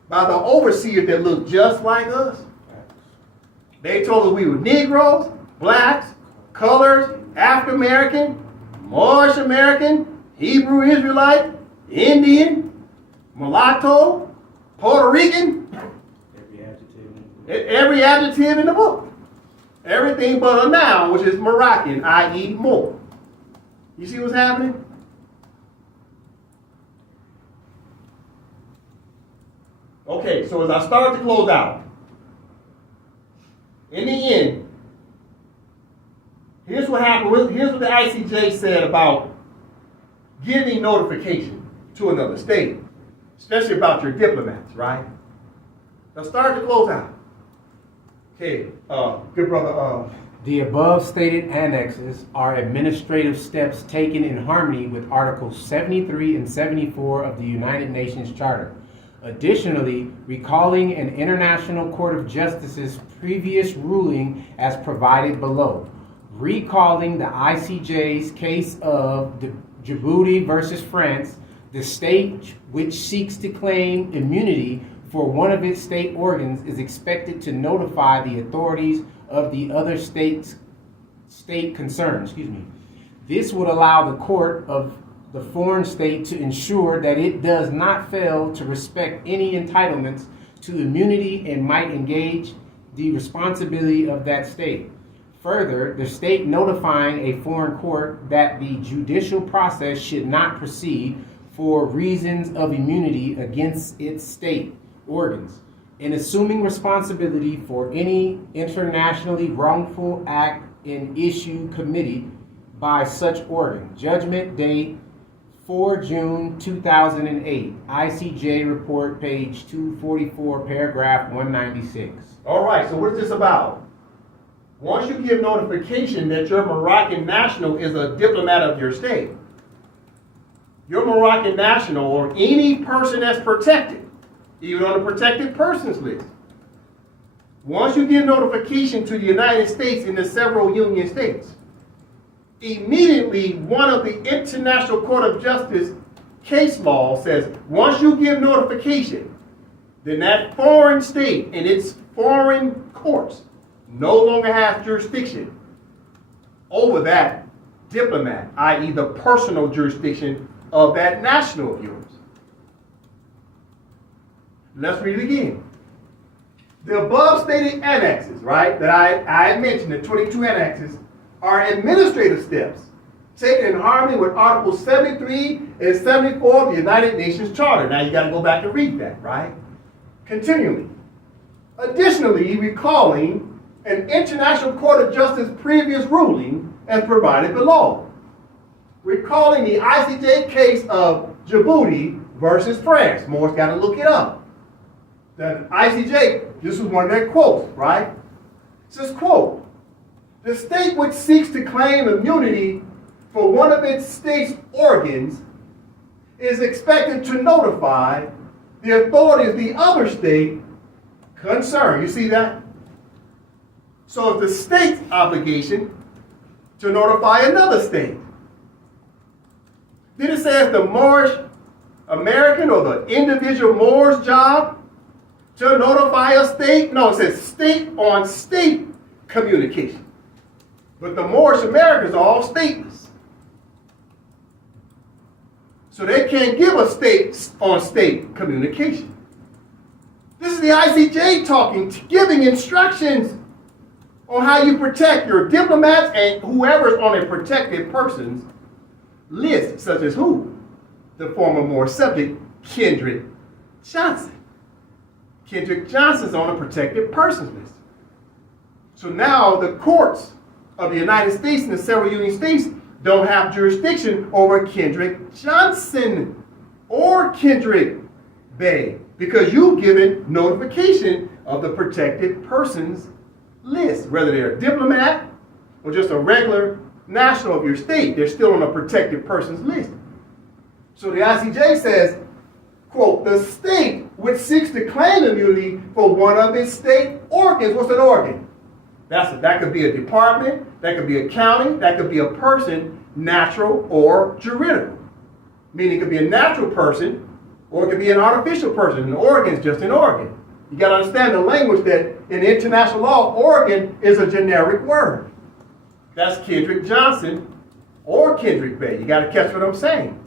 by the overseers that looked just like us. They told us we were Negroes, blacks, colors, African American, Moorish American, Hebrew Israelite, Indian, mulatto, Puerto Rican, every adjective in the book. Everything but a noun, which is Moroccan, i.e. more. You see what's happening? Okay, so as I start to close out, in the end, here's what happened. Here's what the ICJ said about giving notification to another state, especially about your diplomats, right? Now start to close out. Okay, good brother. The above stated annexes are administrative steps taken in harmony with Articles 73 and 74 of the United Nations Charter. Additionally, recalling an International Court of Justice's previous ruling as provided below. Recalling the ICJ's case of the Djibouti versus France, the state which seeks to claim immunity for one of its state organs is expected to notify the authorities of the other state concern. This would allow the court of the foreign state to ensure that it does not fail to respect any entitlements to immunity and might engage the responsibility of that state. Further, the state notifying a foreign court that the judicial process should not proceed for reasons of immunity against its state organs, and assuming responsibility for any internationally wrongful act in issue committed by such organ. Judgment date 4 June 2008. ICJ report page 244, paragraph 196. All right, so what is this about? Once you give notification that your Moroccan national is a diplomat of your state, your Moroccan national or any person that's protected, even on the protected persons list, once you give notification to the United States and the several union states, immediately one of the International Court of Justice case law says once you give notification, then that foreign state and its foreign courts no longer has jurisdiction over that diplomat, i.e. the personal jurisdiction of that national of yours. Let's read it again. The above stated annexes, right, that I mentioned, the 22 annexes, are administrative steps taken in harmony with Articles 73 and 74 of the United Nations Charter. Now you got to go back and read that, right? Continually. Additionally, recalling an International Court of Justice previous ruling as provided below. Recalling the ICJ case of Djibouti versus France. Moore's got to look it up. The ICJ, this was one of their quotes, right? It says, quote, the state which seeks to claim immunity for one of its state's organs is expected to notify the authorities of the other state concerned. You see that? So it's the state's obligation to notify another state. Then it says the Moorish American or the individual Moor's job to notify a state. No, it says state on state communication. But the Moorish Americans are all stateless. So they can't give a state on state communication. This is the ICJ talking, giving instructions on how you protect your diplomats and whoever's on a protected persons list, such as who? The former Moor subject, Kendrick Johnson. Kendrick Johnson's on a protected persons list. So now the courts of the United States and the several union states don't have jurisdiction over Kendrick Johnson or Kendrick Bay because you've given notification of the protected persons list. Whether they're a diplomat or just a regular national of your state, they're still on a protected persons list. So the ICJ says, quote, the state which seeks to claim immunity for one of its state organs. What's an organ? That could be a department, that could be a county, that could be a person, natural or juridical. Meaning it could be a natural person or it could be an artificial person. An organ is just an organ. You got to understand the language that in international law, organ is a generic word. That's Kendrick Johnson or Kendrick Bay. You got to catch what I'm saying.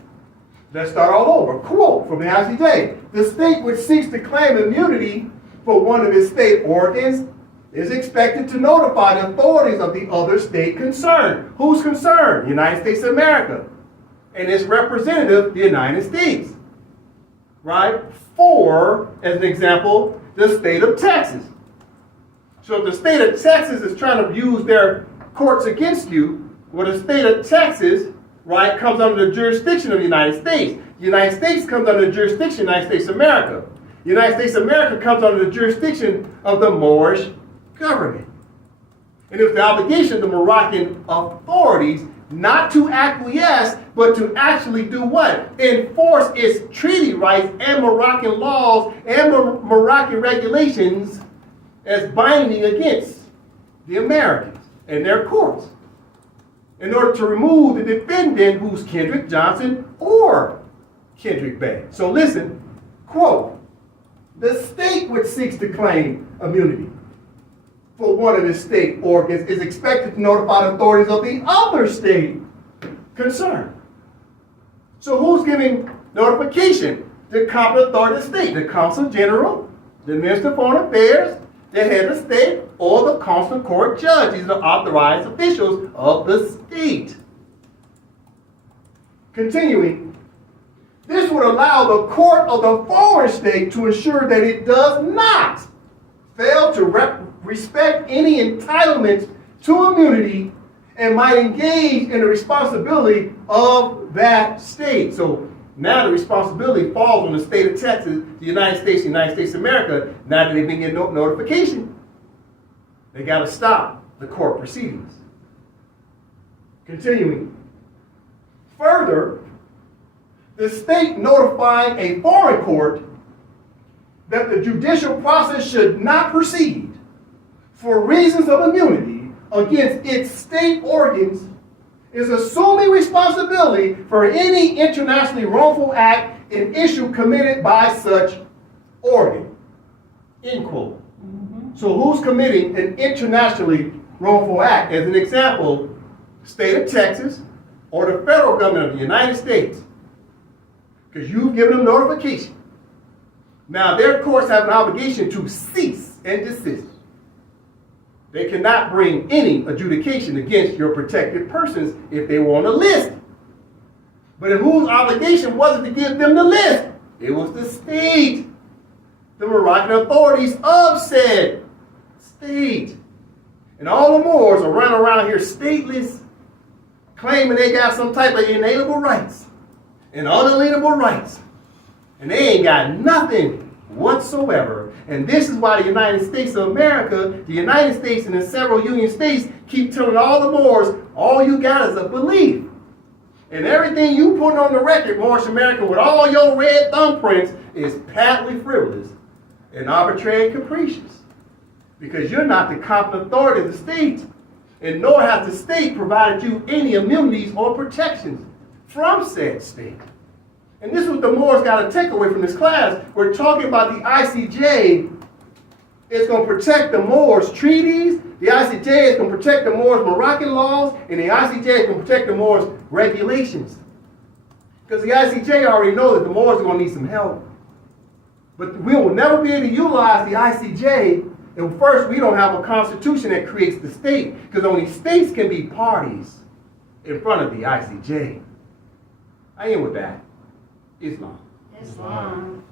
Let's start all over. Quote from the ICJ. The state which seeks to claim immunity for one of its state organs is expected to notify the authorities of the other state concerned. Who's concerned? The United States of America. And its representative, the United States. Right? For, as an example, the state of Texas. So if the state of Texas is trying to use their courts against you, well, the state of Texas, right, comes under the jurisdiction of the United States. The United States comes under the jurisdiction of the United States of America. The United States of America comes under the jurisdiction of the Moorish government. And it was the obligation of the Moroccan authorities not to acquiesce, but to actually do what? Enforce its treaty rights and Moroccan laws and Moroccan regulations as binding against the Americans and their courts, in order to remove the defendant who's Kendrick Johnson or Kendrick Bay. So listen, quote, the state which seeks to claim immunity for one of its state organs is expected to notify the authorities of the other state concerned. So who's giving notification? The competent authority of the state, the Consul General, the Minister of Foreign Affairs, the head of state, or the consular court judge. These are the authorized officials of the state. Continuing, this would allow the court of the foreign state to ensure that it does not fail to respect any entitlements to immunity and might engage in the responsibility of that state. So now the responsibility falls on the state of Texas, the United States of America. Now that they've been getting notification, they got to stop the court proceedings. Continuing. Further, the state notifying a foreign court that the judicial process should not proceed for reasons of immunity against its state organs is assuming responsibility for any internationally wrongful act and issue committed by such organ. End quote. So who's committing an internationally wrongful act? As an example, the state of Texas or the federal government of the United States, because you've given them notification. Now their courts have an obligation to cease and desist. They cannot bring any adjudication against your protected persons if they were on the list. But whose obligation was it to give them the list? It was the state, the Moroccan authorities of said state. And all the Moors are running around here stateless, claiming they got some type of inalienable rights and unalienable rights. And they ain't got nothing whatsoever. And this is why the United States of America, the United States and the several union states keep telling all the Moors, all you got is a belief. And everything you put on the record, Moorish American, with all your red thumbprints is patently frivolous and arbitrary and capricious. Because you're not the competent authority of the state. And nor has the state provided you any immunities or protections from said state. And this is what the Moors got to take away from this class. We're talking about the ICJ is going to protect the Moors' treaties. The ICJ is going to protect the Moors' Moroccan laws. And the ICJ is going to protect the Moors' regulations. Because the ICJ already knows that the Moors are going to need some help. But we will never be able to utilize the ICJ if first we don't have a constitution that creates the state. Because only states can be parties in front of the ICJ. I end with that. Islam. Islam.